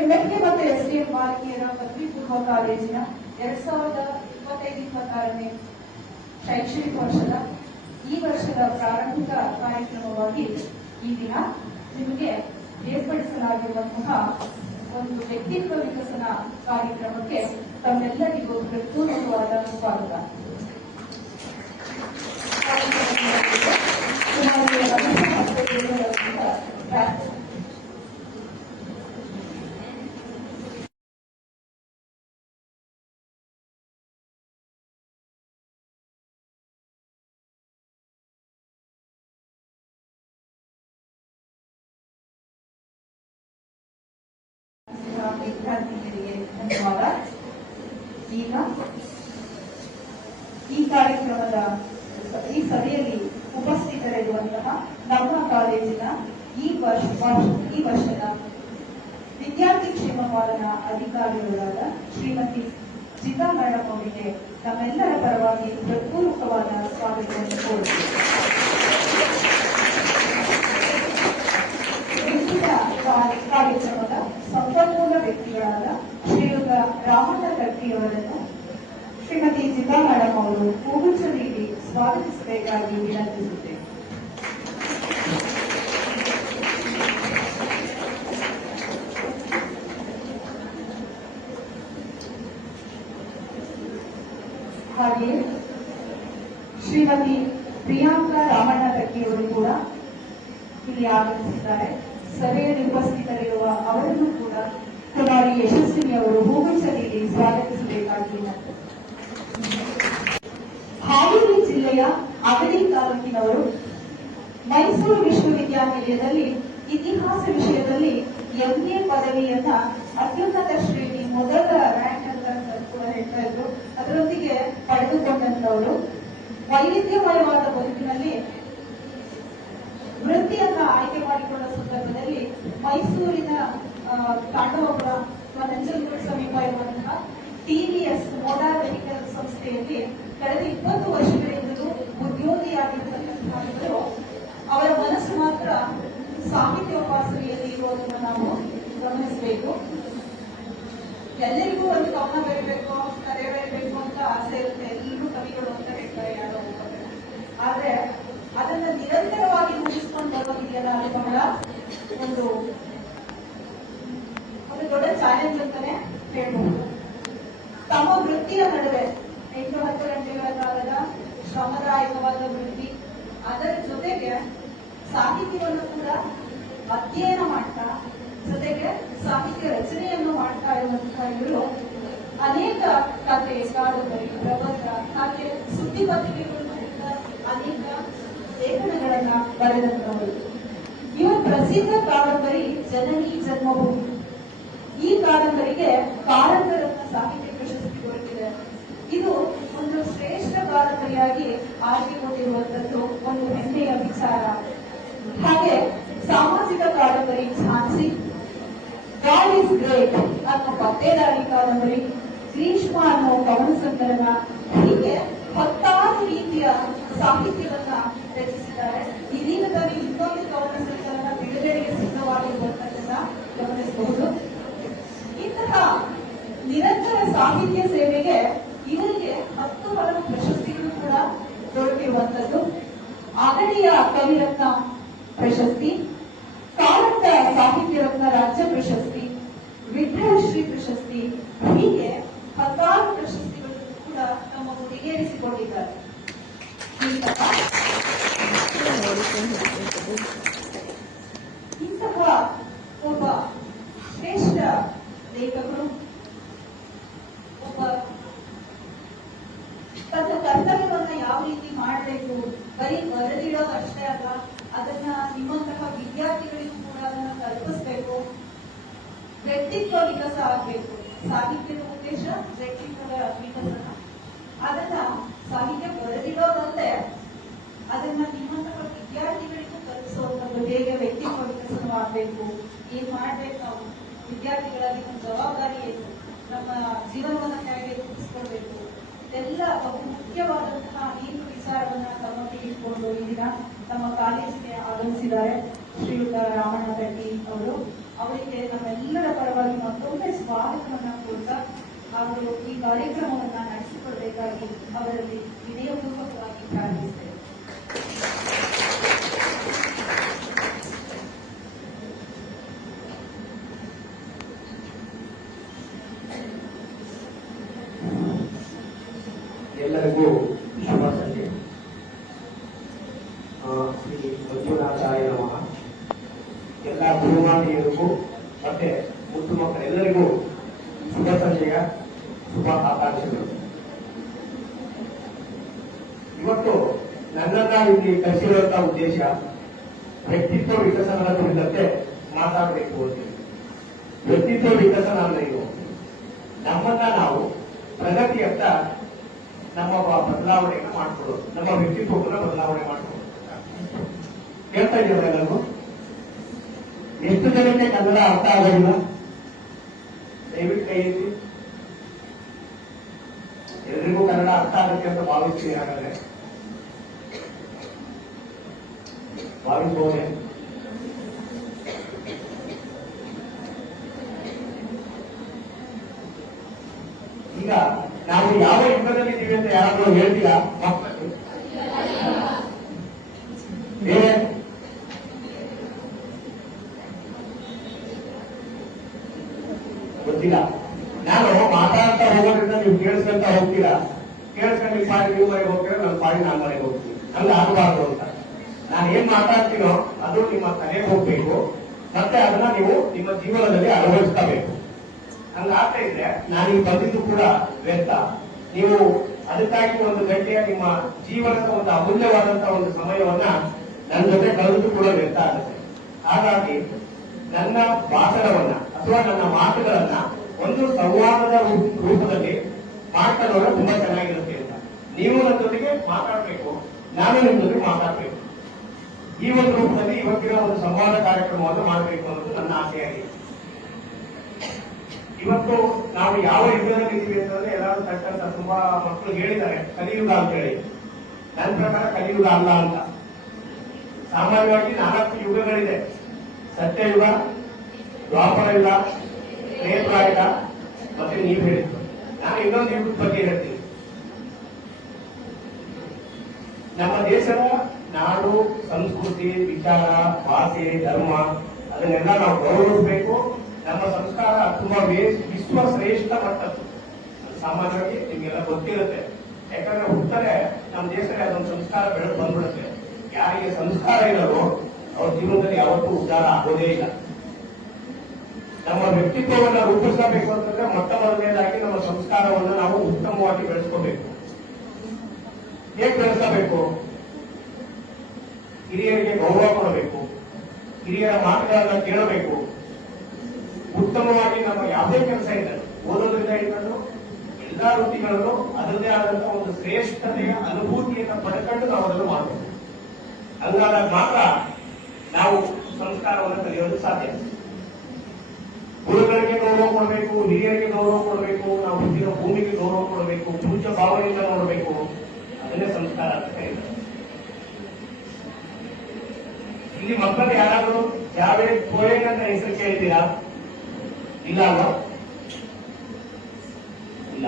ಎಂಎಫ್ಕೆ ಮತ್ತು ಎಸ್ಡಿಎಂ ಬಾಲಕಿಯರ ಪದವಿ ಪೂರ್ವ ಕಾಲೇಜಿನ 2025-26ನೇ ಶೈಕ್ಷಣಿಕ ವರ್ಷದ ಈ ವರ್ಷದ ಪ್ರಾರಂಭಿಕ ಕಾರ್ಯಕ್ರಮವಾಗಿ ಈ ದಿನ ನಿಮಗೆ ಏರ್ಪಡಿಸಲಾಗಿರುವಂತಹ ಒಂದು ವ್ಯಕ್ತಿತ್ವ ವಿಕಸನ ಕಾರ್ಯಕ್ರಮಕ್ಕೆ ತಮ್ಮೆಲ್ಲರಿಗೂ ಹೃತ್ಪೂರ್ವಕವಾದ ಸ್ವಾಗತ. ವಿದ್ಯಾರ್ಥಿನಿಯರಿಗೆ ಧನ್ಯವಾದ. ಈಗ ಈ ಕಾರ್ಯಕ್ರಮದ ಈ ಸಭೆಯಲ್ಲಿ ಉಪಸ್ಥಿತರಿರುವಂತಹ ನಮ್ಮ ಕಾಲೇಜಿನ ಈ ವರ್ಷದ ವಿದ್ಯಾರ್ಥಿ ಕ್ಷೇಮ ಪಾಲನಾ ಅಧಿಕಾರಿಗಳಾದ ಶ್ರೀಮತಿ ಜಿತಾ ಮೇಡಮ್ ಅವರಿಗೆ ನಮ್ಮೆಲ್ಲರ ಪರವಾಗಿ ಹೃತ್ಪೂರ್ವಕವಾದ ಸ್ವಾಗತವನ್ನು ಕೋರುತ್ತೇವೆ. ಕಾರ್ಯಕ್ರಮದ ಸಂಪನ್ಮೂಲ ವ್ಯಕ್ತಿಗಳಾದ ಶ್ರೀಯುತ ರಾಮಣ್ಣ ಕಟ್ಟಿಯವರನ್ನು ಶ್ರೀಮತಿ ಜಿತಾ ಮೇಡಮ್ ಅವರು ಹೂಗುಚ್ಛ ನೀಡಿ ಸ್ವಾಗತಿಸಬೇಕಾಗಿ ವಿನಂತಿಸುತ್ತೇವೆ. ಹಾಗೆಯೇ ಶ್ರೀಮತಿ ಪ್ರಿಯಾಂಕಾ ರಾಮಣ್ಣ ಕಟ್ಟಿಯವರು ಕೂಡ ಇಲ್ಲಿ ಆಗಮಿಸಿದ್ದಾರೆ. ಸಭೆಯಲ್ಲಿ ಉಪಸ್ಥಿತರಿರುವ ಅವರನ್ನು ಕೂಡ ಕುಮಾರಿ ಯಶಸ್ವಿನಿ ಅವರು ಹೂಗುಚ್ಛ ನೀಡಿ ಸ್ವಾಗತಿಸಬೇಕಾಗಿ. ಹಾವೇರಿ ಜಿಲ್ಲೆಯ ಅಗಡಿ ತಾಲೂಕಿನವರು ಮೈಸೂರು ವಿಶ್ವವಿದ್ಯಾನಿಲಯದಲ್ಲಿ ಇತಿಹಾಸ ವಿಷಯದಲ್ಲಿ ಎಂಎ ಪದವಿಯನ್ನ ಅತ್ಯುನ್ನತ ಶ್ರೇಣಿ ಮೊದಲ ರ್ಯಾಂಕ್ ಅಂತ ಕೂಡ ಹೇಳ್ತಾ ಇದ್ರು. ಅದರೊಂದಿಗೆ ಪಡೆದುಕೊಂಡಂತವರು ವೈವಿಧ್ಯಮಯವಾದ ಬದುಕಿನಲ್ಲಿ ವೃತ್ತಿಯನ್ನ ಆಯ್ಕೆ ಮಾಡಿಕೊಂಡ ಸಂದರ್ಭದಲ್ಲಿ ಮೈಸೂರಿನ ತಾಂಡವಪುರ ನಂಜನಗೂಡು ಸಮೀಪ ಇರುವಂತಹ ಟಿವಿಎಸ್ ಮೋಟಾರ್ ವೆಹಿಕಲ್ ಸಂಸ್ಥೆಯಲ್ಲಿ ಕಳೆದ 20 ವರ್ಷಗಳಿಂದಲೂ ಉದ್ಯೋಗಿಯಾಗಿರ್ತಕ್ಕಂಥವರು ಅವರ ಮನಸ್ಸು ಮಾತ್ರ ಸಾಹಿತ್ಯೋಪಾಸನೆಯಲ್ಲಿ ಇರುವುದನ್ನು ನಾವು ಗಮನಿಸಬೇಕು. ಎಲ್ಲರಿಗೂ ಒಂದು ಗಮನ ಬರಬೇಕು, ಕರೆ ಬರಬೇಕು ಅಂತ ಆಸೆ ಇರುತ್ತೆ. ಎಲ್ಲರೂ ಕವಿಗಳು ಅಂತ ಹೇಳ್ತಾರೆ ಯಾರೋ ಒಬ್ಬರು. ಆದ್ರೆ ಅದನ್ನ ನಿರಂತರವಾಗಿ ಮುಗಿಸ್ಕೊಂಡು ಬರೋದಿದೆಯಲ್ಲ, ಅದು ಬಹಳ ಒಂದು ದೊಡ್ಡ ಚಾಲೆಂಜ್ ಅಂತಾನೆ ಹೇಳ್ಬಹುದು. ತಮ್ಮ ವೃತ್ತಿಯ ನಡುವೆ 8-10 ಗಂಟೆಗಳ ಕಾಲದ ಶ್ರಮದಾಯಕವಾದ ವೃತ್ತಿ, ಅದರ ಜೊತೆಗೆ ಸಾಹಿತ್ಯವನ್ನು ಕೂಡ ಅಧ್ಯಯನ ಮಾಡ್ತಾ, ಜೊತೆಗೆ ಸಾಹಿತ್ಯ ರಚನೆಯನ್ನು ಮಾಡ್ತಾ ಇರುವಂತಹ ಇವರು ಅನೇಕ ಕಥೆ, ಕಾದಂಬರಿ, ಪ್ರಬಂಧ, ಹಾಗೆ ಸುದ್ದಿ ಪತ್ರಿಕೆಗಳು ಅನೇಕ ಲೇಖನಗಳನ್ನ ಬರೆದಂತವರು. ಇವರ ಪ್ರಸಿದ್ಧ ಕಾದಂಬರಿ ಜನನಿ ಜನ್ಮಭೂಮಿ. ಈ ಕಾದಂಬರಿಗೆ ಕಾರಂತರತ್ನ ಸಾಹಿತ್ಯ ಪ್ರಶಸ್ತಿ ದೊರೆತಿದೆ. ಇದು ಒಂದು ಶ್ರೇಷ್ಠ ಕಾದಂಬರಿಯಾಗಿ ಆಯ್ಕೆಗೊಂಡಿರುವಂತದ್ದು ಒಂದು ಹೆಮ್ಮೆಯ ವಿಚಾರ. ಹಾಗೆ ಸಾಮಾಜಿಕ ಕಾದಂಬರಿ ಝಾನ್ಸಿ, ಗಾಡ್ ಇಸ್ ಗ್ರೇಟ್ ಅನ್ನೋ ಪತ್ತೇದಾರಿ ಕಾದಂಬರಿ, ಗ್ರೀಷ್ಮ ಅನ್ನೋ ಕವನ ಸಂಕಲನ, ಹೀಗೆ 10 ರೀತಿಯ ಸಾಹಿತ್ಯವನ್ನ ರಚಿಸಿದ್ದಾರೆ. ಇದೀಗ ತಾನು ಇನ್ನೊಂದು ಕವನ ಸಂಕಲನ ಬಿಡುಗಡೆಗೆ ಸಿದ್ಧವಾಗಿರುವಂತದನ್ನ ಗಮನಿಸಬಹುದು. ಇಂತಹ ನಿರಂತರ ಸಾಹಿತ್ಯ ಸೇವೆಗೆ ಇವರಿಗೆ 10 ಹಲವು ಪ್ರಶಸ್ತಿಗಳು ಕೂಡ ದೊರೆತಿರುವಂತದ್ದು. ಅಗಡಿಯ ಕವಿರತ್ನ ಪ್ರಶಸ್ತಿ, ಕಾರಂತ ಸಾಹಿತ್ಯ ರತ್ನ ರಾಜ್ಯ ಪ್ರಶಸ್ತಿ, ವಿಠ್ಠಲ್ ಶ್ರೀ ಪ್ರಶಸ್ತಿ, ಹೀಗೆ 10 ಪ್ರಶಸ್ತಿಗಳು ಕೂಡ ನಮ್ಮ ಮುಡಿಗೇರಿಸಿಕೊಂಡಿದ್ದಾರೆ. ಇಂತಹ ಒಬ್ಬ ಶ್ರೇಷ್ಠ ಲೇಖಕರು ಒಬ್ಬ ತನ್ನ ಕರ್ತವ್ಯವನ್ನ ಯಾವ ರೀತಿ ಮಾಡಬೇಕು, ಬರೀ ಬರೆದಿಡೋದಷ್ಟೇ ಅಲ್ಲ, ಅದನ್ನ ನಿಮ್ಮಂತಹ ವಿದ್ಯಾರ್ಥಿಗಳಿಗೂ ಕೂಡ ಅದನ್ನ ಕಲ್ಪಿಸಬೇಕು. ವ್ಯಕ್ತಿತ್ವ ವಿಕಾಸ ಆಗಬೇಕು. ಸಾಹಿತ್ಯದ ಉದ್ದೇಶ ವ್ಯಕ್ತಿತ್ವದ ವಿಕಸನ. ಅದನ್ನ ಸಾಹಿತ್ಯ ಬರೆದಿಡೋದಲ್ಲದೆ ಅದನ್ನ ನಿಮ್ಮಂತಹ ವಿದ್ಯಾರ್ಥಿಗಳಿಗೂ ಕಲಿಸುವಂಥದ್ದು. ಹೇಗೆ ವ್ಯಕ್ತಿತ್ವ ವಿಕಸನವಾಗಬೇಕು, ಏನ್ ಮಾಡ್ಬೇಕು, ನಾವು ವಿದ್ಯಾರ್ಥಿಗಳಾಗಿ ನಮ್ಮ ಜವಾಬ್ದಾರಿ ಏನು, ನಮ್ಮ ಜೀವನವನ್ನು ಹೇಗೆ ರೂಪಿಸ್ಕೊಳ್ಬೇಕು, ಇದೆಲ್ಲ ಬಹು ಮುಖ್ಯವಾದಂತಹ ಅನೇಕ ವಿಚಾರವನ್ನ ತಮ್ಮೊಟ್ಟಿಗೆ ಇಟ್ಕೊಂಡು ಈ ದಿನ ನಮ್ಮ ಕಾಲೇಜಿಗೆ ಆಗಮಿಸಿದ್ದಾರೆ ಶ್ರೀಯುತ ರಾಮಣ್ಣ ರೆಡ್ಡಿ ಅವರು. ಅವರಿಗೆ ನಮ್ಮೆಲ್ಲರ ಪರವಾಗಿ ಸ್ವಾಗತವನ್ನ ಕೊಡ್ತಾ ಅವರು ಈ ಕಾರ್ಯಕ್ರಮವನ್ನ ನಡೆಸಿಕೊಡಬೇಕಾಗಿ ಅವರಲ್ಲಿ ವಿನಯಪೂರ್ವಕವಾಗಿ ಪ್ರಾರ್ಥಿಸ್ತೇವೆ. ಎಲ್ಲರಿಗೂ ಶುಭ ಸಂಜೆ. ಶ್ರೀ ಮಂಜುನಾಥಾಯ ನಮಃ. ಎಲ್ಲ ಗುರುಮಾತೆಯರಿಗೂ ಮತ್ತೆ ಮುದ್ದು ಮಕ್ಕಳೆಲ್ಲರಿಗೂ ಶುಭ ಸಂಜೆಯ ಶುಭ ಆಕಾಂಕ್ಷೆಗಳು. ಇವತ್ತು ನನ್ನನ್ನ ಇಲ್ಲಿ ಕರೆಸಿರುವಂತಹ ಉದ್ದೇಶ ವ್ಯಕ್ತಿತ್ವ ವಿಕಸನದ ಕುರಿತಂತೆ ಮಾತಾಡಬೇಕು ಅಂತ. ವ್ಯಕ್ತಿತ್ವ ವಿಕಸನ ಅಂದ್ರೆ ಇದು ನಮ್ಮನ್ನ ನಾವು ಪ್ರಗತಿಯತ್ತ ನಮ್ಮ ಬದಲಾವಣೆಯನ್ನು ಮಾಡಿಕೊಳ್ಳೋದು, ನಮ್ಮ ವ್ಯಕ್ತಿತ್ವವನ್ನು ಬದಲಾವಣೆ ಮಾಡಿಕೊಳ್ಳೋದು. ಹೇಳ್ತಾ ಇದ್ದೀವಿ ಎಲ್ಲರಿಗೂ. ಎಷ್ಟು ಜನಕ್ಕೆ ಕನ್ನಡ ಅರ್ಥ ಆಗೋದಿಲ್ಲ? ದಯವಿಟ್ಟು ಕೈ ಎತ್ತಿ. ಎಲ್ರಿಗೂ ಕನ್ನಡ ಅರ್ಥ ಆಗುತ್ತೆ ಅಂತ ಭಾವಿಸ್ತೀನಿ. ಹಾಗಾದ್ರೆ ಭಾವಿಸಬಹುದೇ? ಈಗ ನಾವು ಯಾವ ಯುಗದಲ್ಲಿ ಇದ್ದೀವಿ ಅಂತ ಯಾರಾದ್ರೂ ಹೇಳ್ತೀರಾ? ಗೊತ್ತಿಲ್ಲ. ನಾನು ಮಾತಾಡ್ತಾ ಹೋಗೋದ್ರಿಂದ ನೀವು ಕೇಳಿಸ್ಕೊಂತ ಹೋಗ್ತೀರಾ, ಕೇಳಿಸ್ಕೊಂಡು ನಿಮ್ಮ ಪಾಡಿ ನೀವು ಮನೆಗೆ ಹೋಗ್ತೀರಾ, ನನ್ನ ಪಾಡಿ ನಾನು ಮನೆಗೆ ಹೋಗ್ತೀನಿ. ಹಂಗ ಆಗಬಾರ್ದು ಅಂತ. ನಾನು ಏನ್ ಮಾತಾಡ್ತೀನೋ ಅದು ನಿಮ್ಮ ತಲೆಗೆ ಹೋಗ್ಬೇಕು, ಮತ್ತೆ ಅದನ್ನ ನೀವು ನಿಮ್ಮ ಜೀವನದಲ್ಲಿ ಅಳವಡಿಸ್ಕೋಬೇಕು. ಹಂಗಾಗ್ತಾ ಇದ್ರೆ ನಾನೀಗ ಬಂದಿದ್ದು ಕೂಡ ವ್ಯರ್ಥ. ನೀವು ಅದಕ್ಕಾಗಿ ಒಂದು ಗಂಟೆಯ ನಿಮ್ಮ ಜೀವನದ ಒಂದು ಅಮೂಲ್ಯವಾದಂತಹ ಒಂದು ಸಮಯವನ್ನ ನನ್ನ ಜೊತೆ ಕಳೆದು ಕೂಡ ವ್ಯರ್ಥ ಆಗುತ್ತೆ. ಹಾಗಾಗಿ ನನ್ನ ಭಾಷಣವನ್ನ ಅಥವಾ ನನ್ನ ಮಾತುಗಳನ್ನ ಒಂದು ಸಂವಾದದ ರೂಪದಲ್ಲಿ ಮಾಡ್ತಾ ನೋಡ್ರೆ ತುಂಬಾ ಚೆನ್ನಾಗಿರುತ್ತೆ ಅಂತ. ನೀವು ನನ್ನ ಜೊತೆಗೆ ಮಾತಾಡಬೇಕು, ನಾನು ನಿಮ್ಮ ಜೊತೆಗೆ ಮಾತಾಡಬೇಕು. ಈ ಒಂದು ರೂಪದಲ್ಲಿ ಇವತ್ತಿನ ಒಂದು ಸಂವಾದ ಕಾರ್ಯಕ್ರಮವನ್ನು ಮಾಡಬೇಕು ಅನ್ನೋದು ನನ್ನ ಆಸೆಯಾಗಿದೆ. ಇವತ್ತು ನಾವು ಯಾವ ಯುಗದಲ್ಲಿ ಇದ್ದೀವಿ ಅಂತಂದ್ರೆ ಎಲ್ಲರೂ ತಕ್ಕಂತ ತುಂಬಾ ಮಕ್ಕಳು ಹೇಳಿದ್ದಾರೆ ಕಲಿಯುಗ ಅಂತ ಹೇಳಿ. ನನ್ನ ಪ್ರಕಾರ ಕಲಿಯುಗ ಅಲ್ಲ ಅಂತ. ಸಾಮಾನ್ಯವಾಗಿ 4 ಯುಗಗಳಿದೆ: ಸತ್ಯಯುಗ, ದ್ವಾಪರ ಯುಗ, ತ್ರೇತಾಯುಗ, ಮತ್ತೆ ನೀವು ಹೇಳಿದ್ದು. ನಾನು ಇನ್ನೊಂದು ಯುಗದ ಬಗ್ಗೆ ಹೇಳ್ತೀನಿ. ನಮ್ಮ ದೇಶದ ನಾಡು, ಸಂಸ್ಕೃತಿ, ವಿಚಾರ, ಭಾಷೆ, ಧರ್ಮ ಅದನ್ನೆಲ್ಲ ನಾವು ಗೌರವಿಸಬೇಕು. ನಮ್ಮ ಸಂಸ್ಕಾರ ತುಂಬಾ ವಿಶ್ವ ಶ್ರೇಷ್ಠ ಮಟ್ಟದ್ದು. ಸಾಮಾನ್ಯವಾಗಿ ನಿಮ್ಗೆಲ್ಲ ಗೊತ್ತಿರುತ್ತೆ. ಯಾಕಂದ್ರೆ ಹುಟ್ಟರೆ ನಮ್ಮ ದೇಶದಲ್ಲಿ ಅದೊಂದು ಸಂಸ್ಕಾರ ಬೆಳೆದು ಬಂದ್ಬಿಡುತ್ತೆ. ಯಾರಿಗೆ ಸಂಸ್ಕಾರ ಇರೋದು ಅವ್ರ ಜೀವನದಲ್ಲಿ ಯಾವತ್ತೂ ಉದ್ಧಾರ ಆಗೋದೇ ಇಲ್ಲ. ನಮ್ಮ ವ್ಯಕ್ತಿತ್ವವನ್ನು ರೂಪಿಸಬೇಕು ಅಂತಂದ್ರೆ ಮೊಟ್ಟ ಮೊದಲನೇದಾಗಿ ನಮ್ಮ ಸಂಸ್ಕಾರವನ್ನು ನಾವು ಉತ್ತಮವಾಗಿ ಬೆಳೆಸ್ಕೋಬೇಕು. ಹೇಗೆ ಬೆಳೆಸಬೇಕು? ಹಿರಿಯರಿಗೆ ಗೌರವ ಕೊಡಬೇಕು, ಹಿರಿಯರ ಮಾತುಗಳನ್ನ ಕೇಳಬೇಕು. ಉತ್ತಮವಾಗಿ ನಮ್ಮ ಯಾವುದೇ ಕೆಲಸ ಇದೆ, ಓದೋದ್ರಿಂದ ಹಿಡಿದು ಎಲ್ಲಾ ವೃತ್ತಿಗಳಲ್ಲೂ ಅದರದೇ ಆದಂತಹ ಒಂದು ಶ್ರೇಷ್ಠತೆಯ ಅನುಭೂತಿಯನ್ನು ಪಡ್ಕೊಂಡು ನಾವು ಅದನ್ನು ಮಾಡಬೇಕು. ಹಂಗಾದಾಗ ಮಾತ್ರ ನಾವು ಸಂಸ್ಕಾರವನ್ನು ಕಲಿಯೋದು ಸಾಧ್ಯ. ಗುರುಗಳಿಗೆ ಗೌರವ ಕೊಡಬೇಕು, ಹಿರಿಯರಿಗೆ ಗೌರವ ಕೊಡಬೇಕು, ನಾವು ಹುಟ್ಟಿದ ಭೂಮಿಗೆ ಗೌರವ ಕೊಡಬೇಕು, ಪೂಜ್ಯ ಭಾವನೆಯಿಂದ ನೋಡಬೇಕು. ಅದನ್ನೇ ಸಂಸ್ಕಾರ ಅಂತ ಕರೀತಾರೆ. ಇಲ್ಲಿ ಮಕ್ಕಳು ಯಾರಾದರೂ ಜಾವೇದ್ ಕೋಯೆನ್ ಅಂತ ಹೆಸರು ಕೇಳಿದ್ದೀರಾ? ಇಲ್ಲ ಅಲ್ವಾ? ಇಲ್ಲ.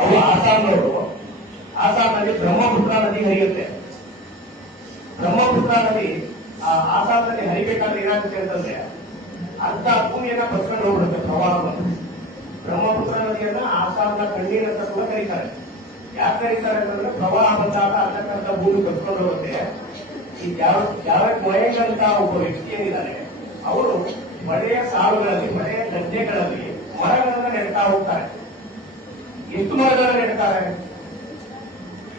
ಅವು ಆಸಾಂನವರು. ಆಸಾಂನಲ್ಲಿ ಬ್ರಹ್ಮಪುತ್ರ ನದಿ ಹರಿಯುತ್ತೆ. ಬ್ರಹ್ಮಪುತ್ರ ನದಿ ಆಸಾಂನಲ್ಲಿ ಹರಿಬೇಕಾದ್ರೆ ಏನಾಗುತ್ತೆ ಅಂತಂದ್ರೆ ಅರ್ಧ ಭೂಮಿಯನ್ನ ಬಸ್ಕೊಂಡು ಹೋಗ್ಬಿಡುತ್ತೆ ಪ್ರವಾಹ ಬಂದು. ಬ್ರಹ್ಮಪುತ್ರ ನದಿಯನ್ನ ಆಸಾಂನ ಕಣ್ಣೀರ್ ಅಂತ ಕೂಡ ಕರೀತಾರೆ. ಯಾಕೆ ಕರೀತಾರೆ ಅಂತಂದ್ರೆ ಪ್ರವಾಹ ಬಂದಾಗ ಅರ್ಧಕ್ಕರ್ಧ ಭೂಮಿ ಬಸ್ಕೊಂಡು ಹೋಗುತ್ತೆ. ಈ ಜಾವೇದ್ ಕೋಯೆನ್ ಅಂತ ಒಬ್ಬ ವ್ಯಕ್ತಿ ಏನಿದ್ದಾರೆ, ಅವರು ಮಳೆಯ ಸಾಲುಗಳಲ್ಲಿ, ಮಳೆಯ ಗದ್ದೆಗಳಲ್ಲಿ ಮರಗಳನ್ನ ನೆಡ್ತಾ ಹೋಗ್ತಾರೆ. ಎಷ್ಟು ಮರಗಳನ್ನ ನೆಡ್ತಾರೆ?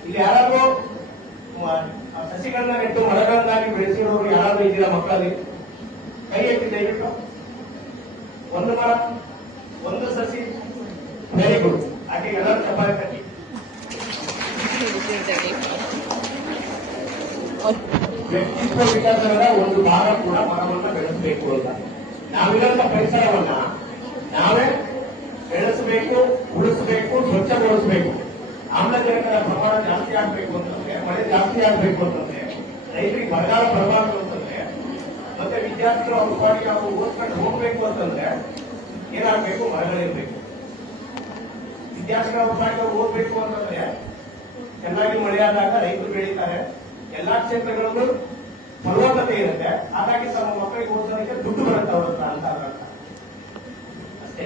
ಇಲ್ಲಿ ಯಾರಾದ್ರೂ ಸಸಿಗಳನ್ನ ನೆಟ್ಟು ಮರಗಳನ್ನಾಗಿ ಬೆಳೆಸಿರೋರು ಯಾರಾದ್ರೂ ಇದ್ದೀರಾ ಮಕ್ಕಳಲ್ಲಿ? ಕೈ ಎತ್ತಿ ದಯವಿಟ್ಟು. ಒಂದು ಮರ, ಒಂದು ಸಸಿ. Very good. ಆಕೆ ಎಲ್ಲರೂ ಚಪ್ಪಾಳೆ ತಟ್ಟಿ. ವ್ಯಕ್ತಿತ್ವ ವಿಕಾಸದ ಒಂದು ಭಾಗ ಕೂಡ ಮರವನ್ನ ಬೆಳೆಸಬೇಕು ಅಂತ. ನಾವಿರೋಂಥ ಪರಿಸರವನ್ನ ನಾವೇ ಬೆಳೆಸಬೇಕು, ಉಳಿಸಬೇಕು, ಸ್ವಚ್ಛಗೊಳಿಸಬೇಕು. ಆಮ್ಲಜನಕದ ಪ್ರಮಾಣ ಜಾಸ್ತಿ ಆಗ್ಬೇಕು ಅಂತಂದ್ರೆ, ಮಳೆ ಜಾಸ್ತಿ ಆಗ್ಬೇಕು ಅಂತಂದ್ರೆ, ರೈತರಿಗೆ ಬರಗಾಲ ಬರಬಾರದು ಅಂತಂದ್ರೆ, ಮತ್ತೆ ವಿದ್ಯಾರ್ಥಿಗಳು ಅವ್ರ ಪಾಡಿಗೆ ಅವರು ಓದ್ಕೊಂಡು ಹೋಗ್ಬೇಕು ಅಂತಂದ್ರೆ ಏನಾಗಬೇಕು? ಮರಗಳಿರ್ಬೇಕು. ವಿದ್ಯಾರ್ಥಿಗಳ ಒಬ್ಬರಾಗಿ ಓದ್ಬೇಕು ಅಂತಂದ್ರೆ ಚೆನ್ನಾಗಿ ಮಳೆಯಾದಾಗ ರೈತರು ಬೆಳೀತಾರೆ, ಎಲ್ಲಾ ಕ್ಷೇತ್ರಗಳಲ್ಲೂ ಫಲವತ್ತತೆ ಇರುತ್ತೆ, ಹಾಗಾಗಿ ತಮ್ಮ ಮಕ್ಕಳಿಗೆ ಓದೋದಕ್ಕೆ ದುಡ್ಡು ಬರುತ್ತೆ ಅವ್ರ ಹತ್ರ ಅಂತ ಅರ್ಥ ಅಷ್ಟೇ.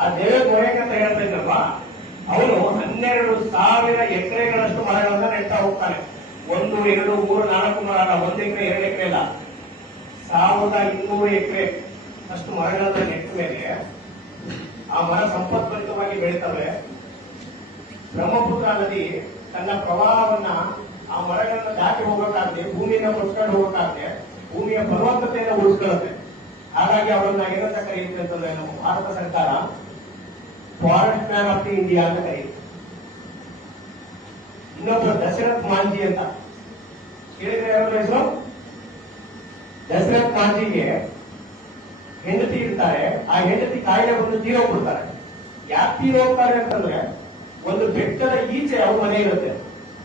ಆ ದೇವೇಂದ್ರ ಗೋಯಕ್ ಅಂತ ಹೇಳ್ತಾ ಇದ್ದಲ್ವಾ, ಅವನು 12,000 ಎಕರೆಗಳಷ್ಟು ಮರಗಳನ್ನ ನೆಡ್ತಾ ಹೋಗ್ತಾನೆ. 1, 2, 3, 4 ಮರ ಅಲ್ಲ, 1 ಎಕರೆ 2 ಎಕರೆ ಅಲ್ಲ, 1200 ಎಕರೆ ಅಷ್ಟು ಮರಗಳನ್ನ ನೆಟ್ಟ ಮೇಲೆ ಆ ಮರ ಸಂಪತ್ಭರಿತವಾಗಿ ಬೆಳೀತವೆ. ಬ್ರಹ್ಮಪುತ್ರ ನದಿ ತನ್ನ ಪ್ರವಾಹವನ್ನ ಆ ಮರಗಳನ್ನ ದಾಟಿ ಹೋಗಕ್ಕಾಗದೆ, ಭೂಮಿಯನ್ನ ಮುಚ್ಕೊಂಡು ಹೋಗಕ್ಕಾಗದೆ, ಭೂಮಿಯ ಫಲವತ್ತತೆಯನ್ನು ಉಳಿಸ್ಕೊಳ್ಳುತ್ತೆ. ಹಾಗಾಗಿ ಅವರನ್ನ ಏನಂತ ಕರೆಯುತ್ತೆ ಅಂತಂದ್ರೆ ನಮ್ಮ ಭಾರತ ಸರ್ಕಾರ forest man of the India ಅಂತ ಕರೆಯುತ್ತೆ. ಇನ್ನೊಬ್ಬ ದಶರಥ್ ಮಾಂಜಿ ಅಂತ ಕೇಳಿದ್ರೆ ಯಾರ ಹೆಸರು? ದಶರಥ್ ಮಾಂಜಿಗೆ ಹೆಂಡತಿ ಇರ್ತಾರೆ, ಆ ಹೆಂಡತಿ ಕಾಯಿಲೆ ಬಂದು ತೀರೋಗ್ಬಿಡ್ತಾರೆ. ಯಾಕೆ ತೀರೋಗ್ತಾರೆ ಅಂತಂದ್ರೆ, ಒಂದು ಬೆಟ್ಟದ ಈಚೆ ಅವ್ರ ಮನೆ ಇರುತ್ತೆ,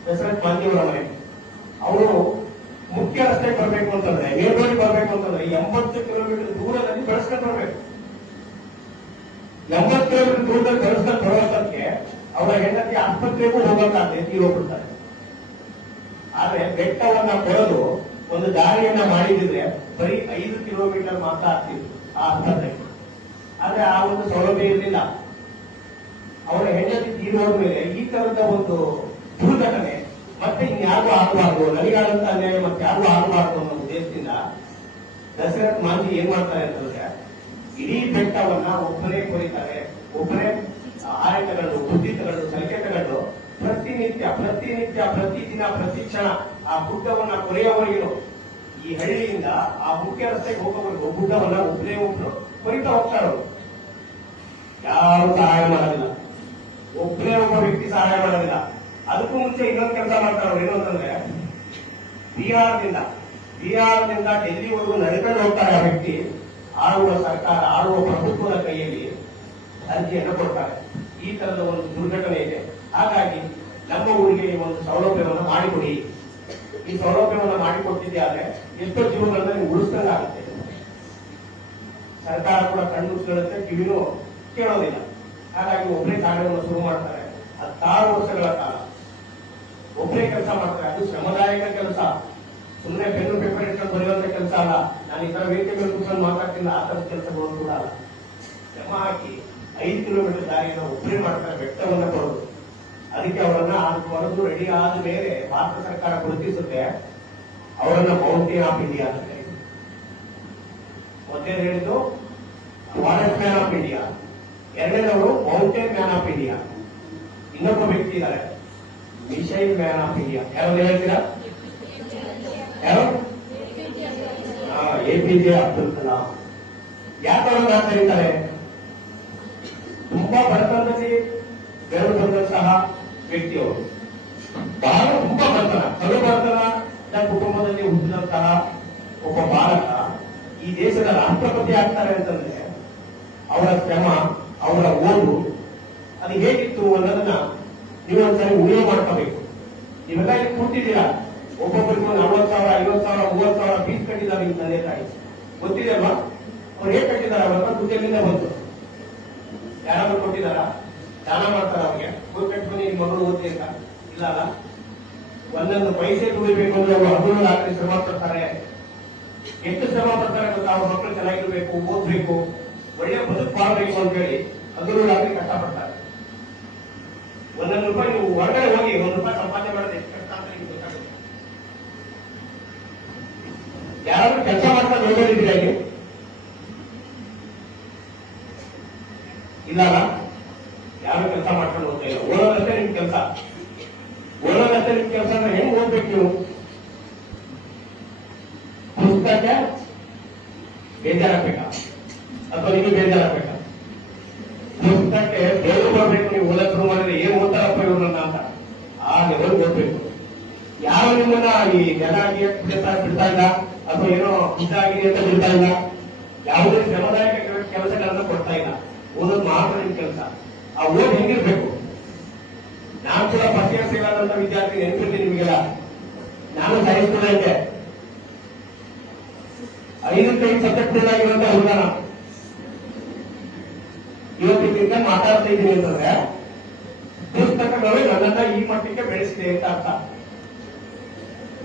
ದಶರಥ್ ಮಾಂಜಿ ಅವರ ಮನೆ. ಅವರು ಮುಖ್ಯ ರಸ್ತೆ ಬರಬೇಕು ಅಂತಂದ್ರೆ, ಮೇನ್ ರೋಡ್ ಬರಬೇಕು ಅಂತಂದ್ರೆ 80 ಕಿಲೋಮೀಟರ್ ದೂರದಲ್ಲಿ ಬಳಸ್ಕೊಂಡು ಬರಬೇಕು. 80 ಕಿಲೋಮೀಟರ್ ದೂರದಲ್ಲಿ ಬಳಸ್ಕೊಂಡು ಬರುವಂತಕ್ಕೆ ಅವರ ಹೆಂಡತಿ ಆಸ್ಪತ್ರೆಗೂ ಹೋಗಕ್ಕಾಗದೆ ತೀರೋಗ್ಬಿಡ್ತಾರೆ. ಆದ್ರೆ ಬೆಟ್ಟವನ್ನ ಕೊಡಲು ಒಂದು ದಾರಿಯನ್ನ ಮಾಡಿದ್ರೆ ಬರೀ 5 ಕಿಲೋಮೀಟರ್ ಮಾತ್ರ ಆಗ್ತಿತ್ತು ಆ ಆಸ್ಪತ್ರೆಗೆ. ಆದ್ರೆ ಆ ಒಂದು ಸೌಲಭ್ಯ ಇರಲಿಲ್ಲ. ಅವರ ಹೆಂಡತಿ ತೀರೋದ ಮೇಲೆ ಈ ತರದ ಒಂದು ದುರ್ಘಟನೆ ಮತ್ತೆ ಇನ್ಯಾರಿಗೂ ಆಗಬಾರ್ದು, ನನಗಾದಂತ ಅನ್ಯಾಯ ಮತ್ತೆ ಯಾರಿಗೂ ಆಗಬಾರ್ದು ಅನ್ನೋ ಉದ್ದೇಶದಿಂದ ದಶರಥ್ ಮಾಂಜಿ ಏನ್ ಮಾಡ್ತಾರೆ ಅಂತಂದ್ರೆ, ಇಡೀ ಬೆಟ್ಟವನ್ನ ಒಬ್ಬರೇ ಕೊರಿತಾರೆ, ಒಬ್ಬರೇ ಆಯ ತಗೊಂಡು, ಬುದ್ಧಿ ತಗೊಂಡು, ಸಲಿಕೆ ತಗೊಂಡು ಪ್ರತಿನಿತ್ಯ ಪ್ರತಿದಿನ ಪ್ರತಿ ಕ್ಷಣ ಆ ಗುಡ್ಡವನ್ನ ಕೊರೆಯವರೆಗೂ, ಈ ಹಳ್ಳಿಯಿಂದ ಆ ಮುಖ್ಯ ರಸ್ತೆಗೆ ಹೋಗೋವರೆಗೂ ಗುಡ್ಡವನ್ನ ಒಬ್ಬರು ಕೊರಿತಾ ಹೋಗ್ತಾರೋ. ಯಾರು ಸಹಾಯ ಮಾಡೋದಿಲ್ಲ, ಒಬ್ಬನೇ ಒಬ್ಬ ವ್ಯಕ್ತಿ ಸಹಾಯ ಮಾಡೋದಿಲ್ಲ. ಅದಕ್ಕೂ ಮುಂಚೆ ಇನ್ನೊಂದು ಕೆಲಸ ಮಾಡ್ತಾರೆ. ಏನು ಅಂತಂದ್ರೆ, ಬಿಹಾರದಿಂದ ಡೆಲ್ಲಿವರೆಗೂ ನಡ್ಕೊಂಡು ಹೋಗ್ತಾರೆ ಆ ವ್ಯಕ್ತಿ. ಆಳುವ ಸರ್ಕಾರ, ಆಳುವ ಪ್ರಭುತ್ವದ ಕೈಯಲ್ಲಿ ಅರ್ಜಿಯನ್ನು ಕೊಡ್ತಾರೆ. ಈ ತರದ ಒಂದು ದುರ್ಘಟನೆ ಇದೆ, ಹಾಗಾಗಿ ನಮ್ಮ ಊರಿಗೆ ಈ ಒಂದು ಸೌಲಭ್ಯವನ್ನು ಮಾಡಿಕೊಡಿ. ಈ ಸೌಲಭ್ಯವನ್ನು ಮಾಡಿಕೊಟ್ಟಿದ್ದೆ ಆದ್ರೆ ಎಷ್ಟೋ ಜೀವನಗಳನ್ನ ನೀವು ಉಳಿಸ್ದಂಗಾಗುತ್ತೆ. ಸರ್ಕಾರ ಕೂಡ ಕಣ್ಣು ಉಳಿಸ್ಕೊಳ್ಳುತ್ತೆ, ಕಿವಿನೂ ಕೇಳೋದಿಲ್ಲ. ಹಾಗಾಗಿ ಒಬ್ಬರೇ ಕಾರ್ಯವನ್ನು ಶುರು ಮಾಡ್ತಾರೆ. 16 ವರ್ಷಗಳ ಕಾಲ ಒಬ್ಬರೇ ಕೆಲಸ ಮಾಡ್ತಾರೆ. ಅದು ಶ್ರಮದಾಯಕ ಕೆಲಸ, ಸುಮ್ಮನೆ ಪೆನ್ನು ಪೇಪರ್ ಇಟ್ಕೊಂಡು ಬರೆಯುವಂತ ಕೆಲಸ ಅಲ್ಲ. ನಾನು ಈ ತರ ವೇದಿಕೆ ಮೇಲೆ ಕೂತ್ಕೊಂಡು ಮಾತಾಡ್ತಿಲ್ಲ, ಆ ತರದ ಕೆಲಸಗಳು ಕೂಡ ಅಲ್ಲ. ಶ್ರಮ ಹಾಕಿ 5 ಕಿಲೋಮೀಟರ್ ದಾರಿಯನ್ನು ಒಬ್ಬರೇ ಮಾಡ್ತಾರೆ, ಬೆಟ್ಟವನ್ನ ಕೊಡೋದು. ಅದಕ್ಕೆ ಅವರನ್ನ ಹೊರದು ರೆಡಿ ಆದ ಮೇಲೆ ಭಾರತ ಸರ್ಕಾರ ಗುರುತಿಸುತ್ತೆ, ಅವರನ್ನ ಮೌಂಟೇನ್ ಆಫ್ ಇಂಡಿಯಾ ಅಂತ ಕರೀತಾರೆ. ಮೊದಲೇ ಹೇಳಿದ್ದು ಫಾರೆಸ್ಟ್ ಮ್ಯಾನ್ ಆಫ್ ಇಂಡಿಯಾ, ಎರಡನೇದವರು ಮೌಂಟೇನ್ ಮ್ಯಾನ್ ಆಫ್ ಇಂಡಿಯಾ. ಇನ್ನೊಬ್ಬ ವ್ಯಕ್ತಿ ಇದ್ದಾರೆ, ಮಿಸೈಲ್ ಮ್ಯಾನ್ ಆಫ್ ಇಂಡಿಯಾ. ಯಾರು ಹೇಳ್ತೀರಾ? ಯಾರು? APJ ಅಬ್ದುಲ್ ಕಲಾಂ. ಯಾಕೆ ಅವರನ್ನ ಕರೀತಾರೆ? ತುಂಬಾ ಬಡತನದಲ್ಲಿ ಬೆಳೆದು ಬಂದಂತಹ ವ್ಯಕ್ತಿಯವರು, ಬಹಳ ತುಂಬಾ ಬಡತನ, ಕಡು ಬಡತನ ಕುಟುಂಬದಲ್ಲಿ ಹುಟ್ಟಿದಂತಹ ಒಬ್ಬ ಬಾಲಕ ಈ ದೇಶದ ರಾಷ್ಟ್ರಪತಿ ಆಗ್ತಾರೆ ಅಂತಂದ್ರೆ ಅವರ ಶ್ರಮ, ಅವರ ಓದು ಅದು ಹೇಗಿತ್ತು ಅನ್ನೋದನ್ನ ನೀವು ಒಂದ್ಸರಿ ಉಳಿವು ಮಾಡ್ಕೋಬೇಕು. ನೀವೆಲ್ಲ ಇಲ್ಲಿ ಕೂತಿದ್ದೀರಾ, ಒಬ್ಬೊಬ್ಬರಿಗೂ 40,000, 50,000, 30,000 ಫೀಸ್ ಕಟ್ಟಿದ್ದಾರೆ ನಿಮ್ಮ ತಂದೆ ತಾಯಿ. ಗೊತ್ತಿದೆ ಅಲ್ವಾ? ಅವ್ರು ಹೇಗೆ ಕಟ್ಟಿದ್ದಾರೆ? ಅವರ ದುಡ್ಡಿನಿಂದ ಬಂತು. ಯಾರಾದ್ರೂ ಕೊಟ್ಟಿದಾರ? ದಾನ ಮಾಡ್ತಾರ ಅವ್ರಿಗೆ? ಹೋಗಿ ಕಟ್ಕೊಂಡು ನಿಮ್ಮ ಮಗಳು ಓದ್ತಿ ಅಂತ ಇಲ್ಲ ಅಲ್ಲ. ಒಂದೊಂದು ಪೈಸೆ ದುಡಿಬೇಕು ಅಂದ್ರೆ ಅವರು ಹಗಲು ರಾತ್ರಿ ಶ್ರಮ ಪಡ್ತಾರೆ. ಎಷ್ಟು ಶ್ರಮ ಪಡ್ತಾರೆ ಗೊತ್ತಾ? ಅವ್ರ ಮಕ್ಕಳು ಚೆನ್ನಾಗಿರ್ಬೇಕು, ಓದ್ಬೇಕು, ಒಳ್ಳೆ ಬದುಕು ಮಾಡಬೇಕು ಅಂತ ಹೇಳಿ ಹಗಲು ರಾತ್ರಿ ಕಷ್ಟಪಡ್ತಾರೆ. ಒಂದೊಂದು ರೂಪಾಯಿ ನೀವು ಹೊರಗಡೆ ಹೋಗಿ 1 ರೂಪಾಯಿ ಸಂಪಾದನೆ ಮಾಡೋದು ಎಷ್ಟು ಕಷ್ಟ ಅಂತ ನಿಮ್ಗೆ ಗೊತ್ತಾಗುತ್ತೆ. ಯಾರಾದ್ರೂ ಕೆಲಸ ಮಾಡ್ಕೊಂಡು ನೋಡಿದ್ದೀರಾ ಇಲ್ಲಿ? ಇಲ್ಲ, ಯಾರು ಕೆಲಸ ಮಾಡ್ಕೊಂಡು ಹೋಗ್ತಾ ಇಲ್ಲ. ಓದೋದಷ್ಟೇ ನಿಮ್ ಕೆಲಸ. ಓದೋದಷ್ಟೇ ನಿಮ್ ಕೆಲಸ ಅಂದ್ರೆ ಹೆಂಗ್ ಓದ್ಬೇಕು ನೀವು? ಪುಸ್ತಕ ಬೇಜಾರಾಗಬೇಕಾ ಅಥವಾ ನಿಮಗೆ ಬೇಜಾರಾಗಬೇಕಾ? ಪುಸ್ತಕಕ್ಕೆ ಬೇಗ ಬರ್ಬೇಕು. ನೀವು ಓದಕ್ ಶುರು ಮಾಡಿದ್ರೆ ಏನ್ ಓದ್ತಾರಪ್ಪ ಇವ್ರನ್ನ ಅಂತ ಆ ಲೆವೆಲ್ ಓದ್ಬೇಕು. ಯಾರು ನಿಮ್ಮನ್ನ ಈ ಜನ ಬಿಡ್ತಾ ಇಲ್ಲ ಅಥವಾ ಏನೋ ಇದಾಗಿದೆ ಅಂತ ಬಿಡ್ತಾ ಇಲ್ಲ. ಯಾವುದೇ ಶ್ರಮದಾಯಕ ಕೆಲಸಗಳನ್ನ ಕೊಡ್ತಾ ಇಲ್ಲ. ಓದೋದು ಮಾತ್ರ ನಿಮ್ ಕೆಲಸ. ಆ ಓದ್ ಹೆಂಗಿರ್ಬೇಕು? ನಾನು ಕೂಡ ಫಸ್ಟ್ ಇಯರ್ ಫೇಲ್ ಆದಂತ ವಿದ್ಯಾರ್ಥಿ, ನೆನಪಿರ್ಲಿ ನಿಮಗೆಲ್ಲ. ನಾನು ಸೈನ್ಸ್ ಸ್ಟೂಡೆಂಟ್, 5 ಸಬ್ಜೆಕ್ಟ್ ಫೇಲ್ ಆಗಿರುವಂತ ಹುಡುಗ. ಇವತ್ತಿನ ಮಾತಾಡ್ತಾ ಇದ್ದೀನಿ ಅಂತಂದ್ರೆ ಪುಸ್ತಕಗಳು ನನ್ನನ್ನ ಈ ಮಟ್ಟಕ್ಕೆ ಬೆಳೆಸಿದೆ ಅಂತ ಅರ್ಥ.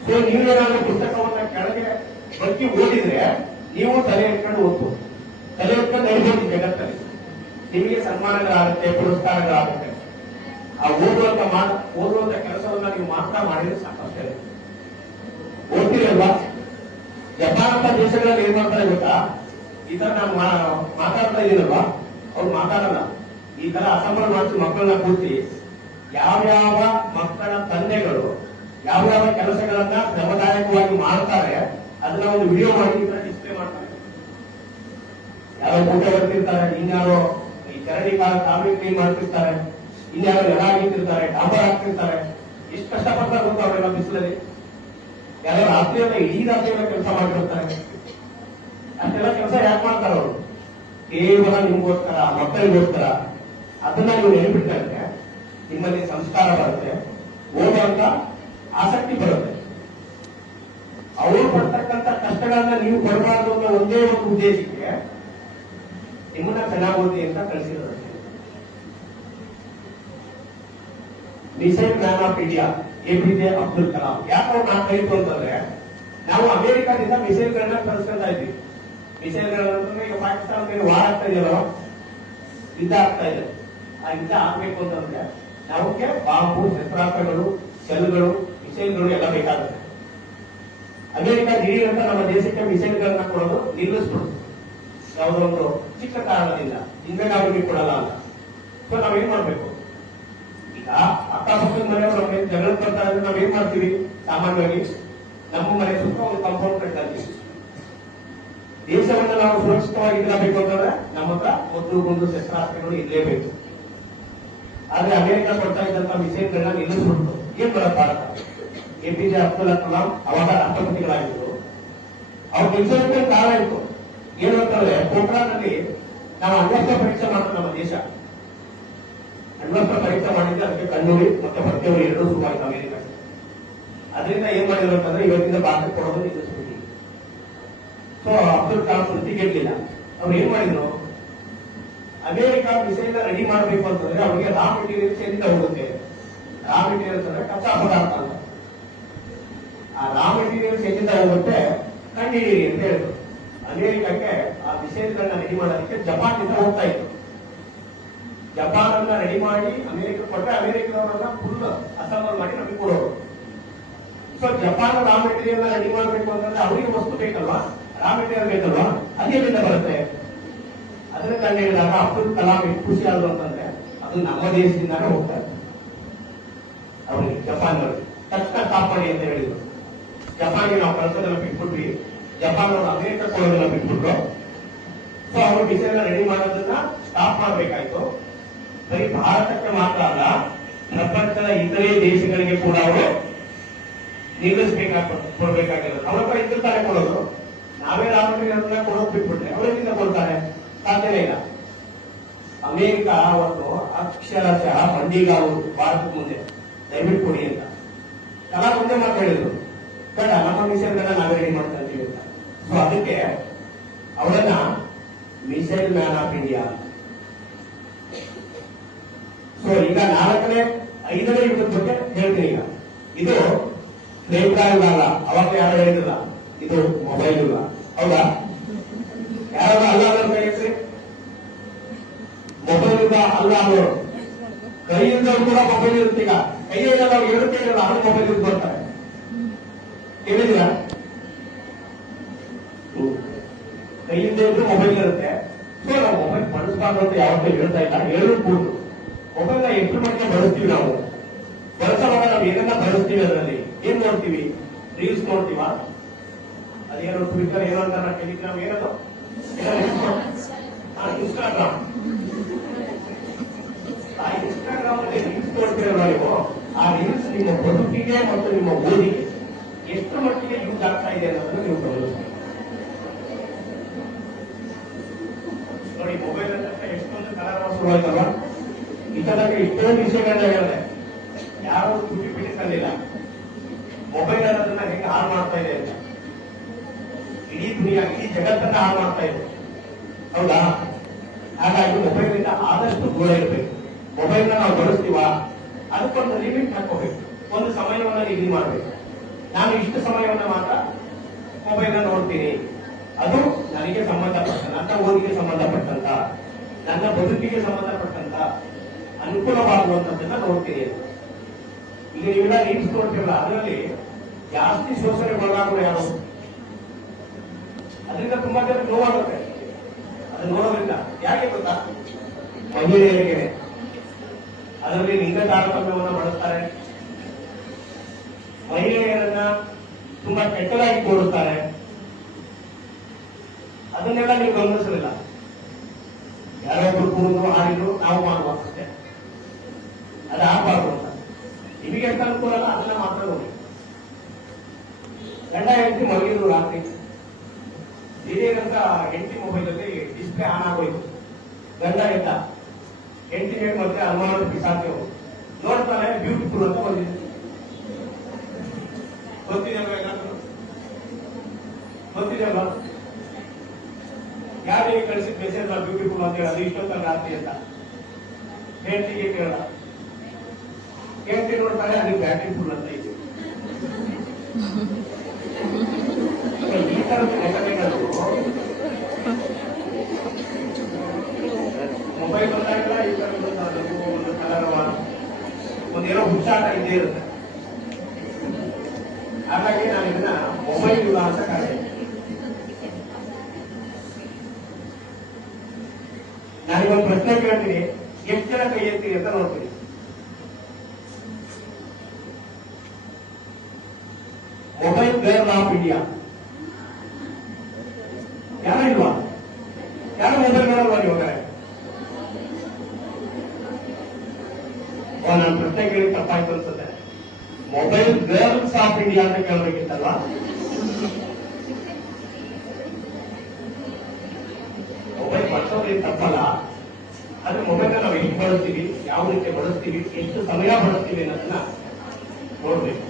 ಸೊ ನೀವೇನಾದ್ರೂ ಪುಸ್ತಕವನ್ನ ಕೆಳಗೆ ಬಗ್ಗಿ ಓದಿದ್ರೆ ನೀವು ತಲೆ ಎತ್ಕೊಂಡು ಓದ್ಬೋದು, ತಲೆ ಎತ್ಕೊಂಡು ನಡಿಬೋದು ಜಗತ್ತಲ್ಲಿ. ನಿಮಗೆ ಸನ್ಮಾನಗಳಾಗುತ್ತೆ, ಪುರಸ್ಕಾರಗಳಾಗುತ್ತೆ. ಆ ಓದುವಂತ ಕೆಲಸವನ್ನ ನೀವು ಮಾತ್ರ ಮಾಡಿದ್ರೆ ಸಾಕಷ್ಟೇ. ಓದ್ತಿರಲ್ವಾ? ಜಪಾನ್ ಅಂತ ದೇಶಗಳಲ್ಲಿ ಏನ್ ಮಾಡ್ತಾರೆ ಗೊತ್ತಾ? ಈ ತರ ನಾನು ಮಾತಾಡ್ತಾ ಇದ್ದೀನಲ್ವಾ, ಅವ್ರು ಮಾತಾಡಲ್ಲ. ಈ ತರ ಅಸಂಬಳ ಮಾಡಿಸಿ ಮಕ್ಕಳನ್ನ ಕೂರಿಸಿ ಯಾವ್ಯಾವ ಮಕ್ಕಳ ತಂದೆಗಳು ಯಾವ್ಯಾವ ಕೆಲಸಗಳನ್ನ ಶ್ರಮದಾಯಕವಾಗಿ ಮಾಡ್ತಾರೆ ಅದನ್ನ ಒಂದು ವಿಡಿಯೋ ಮಾಡಿ ಈ ತರ ಡಿಸ್ಪ್ಲೇ ಮಾಡ್ತಾರೆ. ಯಾರೋ ಊಟ ಬರ್ತಿರ್ತಾರೆ, ಇನ್ಯಾರೋ ಈ ಚರಂಡಿ ಕಾಲುವೆ ಕ್ಲೀನ್ ಮಾಡ್ತಿರ್ತಾರೆ, ಇನ್ಯಾರೋ ನೆಲ ಹಾಕಿರ್ತಾರೆ, ಡಾಂಬರ್ ಹಾಕ್ತಿರ್ತಾರೆ. ಎಷ್ಟು ಕಷ್ಟಪಡ್ತಾರೆ ಗೊತ್ತಾ ಅವರೆಲ್ಲ ಬಿಸಿಲಲ್ಲಿ. ಯಾರೋ ರಾತ್ರಿಯೆಲ್ಲ ಇಡೀ ರಾತ್ರಿಯೆಲ್ಲ ಕೆಲಸ ಮಾಡಿರ್ತಾರೆ. ಅಷ್ಟೆಲ್ಲ ಕೆಲಸ ಯಾಕೆ ಮಾಡ್ತಾರೆ ಅವರು? ಕೇವಲ ನಿಮ್ಗೋಸ್ಕರ, ಮಕ್ಕಳಿಗೋಸ್ಕರ. ಅದನ್ನ ನೀವು ನೆನಪಿಟ್ಟಂತೆ ನಿಮ್ಮಲ್ಲಿ ಸಂಸ್ಕಾರ ಬರುತ್ತೆ, ಓದುವಂತ ಆಸಕ್ತಿ ಬರುತ್ತೆ. ಅವರು ಪಡ್ತಕ್ಕಂಥ ಕಷ್ಟಗಳನ್ನ ನೀವು ಪಡಬಾರ್ದು ಅನ್ನೋ ಒಂದೇ ಒಂದು ಉದ್ದೇಶಕ್ಕೆ ನಿಮ್ಮನ್ನ ಚೆನ್ನಾಗಿ ಓದಿ ಅಂತ ಕಳಿಸಿರೋದು. Missile man of India APJ Abdul Kalam. ಯಾಕೆ ಅವ್ರು ನಾವು ಕಲಿತು ಅಂತಂದ್ರೆ, ನಾವು ಅಮೆರಿಕಾದಿಂದ ಮಿಸೈಲ್ಗಳನ್ನ ಕಳಿಸ್ಕೊಳ್ತಾ ಇದ್ವಿ. ಮಿಸೈಲ್ಗಳಂತಂದ್ರೆ ಈಗ ಪಾಕಿಸ್ತಾನದಲ್ಲಿ ವಾರ ಆಗ್ತಾ ಇದೆಯಲ್ಲ, ಯುದ್ಧ ಆಗ್ತಾ ಇದೆ. ಆ ಯುದ್ಧ ಆಗ್ಬೇಕು ಅಂತಂದ್ರೆ ನಮಗೆ ಬಾಂಬು, ಶಸ್ತ್ರಾಸ್ತ್ರಗಳು, ಶೆಲ್ಗಳು, ಮಿಸೈಲ್ಗಳು ಎಲ್ಲ ಬೇಕಾಗುತ್ತೆ. ಅಮೆರಿಕ ದಿಢೀರ್ ಅಂತ ನಮ್ಮ ದೇಶಕ್ಕೆ ಮಿಸೈಲ್ಗಳನ್ನ ಕೊಡೋದು ನಿಲ್ಲಿಸ್ಬಿಡುದು, ಯಾವುದೋ ಒಂದು ಚಿಕ್ಕ ಕಾರಣದಿಂದ. ಇನ್ಮೇಲೆ ಅವ್ರಿಗೆ ಕೊಡಲ್ಲ ಅಂತ. ಸೊ ನಾವೇನ್ ಮಾಡ್ಬೇಕು? ಈಗ ಅಕ್ಕಪಕ್ಕದ ಮನೆಯವರು ನಮಗೆ ಜಗಳ ಬರ್ತಾ ಇದ್ರೆ ನಾವೇನ್ ಮಾಡ್ತೀವಿ? ಸಾಮಾನ್ಯವಾಗಿ ನಮ್ಮ ಮನೆ ಸುತ್ತ ಒಂದು ಕಾಂಪೌಂಡ್ ಕಟ್ಟಾಗ್ತೀವಿ. ದೇಶವನ್ನು ನಾವು ಸುರಕ್ಷಿತವಾಗಿ ಇಡಬೇಕು ಅಂತಂದ್ರೆ ನಮ್ಮ ಹತ್ರ ಒಂದು ಶಸ್ತ್ರಾಸ್ತ್ರಗಳು ಇರಲೇಬೇಕು. ಆದ್ರೆ ಅಮೆರಿಕ ಕೊಡ್ತಾ ಇದ್ದಂತ ಮಿಸೈಲ್ಗಳನ್ನ ನಿಲ್ಲಿಸ್ಬಿಟ್ಟು ಏನ್ ಬರೋದು ಭಾರತ? APJ ಅಬ್ದುಲ್ ಕಲಾಂ ಅವಾಗ ರಾಷ್ಟ್ರಪತಿಗಳಾಗಿದ್ರು. ಅವ್ರು ನಿಲ್ಲಿಸೋದಕ್ಕೆ ಕಾರಣ ಇತ್ತು. ಏನು ಅಂತಂದ್ರೆ, ಪೋಖ್ರಾನ್ನಲ್ಲಿ ನಾವು ಅಣ್ವಸ್ತ್ರ ಪರೀಕ್ಷೆ ಮಾಡ್ತೀವಿ. ನಮ್ಮ ದೇಶ ಅಣ್ವಸ್ತ್ರ ಪರೀಕ್ಷೆ ಮಾಡಿದ್ರೆ ಅದಕ್ಕೆ ಕಣ್ಣೂರಿ ಮತ್ತೆ ಪ್ರತ್ಯೇಕ ಎರಡೂ ಶುರುವಾಯಿತು ಅಮೆರಿಕ. ಅದರಿಂದ ಏನ್ ಮಾಡಿದ್ರು ಅಂತಂದ್ರೆ ಇವತ್ತಿಂದ ಭಾರತಕ್ಕೆ ಕೊಡೋದು ನಿಲ್ಲಿಸ್ಬಿಟ್ಟು. ಸೊ ಅಬ್ದುಲ್ ಕಲಾಂ ತೃಪ್ತಿಗೆಡ್ಲಿಲ್ಲ. ಅವ್ರು ಏನ್ ಮಾಡಿದ್ರು? ಅಮೆರಿಕ ಮಿಸೈಲ್ ರೆಡಿ ಮಾಡಬೇಕು ಅಂತಂದ್ರೆ ಅವರಿಗೆ ರಾ ಮೆಟೀರಿಯಲ್ಸ್ ಎಲ್ಲಿಂದ ಹೋಗುತ್ತೆ? ರಾ ಮೆಟೀರಿಯಲ್ಸ್ ಅಂದ್ರೆ ಕಚ್ಚಾ ಪದಾರ್ಥ ಅಂತ. ಆ ರಾ ಮೆಟೀರಿಯಲ್ಸ್ ಎಲ್ಲಿಂದ ಹೋಗುತ್ತೆ ಕಂಡುಹಿಡಿಯಿರಿ ಅಂತ ಹೇಳಿದ್ರು. ಅಮೆರಿಕಕ್ಕೆ ಆ ಮಿಸೈಲ್ಗಳನ್ನ ರೆಡಿ ಮಾಡೋದಕ್ಕೆ ಜಪಾನ್ ಇಂದ ಹೋಗ್ತಾ ಇತ್ತು. ಜಪಾನ್ ಅನ್ನ ರೆಡಿ ಮಾಡಿ ಅಮೆರಿಕ ಕೊಟ್ಟರೆ ಅಮೆರಿಕದವರನ್ನ ಫುಲ್ ಅಸೆಂಬಲ್ ಮಾಡಿ ನಮಗೆ ಕೊಡೋರು. So Japan raw material ready ಮಾಡಬೇಕು ಅಂತಂದ್ರೆ ಅವರಿಗೆ ವಸ್ತು ಬೇಕಲ್ವಾ, ರಾ ಮೆಟೀರಿಯಲ್ ಬೇಕಲ್ವಾ, ಅದೇನಿಂದ ಬರುತ್ತೆ? ಅದನ್ನ ಕಂಡು ಹೇಳಿದಾಗ ಅಬ್ದುಲ್ ಕಲಾಂ ಎಷ್ಟು ಖುಷಿ ಆದ್ರು ಅಂತಂದ್ರೆ ಅದು ನಮ್ಮ ದೇಶದಿಂದಾನೇ ಹೋಗ್ತಾರೆ ಅವರಿಗೆ. ಜಪಾನ್ನವರು ತಕ್ಷಣ ಸ್ಟಾಪ್ ಮಾಡಿ ಅಂತ ಹೇಳಿದ್ರು. ಜಪಾನ್ಗೆ ನಾವು ಕಳ್ಸೋದನ್ನ ಬಿಟ್ಬಿಟ್ವಿ, ಜಪಾನ್ ಅವರು ಅಮೆರಿಕ ಕೊಡೋದನ್ನ ಬಿಟ್ಬಿಟ್ರು. ಸೊ ಅವರು ಮಿಸೈಲ್ ರೆಡಿ ಮಾಡೋದನ್ನ ಸ್ಟಾಪ್ ಮಾಡಬೇಕಾಯ್ತು. ಬರೀ ಭಾರತಕ್ಕೆ ಮಾತ್ರ ಅಲ್ಲ, ಪ್ರಪಂಚದ ಇತರೆ ದೇಶಗಳಿಗೆ ಕೂಡ ಅವರು ಕೊಡಬೇಕಾಗಿರೋದು. ಅವ್ರ ಹತ್ರ ಇದ್ದಿರ್ತಾರೆ ಕೊಡೋದು. ನಾವೇ ರಾಮಣ್ಣ ಕೊಡೋದು ಬಿಟ್ಬಿಟ್ರೆ ಅವರಿಂದ ಕೊಡ್ತಾರೆ? ಸಾಧ್ಯನೇ ಇಲ್ಲ. ಅಮೆರಿಕ ಅವತ್ತು ಅಕ್ಷರಶಃ ಮಂಡಿಗಾವು ಭಾರತದ ಮುಂದೆ ದಯವಿಟ್ಟು ಕೊಡಿ ಅಂತ ಕಲಾ ಮುಂದೆ ಮಾತಾಡಿದ್ರು. ಬೇಡ, ನಮ್ಮ ಮಿಸೈಲ್ಗಳನ್ನ ನಾವೇ ರೆಡಿ ಮಾಡ್ತಾ ಇದ್ದೀವಿ ಅಂತ. ಸೊ ಅದಕ್ಕೆ ಅವರನ್ನ missile man of India. So ಈಗ 4ನೇ 5ನೇ ಯುದ್ಧದ ಬಗ್ಗೆ ಹೇಳ್ತೀನಿ. ಈಗ ಇದು ನೇತ್ರ ಯುಗ ಅಲ್ಲ, ಅವಾಗ ಯಾರು ಹೇಳಿದ್ರಲ್ಲ, ಇದು ಮೊಬೈಲ್ ಯುಗ. ಹೌದಾ? ಯಾರಾದ್ರೂ ಅಲ್ಲ ಅಂತ ಹೇಳಿದ್ರಿ? ಮೊಬೈಲ್ ಯುಗ ಅಲ್ಲ ಅವರು. ಕೈಯಿಂದ ಕೂಡ ಮೊಬೈಲ್ ಇರುತ್ತೆ. ಈಗ ಕೈಯಲ್ಲಿ ಅವ್ರು ಹೇಳುತ್ತೆ ಇರಲ್ಲ, ಅದು ಮೊಬೈಲ್ ಯುಗ ಬರ್ತಾರೆ. ಹೇಳಿದೀರಾ? ಕೈಯಿಂದ ಇದ್ದು ಮೊಬೈಲ್ ಇರುತ್ತೆ. ಸೊ ನಾವು ಮೊಬೈಲ್ ಬಳಸಬಾರ್ದು ಅಂತ ಯಾವತ್ತೂ ಹೇಳ್ತಾ ಇಲ್ಲ, ಹೇಳಬಹುದು. ಮೊಬೈಲ್ ನ ಎಷ್ಟು ಮಟ್ಟಿಗೆ ಬಳಸ್ತೀವಿ ನಾವು? ಬಳಸುವಾಗ ನಾವು ಏನನ್ನ ಬಳಸ್ತೀವಿ? ಅದರಲ್ಲಿ ಏನ್ ನೋಡ್ತೀವಿ? ರೀಲ್ಸ್ ನೋಡ್ತೀವ? ಅದೇನೋ ಟ್ವಿಟರ್, ಏನೋ ಅಂತಾರ, ಟೆಲಿಗ್ರಾಮ್, ಏನದು ಇನ್ಸ್ಟಾಗ್ರಾಮ್. ಆ ಇನ್ಸ್ಟಾಗ್ರಾಮ್ ಅಲ್ಲಿ ರೀಲ್ಸ್ ನೋಡ್ತಿರಲ್ಲ ನೀವು, ಆ ರೀಲ್ಸ್ ನಿಮ್ಮ ಬದುಕಿಗೆ ಮತ್ತು ನಿಮ್ಮ ಓದಿಗೆ ಎಷ್ಟು ಮಟ್ಟಿಗೆ ಯೂಸ್ ಆಗ್ತಾ ಇದೆ ಅನ್ನೋದನ್ನು ನೀವು ಗಮನಿಸಬೇಕು. ನೋಡಿ, ಮೊಬೈಲ್ ಅಂತ ಎಷ್ಟೊಂದು ಕಲರ್ ಶುರುವಾಯ್ತಲ್ಲ. ಇದಕ್ಕೆ ಇಷ್ಟೊಂದು ವಿಷಯಗಳನ್ನ ಹೇಳಿದೆ, ಯಾರು ತುಟಿ ಬಿಡಿಸಲಿಲ್ಲ. ಮೊಬೈಲ್ ಅನ್ನೋದನ್ನ ಹೆಂಗೆ ಹಾಳು ಮಾಡ್ತಾ ಇದೆ ಅಂತ. ಇಡೀ ದುನಿಯಾ, ಇಡೀ ಜಗತ್ತನ್ನ ಹಾಳು ಮಾಡ್ತಾ ಇದೆ. ಹೌದಾ? ಹಾಗಾಗಿ ಮೊಬೈಲಿಂದ ಆದಷ್ಟು ದೂರ ಇರಬೇಕು. ಮೊಬೈಲ್ನ ನಾವು ಬಳಸ್ತೀವ ಅದಕ್ಕೊಂದು ಲಿಮಿಟ್ ಹಾಕೋಬೇಕು. ಒಂದು ಸಮಯವನ್ನ ನಿಗದಿ ಮಾಡಬೇಕು. ನಾನು ಇಷ್ಟು ಸಮಯವನ್ನ ಮಾತ್ರ ಮೊಬೈಲ್ನ ನೋಡ್ತೀನಿ, ಅದು ನನಗೆ ಸಂಬಂಧಪಟ್ಟ, ನನ್ನ ಓದಿಗೆ ಸಂಬಂಧಪಟ್ಟಂತ, ನನ್ನ ಬದುಕಿಗೆ ಸಂಬಂಧಪಟ್ಟಂತ ಅನುಕೂಲವಾಗುವಂತದ್ದನ್ನ ನೋಡ್ತೀನಿ. ಈಗ ನೀವೆಲ್ಲ ರೀಲ್ಸ್ ನೋಡ್ತೀವಲ್ಲ, ಅದರಲ್ಲಿ ಜಾಸ್ತಿ ಶೋಷಣೆ ಒಳಗಾಗುವ ಯಾರು? ಅದರಿಂದ ತುಂಬಾ ಜನ ನೋವಾಗುತ್ತೆ ಅದು ನೋಡೋದ್ರಿಂದ. ಯಾಕೆ ಗೊತ್ತಾ? ಮಹಿಳೆಯರಿಗೆ ಅದರಲ್ಲಿ ಲಿಂಗ ತಾರತಮ್ಯವನ್ನು ಬಳಸ್ತಾರೆ, ಮಹಿಳೆಯರನ್ನ ತುಂಬಾ ಕೆಟ್ಟದಾಗಿ ತೋರಿಸ್ತಾರೆ. ಅದನ್ನೆಲ್ಲ ನೀವು ಗಮನಿಸಲಿಲ್ಲ. ಯಾರೊಬ್ರು ಕೂರು ಹಾಡಿದ್ರು ನಾವು ಮಾಡುವ ಅಷ್ಟೇ, ಅದು ಆಗಬಾರ್ದು ಅಂತ. ನಿಮಗೆ ಎಷ್ಟು ಅನುಕೂಲ ಅಲ್ಲ ಅದನ್ನ ಮಾತ್ರ ನೋಡಿ. ಗಂಡ ಹೆಂಡತಿ ಮಲಗಿದ್ರು ರಾತ್ರಿ, ಹಿರಿಯರಂತ ಹೆಂಡತಿ ಮೊಬೈಲಲ್ಲಿ ಡಿಸ್ಪ್ಲೇ ಆನ್ ಆಗೋಯ್ತು. ಗಂಡ ಎದ್ದ, ಹೆಂಡತಿ ಮೇಲೆ ಮತ್ತೆ ಅನುಮಾನ ಬಿಸಾಕ್ತೇವೆ. ನೋಡ್ತಾನೆ ಬ್ಯೂಟಿಫುಲ್ ಅಂತ ಬಂದಿದೆ. ಗೊತ್ತಿದೆಯಲ್ಲ ಯಾರಿಗೆ ಕಳಿಸಿದ ಮೆಸೇಜ್ ಬ್ಯೂಟಿಫುಲ್ ಅಂತ ಹೇಳಿ, ಅದು ಇಷ್ಟೊತ್ತಲ್ಲ ರಾತ್ರಿ ಅಂತ ಹೆಂಡತಿಗೆ ಕೇಳ. ಹೆಂಡತಿ ನೋಡ್ತಾನೆ ಅದು ಬ್ಯೂಟಿಫುಲ್ ಅಂತ ಇದೆ. ಈ ತರದ ಘಟನೆಗಳು ಮೊಬೈಲ್ ಬಂದಾಗಿಲ್ಲ. ಈ ತರದ್ದು ಒಂದು ಕಲರವ ಒಂದೇನೋ ಹುಚ್ಚಾಟ ಇದ್ದೇ ಇರುತ್ತೆ. ಹಾಗಾಗಿ ನಾನು ಇದನ್ನ ಮೊಬೈಲ್ ಯುಗ ಅಂತ ಕರೆದೆ. ನಾನಿಗೊಂದು ಪ್ರಶ್ನೆ ಕೇಳ್ತೀನಿ, ಎಷ್ಟು ಜನ ಕೈ ಎತ್ತೀರಿ ಅಂತ ನೋಡ್ತೀನಿ. ಮೊಬೈಲ್ ಗರ್ಲ್ ಆಫ್ ಇಂಡಿಯಾ ಯಾರು ಇಲ್ವಾ? ಯಾರು ಮೊಬೈಲ್ ಗರ್ಲ್ವಾ ಇವಾಗ? ನಾನು ಪ್ರಶ್ನೆ ಕೇಳಿ ತಪ್ಪಾಯ್ತು ಅನ್ಸುತ್ತೆ. ಮೊಬೈಲ್ ಗರ್ಲ್ಸ್ ಆಫ್ ಇಂಡಿಯಾ ಅಂತ ಕೇಳಬೇಕಿತ್ತಲ್ವಾ? ಮೊಬೈಲ್ ಬಳಸೋದ್ರಿಂದ ತಪ್ಪಲ್ಲ, ಆದ್ರೆ ಮೊಬೈಲ್ ನಾವು ಎಷ್ಟು ಬಳಸ್ತೀವಿ, ಯಾವ ರೀತಿ ಬಳಸ್ತೀವಿ, ಎಷ್ಟು ಸಮಯ ಬಳಸ್ತೀವಿ ಅನ್ನೋದನ್ನ ನೋಡ್ಬೇಕು.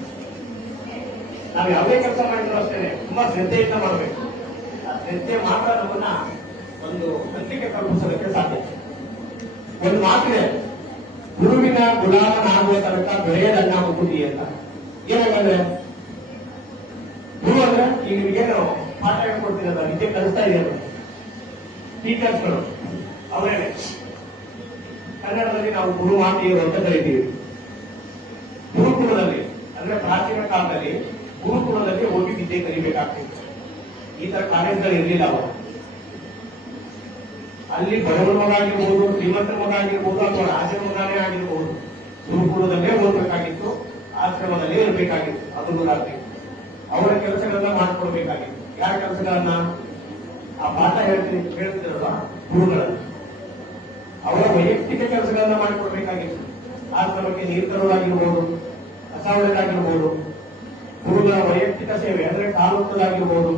ನಾವು ಯಾವುದೇ ಕೆಲಸ ಮಾಡಿದ್ರು ಅಷ್ಟೇ ತುಂಬಾ ಶ್ರದ್ಧೆಯಿಂದ ಮಾಡಬೇಕು. ಆ ಶ್ರದ್ಧೆ ಮಾತ್ರ ನಮ್ಮನ್ನ ಒಂದು ಹಂತಕ್ಕೆ ತಲುಪಿಸೋದಕ್ಕೆ ಸಾಧ್ಯ. ಒಂದು ಮಾತಿದೆ, ಗುರುವಿನ ಗುಲಾಮನಾಗುವ ತನಕ ಬೆಳೆಯದನ್ನ ಮುಗುದಿ ಅಂತ. ಏನಾಗಂದ್ರೆ ಗುರು ಅಂದ್ರೆ ಈಗ ನಿಮಗೇನು ಪಾಠ ಹೇಳ್ಕೊಡ್ತೀರಲ್ಲ, ವಿದ್ಯೆ ಕಲಿಸ್ತಾ ಇದೆಯಲ್ಲ ಟೀಚರ್ಸ್ಗಳು, ಅವರೇನೆ ಕನ್ನಡದಲ್ಲಿ ನಾವು ಗುರು ಮಾತೆಯರು ಅಂತ ಕರಿತೀವಿ. ಗುರುಕುಲದಲ್ಲಿ ಅಂದ್ರೆ ಪ್ರಾಚೀನ ಕಾಲದಲ್ಲಿ ಗುರುಕುಲದಲ್ಲಿ ಹೋಗಿ ವಿದ್ಯೆ ಕಲಿಬೇಕಾಗ್ತಿತ್ತು. ಈ ತರ ಕಾಲೇಜ್ಗಳು ಇರಲಿಲ್ಲ ಅವಾಗ. ಅಲ್ಲಿ ಬಡವರ ಮಗ ಆಗಿರ್ಬೋದು, ಶ್ರೀಮಂತರ ಮಗ ಆಗಿರ್ಬೋದು, ಅಥವಾ ರಾಜನ ಮಗನೇ ಆಗಿರ್ಬೋದು, ಗುರುಕುಲದಲ್ಲೇ ಓದಬೇಕಾಗಿತ್ತು, ಆಶ್ರಮದಲ್ಲೇ ಇರಬೇಕಾಗಿತ್ತು. ಅದು ರಾತ್ರಿ ಅವರ ಕೆಲಸಗಳನ್ನ ಮಾಡಿಕೊಡ್ಬೇಕಾಗಿತ್ತು. ಯಾರ ಕೆಲಸಗಳನ್ನ? ಆ ಪಾಠ ಹೇಳ್ತಿರಲ್ಲ ಗುರುಗಳಲ್ಲಿ, ಅವರ ವೈಯಕ್ತಿಕ ಕೆಲಸಗಳನ್ನ ಮಾಡಿಕೊಡ್ಬೇಕಾಗಿತ್ತು. ಆಶ್ರಮಕ್ಕೆ ನೀರು ತರೋದಾಗಿರ್ಬೋದು, ಕಸ ಹೊಡೆದಾಗಿರ್ಬೋದು, ಗುರುಗಳ ವೈಯಕ್ತಿಕ ಸೇವೆ ಅಂದ್ರೆ ಕಾಲೋತ್ತದಾಗಿರ್ಬೋದು,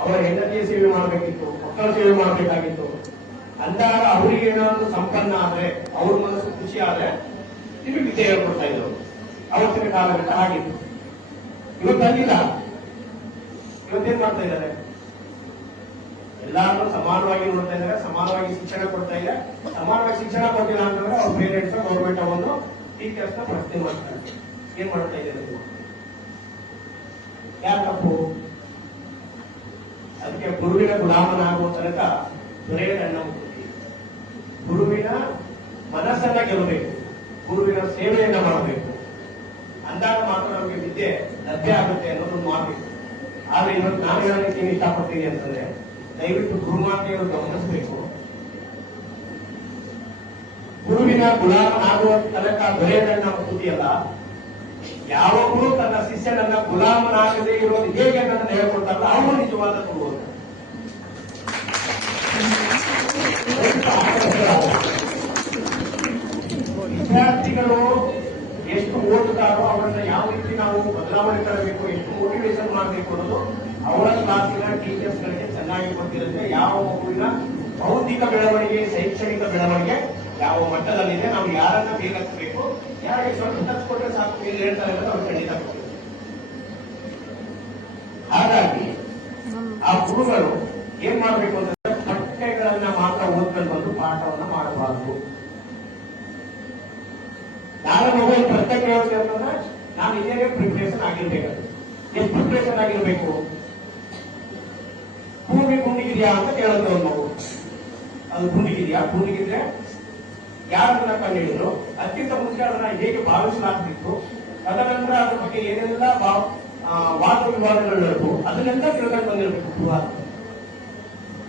ಅವರ ಹೆಂಡತಿಯ ಸೇವೆ ಮಾಡಬೇಕಿತ್ತು, ಮಕ್ಕಳ ಸೇವೆ ಮಾಡಬೇಕಾಗಿತ್ತು. ಅಂದಾಗ ಅವರಿಗೆ ಏನಾದ್ರು ಸಂಪನ್ನ ಆದ್ರೆ, ಅವ್ರ ಮನಸ್ಸು ಖುಷಿ ಆದ್ರೆ ನಿಮಗೆ ವಿದ್ಯೆ ಹೇಳ್ಕೊಡ್ತಾ ಇದ್ರು. ಅವತ್ತಿನ ಕಾಲಘಟ್ಟ ಆಗಿತ್ತು. ಇವತ್ತಂದಿಲ್ಲ. ಇವತ್ತೇನ್ ಮಾಡ್ತಾ ಇದ್ದಾರೆ? ಎಲ್ಲಾರು ಸಮಾನವಾಗಿ ನೋಡ್ತಾ ಇದ್ದಾರೆ, ಸಮಾನವಾಗಿ ಶಿಕ್ಷಣ ಕೊಡ್ತಾ ಇದೆ. ಸಮಾನವಾಗಿ ಶಿಕ್ಷಣ ಕೊಟ್ಟಿಲ್ಲ ಅಂತಂದ್ರೆ ಅವ್ರ ಪೇರೆಂಟ್ಸ್ ಗೌರ್ಮೆಂಟ್ ಒಂದು ಟೀಚರ್ಸ್ ನ ಪ್ರಶ್ನೆ ಮಾಡ್ತಾರೆ. ಏನ್ ಮಾಡ್ತಾ ಇದ್ದಾರೆ ನೀವು? ಯಾರು ತಪ್ಪು? ಅದಕ್ಕೆ ಗುರುವಿನ ಗುಲಾಮನಾಗುವ ತನಕ ದೊರೆಯದನ್ನ ಮುಕ್ತಿ. ಗುರುವಿನ ಮನಸ್ಸನ್ನ ಗೆಲ್ಲಬೇಕು, ಗುರುವಿನ ಸೇವೆಯನ್ನ ಮಾಡಬೇಕು. ಅಂದಾಗ ಮಾತ್ರ ನಮಗೆ ವಿದ್ಯೆ ಲಭ್ಯ ಆಗುತ್ತೆ ಅನ್ನೋದು ಮಾತಿತ್ತು. ಆದ್ರೆ ಇವತ್ತು ನಾನು ಹೇಳಲಿಕ್ಕೆ ಏನು ಇಷ್ಟಪಡ್ತೀನಿ ಅಂತಂದ್ರೆ, ದಯವಿಟ್ಟು ಗುರುಮಾತೆಯವರು ಗಮನಿಸಬೇಕು. ಗುರುವಿನ ಗುಲಾಮನಾಗುವ ತನಕ ದೊರೆಯದನ್ನ ಮುಕ್ತಿಯಲ್ಲ, ಯಾವ ಗುರು ತನ್ನ ಶಿಷ್ಯನನ್ನ ಗುಲಾಮನಾಗದೇ ಇರೋದು ಹೇಗೆ ಅನ್ನೋದನ್ನ ಹೇಳ್ಕೊಡ್ತಾರಲ್ಲ ಅವರು ನಿಜವಾದ ಗುರು. ವಿದ್ಯಾರ್ಥಿಗಳು ಎಷ್ಟು ಓದುತ್ತಾರೋ ಅವರನ್ನ ಯಾವ ರೀತಿ ನಾವು ಬದಲಾವಣೆ ತರಬೇಕು, ಎಷ್ಟು ಮೋಟಿವೇಶನ್ ಮಾಡಬೇಕು ಅನ್ನೋದು ಅವರ ಕ್ಲಾಸಿನ ಟೀಚರ್ಸ್ ಗಳಿಗೆ ಚೆನ್ನಾಗಿ ಗೊತ್ತಿರುತ್ತೆ. ಯಾವ ಮಗುವಿನ ಬೌದ್ಧಿಕ ಬೆಳವಣಿಗೆ, ಶೈಕ್ಷಣಿಕ ಬೆಳವಣಿಗೆ ಯಾವ ಮಟ್ಟದಲ್ಲಿದೆ, ನಾವು ಯಾರನ್ನ ಬೇಗತ್ತಬೇಕು, ಯಾರಿಗೆ ಸ್ವಲ್ಪ ತರಿಸ್ಕೊಟ್ರೆ ಸಾಕು ಏನು ಹೇಳ್ತಾರೆ ಅಂತ ಅವ್ರು ಖಂಡಿತ ಗೊತ್ತಿದೆ. ಹಾಗಾಗಿ ಆ ಗುರುಗಳು ಏನ್ ಮಾಡಬೇಕು ಅಂತಂದ್ರೆ ಪಠ್ಯಗಳನ್ನ ಮಾತ್ರ ಪಾಠವನ್ನ ಮಾಡಬಾರದು. ನಾನು ಮೊಬೈಲ್ ಪ್ರಶ್ನೆ ಕೇಳೋದು ಅಂತಂದ್ರೆ ನಾನು ಇದೇ ಪ್ರಿಪರೇಷನ್ ಆಗಿರ್ಬೇಕು. ಎಷ್ಟು ಪ್ರಿಪರೇಷನ್ ಆಗಿರ್ಬೇಕು? ಭೂಮಿ ಗುಂಡಿಗಿದೆಯಾ ಅಂತ ಕೇಳೋದು ಒಂದು ಮಗು. ಅದು ಗುಂಡಿಗಿದೆಯಾ? ಗುಂಡಿಗಿದ್ರೆ ಯಾರನ್ನ ಕಂಡುಹಿಡಿದ್ರು, ಅದಕ್ಕಿಂತ ಮುಂಚೆ ಅದನ್ನ ಹೇಗೆ ಭಾವಿಸಲಾಗ್ತಿತ್ತು, ತದನಂತರ ಅದ್ರ ಬಗ್ಗೆ ಏನೆಲ್ಲ ವಾದ ವಿವಾದಗಳು ನಡೆದು ಅದನ್ನೆಲ್ಲ ತಿಳ್ಕೊಂಡು ಬಂದಿರಬೇಕು.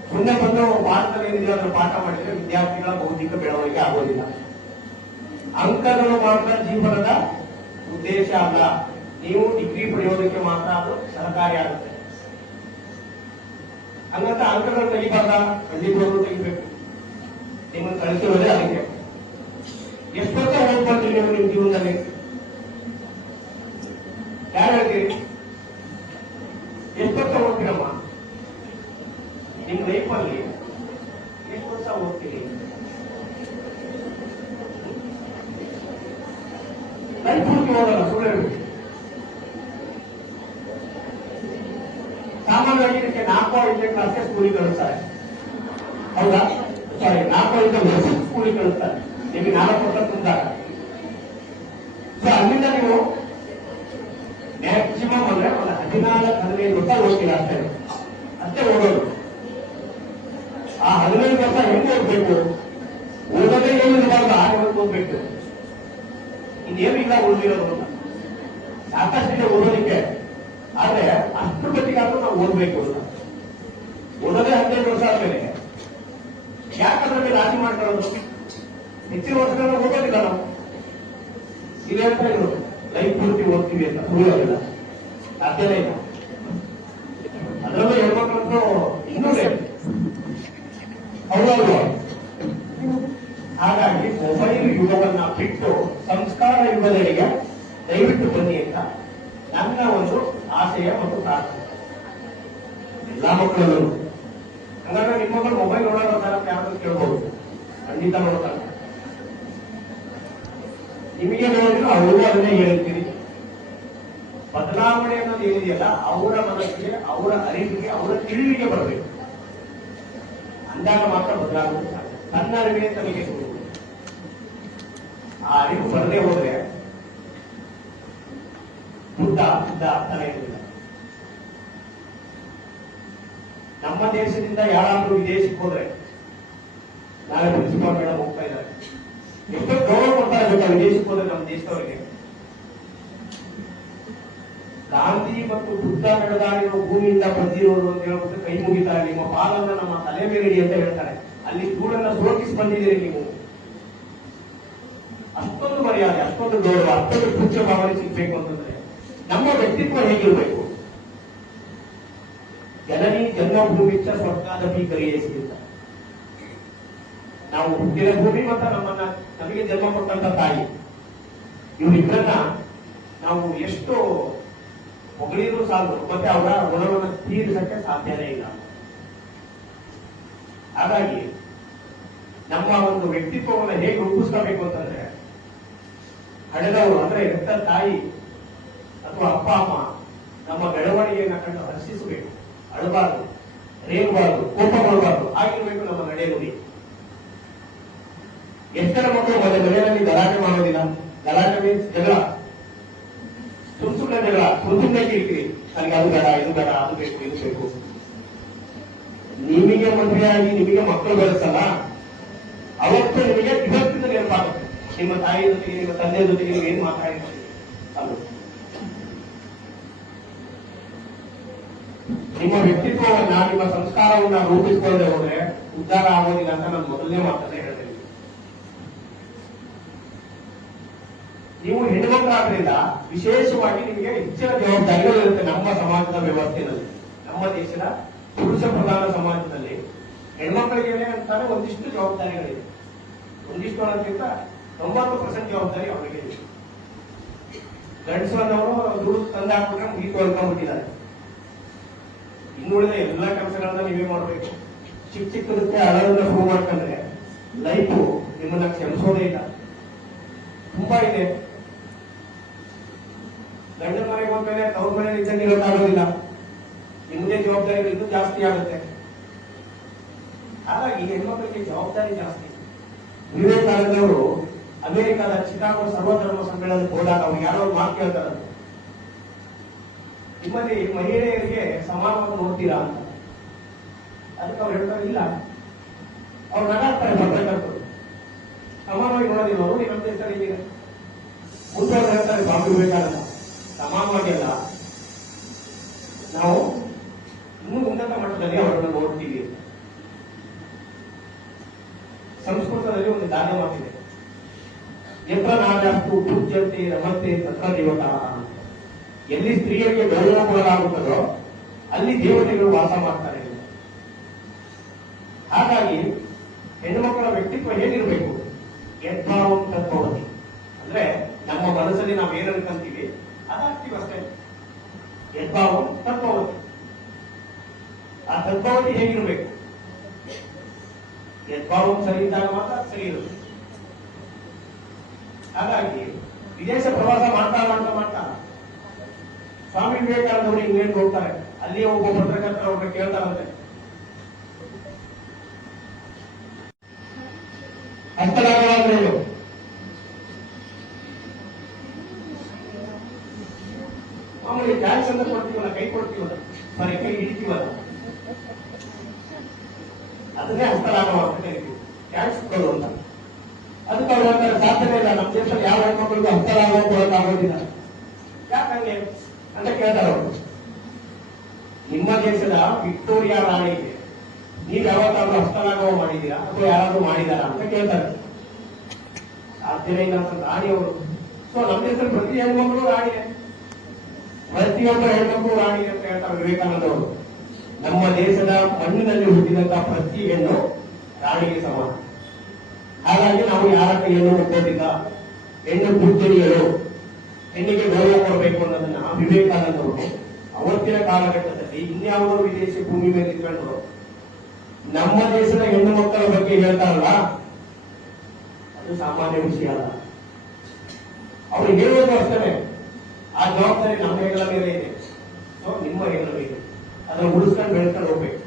ಸುಮ್ಮನೆ ಬಂದು ವಾರದಲ್ಲಿ ಏನಿದೆ ಅದರ ಪಾಠ ಮಾಡಿದ್ರೆ ವಿದ್ಯಾರ್ಥಿಗಳ ಬೌದ್ಧಿಕ ಬೆಳವಣಿಗೆ ಆಗೋದಿಲ್ಲ. ಅಂಕಗಳು ಮಾತ್ರ ಜೀವನದ ಉದ್ದೇಶ ಅಲ್ಲ. ನೀವು ಡಿಗ್ರಿ ಪಡೆಯೋದಕ್ಕೆ ಮಾತ್ರ ಅದು ಸಹಕಾರಿ ಆಗುತ್ತೆ. ಹಂಗಂತ ಅಂಕಗಳು ತೆಗಿಬಾರ್ದ? ಖಂಡಿತವಾಗ್ಲೂ ತೆಗಿಬೇಕು. ನಿಮ್ಮನ್ನು ಕಳಿಸಿರೋದೇ ಅದಕ್ಕೆ. ಎಷ್ಟು ವರ್ಷ ಓದ್ಬರ್ತೀರಿ ನೀವು ನಿಮ್ಮ ಜೀವನದಲ್ಲಿ? ಯಾರು ಹೇಳ್ತೀರಿ? ಎಷ್ಟು ವರ್ಷ ಓದ್ತೀರಮ್ಮ ನಿಮ್ಮ ಲೈಫಲ್ಲಿ? ಎಷ್ಟು ವರ್ಷ ಓದ್ತೀರಿ? ಲೈಫ್ ಪೂರ್ತಿ ಓದಲ್ಲ, ಸುಳ್ಳು ಹೇಳ್ಬೇಕು. ಸಾಮಾನ್ಯವಾಗಿ ಇದಕ್ಕೆ 4-5 ಕ್ಲಾಸ್ಗೆ ಸ್ಕೂಲಿಗೆ ಕಳಿಸ್ತಾರೆ. ಹೌದಾ? ಸಾರಿ, 4-5 ವರ್ಷಕ್ಕೆ ಸ್ಕೂಲಿಗೆ ಕಳಿಸ್ತಾರೆ. ನಿಮಗೆ 4 ವರ್ಷ ತುಂಬಿದಾಗ. ಸೊ ಅಲ್ಲಿಂದ ನೀವು ಮ್ಯಾಕ್ಸಿಮಮ್ ಅಂದ್ರೆ ಒಂದು 14-15 ವರ್ಷ ಓದ್ತೀರಾ ಅಷ್ಟೇ ಓದೋದು. ಆ 15 ವರ್ಷ ಹೆಂಗ್ ಓದ್ಬೇಕು? ಓದೋದೇ ಏನು ಇರಬಾರ್ದು, ಆಗ ಓದ್ಬೇಕು. ಇನ್ನೇನು ಇಲ್ಲ ಉಳಿದಿರೋದು. ಸಾಕಷ್ಟಿದೆ ಓದೋದಕ್ಕೆ, ಆದ್ರೆ ಅಷ್ಟು ಗಟ್ಟಿಗಾದ್ರೂ ನಾವು ಓದ್ಬೇಕು. ಓದೋದೇ 15 ವರ್ಷ ಆದ್ಮೇಲೆ ಯಾಕಂದ್ರೆ ರಾಜಿ ಮಾಡ್ಕೊಳ್ಳೋದು? ಹೆಚ್ಚಿನ ವರ್ಷಗಳನ್ನ ಓದೋದಿಲ್ಲ ನಾವು. ಇದು ಹೇಳ್ತಾ ಇದ್ರು ಲೈಫ್ ಪೂರ್ತಿ ಓದ್ತೀವಿ ಅಂತ. ಸುಳ್ಳು, ಸಾಧ್ಯನೇ ಇಲ್ಲ. ಅದರಲ್ಲೂ ಹೆಣ್ಮಕ್ಳಂತೂ ಇನ್ನೂ ಲೇಟ್. ಹೌದಲ್ವ? ಹಾಗಾಗಿ ಮೊಬೈಲ್ ಯುಗವನ್ನ ಬಿಟ್ಟು ಸಂಸ್ಕಾರ ಯುಗದೆಡೆಗೆ ದಯವಿಟ್ಟು ಬನ್ನಿ ಅಂತ ನನ್ನ ಒಂದು ಆಶಯ ಮತ್ತು ಪ್ರಾರ್ಥನೆ ಎಲ್ಲಾ ಮಕ್ಕಳಲ್ಲೂ. ಹಂಗಾದ್ರೆ ನಿಮ್ಮ ಮಕ್ಕಳು ಮೊಬೈಲ್ ನೋಡೋ ಬರ್ತಾರೆ ಅಂತ ಯಾರು ಕೇಳ್ಬೋದು? ಖಂಡಿತ ನೋಡ್ತಾರೆ. ನಿಮಗೆ ನೋಡಿದ್ರು ಅವರು ಅದನ್ನೇ ಹೇಳ್ತೀರಿ. ಬದಲಾವಣೆ ಅನ್ನೋದು ಏನಿದೆಯಲ್ಲ, ಅವರ ಮನಸ್ಸಿಗೆ, ಅವರ ಅರಿವಿಗೆ, ಅವರ ತಿಳಿವಿಗೆ ಬರಬೇಕು. ಅಂದಾಗ ಮಾತ್ರ ಬದಲಾಗುವುದು ಸಾಧ್ಯ. ತನ್ನ ಅರಿವಿಗೆ ತಮಗೆ ಸಿಗುವುದು. ಆ ಅರಿವು ಬರದೇ ಹೋದ್ರೆ ಬುದ್ಧ ಅರ್ಥನೇ ಇರಲಿಲ್ಲ. ನಮ್ಮ ದೇಶದಿಂದ ಯಾರಾದ್ರೂ ವಿದೇಶಕ್ಕೆ ಹೋದ್ರೆ, ನಾಳೆ ಪ್ರಿನ್ಸಿಪಾಲ್ ಮೇಡಮ್ ಹೋಗ್ತಾ ಇದ್ದಾರೆ, ಎಷ್ಟೋ ಗೌರವ ಕೊಡ್ತಾ ಇರ್ಬೇಕು ವಿದೇಶಕ್ಕೆ ಹೋದ್ರೆ ನಮ್ಮ ದೇಶದವರಿಗೆ. ಗಾಂಧಿ ಮತ್ತು ಬುದ್ಧ ನಡೆದಾಡಿರೋ ಭೂಮಿಯಿಂದ ಬಂದಿರೋರು ಅಂತ ಹೇಳ್ಬಿಟ್ಟು ಕೈ ಮುಗಿತಾರೆ. ನಿಮ್ಮ ಪಾಲನ್ನ ನಮ್ಮ ತಲೆ ಮೇಲೆ ಇಡಿ ಅಂತ ಹೇಳ್ತಾರೆ. ಅಲ್ಲಿ ಧೂಳನ್ನ ಸುರಕ್ಷಿಸಿ ಬಂದಿದ್ದೀರಿ ನೀವು. ಅಷ್ಟೊಂದು ಮರ್ಯಾದೆ, ಅಷ್ಟೊಂದು ಗೌರವ, ಅಷ್ಟೊಂದು ಪೂಜ್ಯ ಭಾವನೆ ಸಿಗ್ಬೇಕು ಅಂತಂದ್ರೆ ನಮ್ಮ ವ್ಯಕ್ತಿತ್ವ ಹೇಗಿರ್ಬೇಕು? ಜನನಿ ಜನ್ಮಭೂಮಿಚ್ಚ ಸ್ವರ್ಗಾದಪಿ ಕರಿಯೇಸಿ ಅಂತ. ನಾವು ಹುಟ್ಟಿದ ಭೂಮಿ ಮತ್ತು ನಮಗೆ ಜನ್ಮ ಕೊಟ್ಟಂತ ತಾಯಿ, ಇವರಿಬ್ಬರನ್ನ ನಾವು ಎಷ್ಟು ಹೊಗಳಿದ್ರು ಸಾಲದು, ಮತ್ತೆ ಅವರ ಋಣವನ್ನು ತೀರಿಸಕ್ಕೆ ಸಾಧ್ಯನೇ ಇಲ್ಲ. ಹಾಗಾಗಿ ನಮ್ಮ ಒಂದು ವ್ಯಕ್ತಿತ್ವವನ್ನು ಹೇಗೆ ರೂಪಿಸ್ಕೋಬೇಕು ಅಂತಂದ್ರೆ, ಹಡೆದವರು ಅಂದ್ರೆ ಹೆತ್ತ ತಾಯಿ ಅಥವಾ ಅಪ್ಪ ಅಮ್ಮ ನಮ್ಮ ಬೆಳವಣಿಗೆಯನ್ನ ಕಂಡು ಹರ್ಷಿಸಬೇಕು. ಅಳಬಾರದು, ರೇಗಬಾರದು, ಕೋಪ ಮಾಡಬಾರದು. ಆಗಿರ್ಬೇಕು ನಮ್ಮ ನಡೆ ನುಡಿ. ಎಷ್ಟರ ಮಕ್ಕಳು ಮನೆಯಲ್ಲಿ ಗಲಾಟೆ ಮಾಡೋದಿಲ್ಲ? ಗಲಾಟೆ ಮೀನ್ಸ್ ಜಗಳ, ಸುಮ್ಮನೆ ಜಗಳ, ಸುಮ್ಮನೆ ಕಿರಿಕಿರಿ. ನನಗೆ ಅದು ಬೇಡ, ಇದು ಬೇಡ, ಅದು ಬೇಕು, ಇದು ಬೇಕು. ನಿಮಗೆ ಮದುವೆಯಾಗಿ ನಿಮಗೆ ಮಕ್ಕಳು ಬೆಳೆಸಲ್ಲ, ಅವತ್ತು ನಿಮಗೆ ಇವತ್ತಿಂದ ನೆನಪಾಗುತ್ತೆ. ನಿಮ್ಮ ತಾಯಿ ಜೊತೆಗೆ, ನಿಮ್ಮ ತಂದೆ ಜೊತೆಗೆ ನೀವು ಏನು ಮಾತಾಡಿದ್ದೀರಿ ಅದು. ನಿಮ್ಮ ವ್ಯಕ್ತಿತ್ವವನ್ನ, ನಿಮ್ಮ ಸಂಸ್ಕಾರವನ್ನ ರೂಪಿಸಿಕೊಳ್ಳದೆ ಹೋದ್ರೆ ಉದ್ಧಾರ ಆಗೋದಿಲ್ಲ ಅಂತ ನಾನು ಮೊದಲನೇ ಮಾತನ್ನ ಹೇಳ್ತೇನೆ. ನೀವು ಹೆಣ್ಮಕ್ಳಾದ್ರಿಂದ ವಿಶೇಷವಾಗಿ ನಿಮಗೆ ಹೆಚ್ಚಿನ ಜವಾಬ್ದಾರಿಗಳು ಇರುತ್ತೆ. ನಮ್ಮ ಸಮಾಜದ ವ್ಯವಸ್ಥೆಯಲ್ಲಿ, ನಮ್ಮ ದೇಶದ ಪುರುಷ ಪ್ರಧಾನ ಸಮಾಜದಲ್ಲಿ ಹೆಣ್ಮಕ್ಳಿಗೆ ಅಂತಾನೆ ಒಂದಿಷ್ಟು ಜವಾಬ್ದಾರಿಗಳಿದೆ. ಒಂದಿಷ್ಟು ಅನ್ನೋದಕ್ಕಿಂತ 90% ಜವಾಬ್ದಾರಿ ಅವರಿಗೆ ಇದೆ. ಗಂಡಸರನ್ನವರು ದುಡ್ಡು ತಂದಾಕ್ಬಿಟ್ರೆ ಮುಗಿತು ಅನ್ಕೊಂಡ್ಬಿಟ್ಟಿದ್ದಾರೆ. ಇನ್ನುಳಿದ ಎಲ್ಲಾ ಕೆಲಸಗಳನ್ನ ನೀವೇ ಮಾಡಬೇಕು. ಚಿಕ್ಕದಕ್ಕೆ ಹಣದಿಂದ ಶುರು ಮಾಡ್ಕೊಂಡ್ರೆ ಲೈಫು ನಿಮ್ಮನ್ನ ಕ್ಷಮಿಸೋದೇ ಇಲ್ಲ. ತುಂಬಾ ಇದೆ. ಗಂಡನ ಮನೆಗೆ ಹೋದ್ಮೇಲೆ ತವ್ರ ಮನೆಯಲ್ಲಿ ಇದ್ದಂಗೆ ಇರೋಕ್ಕಾಗೋದಿಲ್ಲ. ನಿಮ್ಮದೇ ಜವಾಬ್ದಾರಿಗಳು ಇನ್ನೂ ಜಾಸ್ತಿ ಆಗುತ್ತೆ. ಹಾಗಾಗಿ ಹೆಣ್ಮಕ್ಳಿಗೆ ಜವಾಬ್ದಾರಿ ಜಾಸ್ತಿ. ವಿವೇಕಾನಂದವರು ಅಮೆರಿಕದ ಚಿಕಾಗೋ ಸರ್ವಧರ್ಮ ಸಮ್ಮೇಳನಕ್ಕೆ ಹೋದಾಗ ಅವ್ರು ಯಾರೋ ಒಂದು ಮಾತು ಕೇಳ್ತಾರೆ, ನಿಮ್ಮಲ್ಲಿ ಮಹಿಳೆಯರಿಗೆ ಸಮಾನವಾಗಿ ನೋಡ್ತೀರಾ ಅಂತ. ಅದಕ್ಕೆ ಅವ್ರು ಹೇಳ್ತಾರೆ ಇಲ್ಲ. ಅವ್ರು ನಗಾಡ್ತಾರೆ ಪತ್ರಕರ್ತರು, ಸಮಾನವಾಗಿ ನೋಡೋದಿಲ್ಲ ನೀವು ನಮ್ಮ ಹೆಸರು ಇದ್ದೀರ. ಮುಂದೆ ಅವ್ರು ಹೇಳ್ತಾರೆ ಸ್ವಾಮಿ ವಿವೇಕಾನಂದ, ಸಮಾನವಾಗಿಲ್ಲ, ನಾವು ಇನ್ನೂ ಉನ್ನತ ಮಟ್ಟದಲ್ಲಿ ಅವರನ್ನು ನೋಡ್ತೀವಿ. ಸಂಸ್ಕೃತದಲ್ಲಿ ಒಂದು ಗಾದೆ ಮಾತಿದೆ, ಯತ್ರ ನಾರ್ಯಾಸ್ತು ಪೂಜ್ಯಂತೆ ರಮಂತೆ ತತ್ರ ದೇವತಾ. ಎಲ್ಲಿ ಸ್ತ್ರೀಯರಿಗೆ ಗೌರವ ಕೊಡಲಾಗುತ್ತದೋ ಅಲ್ಲಿ ದೇವತೆಗಳು ವಾಸ ಮಾಡ್ತಾರೆ. ಹಾಗಾಗಿ ಹೆಣ್ಣುಮಕ್ಕಳ ವ್ಯಕ್ತಿತ್ವ ಹೇಗಿರಬೇಕು? ಯದ್ಭಾವಂ ತದ್ಭವತಿ. ಅಂದ್ರೆ ನಮ್ಮ ಮನಸ್ಸಲ್ಲಿ ನಾವು ಏನು ಅನ್ಕೊಂತೀವಿ ಅದಾಗ್ತೀವಿ ಅಷ್ಟೇ. ಯದ್ಭಾವಂ ತದ್ಭವತಿ. ಆ ತದ್ಭವತಿ ಹೇಗಿರಬೇಕು? ಯದ್ಭಾವಂ ಸರಿ ಇದ್ದಾಗ ಮಾತ್ರ ಸರಿ ಇರುತ್ತೆ. ಹಾಗಾಗಿ ವಿದೇಶ ಪ್ರವಾಸ ಮಾಡ್ತಾ ಸ್ವಾಮಿ ವಿವೇಕಾನಂದವರು ಇಂಗ್ಲೆಂಡ್ ಹೋಗ್ತಾರೆ. ಅಲ್ಲಿ ಒಬ್ಬ ಪತ್ರಕರ್ತರ ಅವ್ರನ್ನ ಕೇಳ್ತಾರಂತೆ, ಹಸ್ತಲಾಘವ ಅಂದ್ರೆ ಏನು? ಮಾಮೂಲಿ ಟ್ಯಾಕ್ಸ್ ಅಂತ ಕೊಡ್ತೀವಲ್ಲ, ಕೈ ಕೊಡ್ತೀವಲ್ಲ, ಸಾರಿ ಕೈ ಹಿಡಿತೀವಲ್ಲ, ಅದನ್ನೇ ಹಸ್ತಲಾಘವ ಅಂತ ಕರಿತೀವಿ, ಟ್ಯಾಕ್ಸ್ ಕೊಡೋದು ಅಂತ. ಅದಕ್ಕೆ ಅವ್ರು ಹೇಳ್ತಾರೆ ಸಾಧ್ಯತೆ ಇಲ್ಲ, ನಮ್ಮ ದೇಶದಲ್ಲಿ ಯಾವ ಹೆಣ್ಮಕ್ಳಿಗೂ ಹಸ್ತಲಾಘವ ಕೊಡೋಕ್ಕಾಗೋದಿಲ್ಲ. ಯಾಕಂಗೆ ಅಂತ ಕೇಳ್ತಾರೆ ಅವರು. ನಿಮ್ಮ ದೇಶದ ವಿಕ್ಟೋರಿಯಾ ರಾಣಿಗೆ ನೀವು ಯಾವತ್ತಾದ್ರೂ ಹಸ್ತಲಾಘವ ಮಾಡಿದ್ದೀರಾ ಅಥವಾ ಯಾರಾದ್ರೂ ಮಾಡಿದಾರಾ ಅಂತ ಕೇಳ್ತಾರೆ. ಸಾಧ್ಯನೇ ಇಲ್ಲ ಅಂತ ರಾಣಿಯವರು. ಸೊ ನಮ್ಮ ದೇಶದಲ್ಲಿ ಪ್ರತಿ ಹೆಣ್ಮಕ್ಳು ರಾಣಿಯೇ, ಪ್ರತಿಯೊಬ್ಬ ಹೆಣ್ಮಕ್ಳು ರಾಣಿ ಅಂತ ಹೇಳ್ತಾರೆ ವಿವೇಕಾನಂದವರು. ನಮ್ಮ ದೇಶದ ಮಣ್ಣಿನಲ್ಲಿ ಹುಟ್ಟಿದಂತಹ ಪ್ರತಿ ಹೆಣ್ಣು ರಾಣಿಗೆ ಸಮಾನ. ಹಾಗಾಗಿ ನಾವು ಯಾರ ಕೈಯನ್ನು ಒಪ್ಪೋದಿಲ್ಲ. ಹೆಣ್ಣು ಪೂಜ್ಯನೀಯರು, ಹೆಣ್ಣಿಗೆ ಗೌರವ ಕೊಡಬೇಕು ಅನ್ನೋದನ್ನ ವಿವೇಕಾನಂದವರು ಅವತ್ತಿನ ಕಾಲಘಟ್ಟದಲ್ಲಿ ಇನ್ಯಾವುದೋ ವಿದೇಶಿ ಭೂಮಿ ಮೇಲೆ ಇಟ್ಕೊಂಡು ನಮ್ಮ ದೇಶದ ಹೆಣ್ಣು ಮಕ್ಕಳ ಬಗ್ಗೆ ಹೇಳ್ತಾರಲ್ಲ, ಅದು ಸಾಮಾನ್ಯ ವಿಷಯ ಅಲ್ಲ. ಅವ್ರು ಹೇಳೋದು ಅಷ್ಟೇ, ಆ ಜವಾಬ್ದಾರಿ ನಮ್ಮ ಹೆಗಲ ಮೇಲೆ ಇದೆ. ಸೊ ನಿಮ್ಮ ಹೆಗಲ ಮೇಲೆ ಅದನ್ನು ಉಳಿಸ್ಕೊಂಡು ಬೆಳೆಸ್ಕೊಂಡು ಹೋಗ್ಬೇಕು.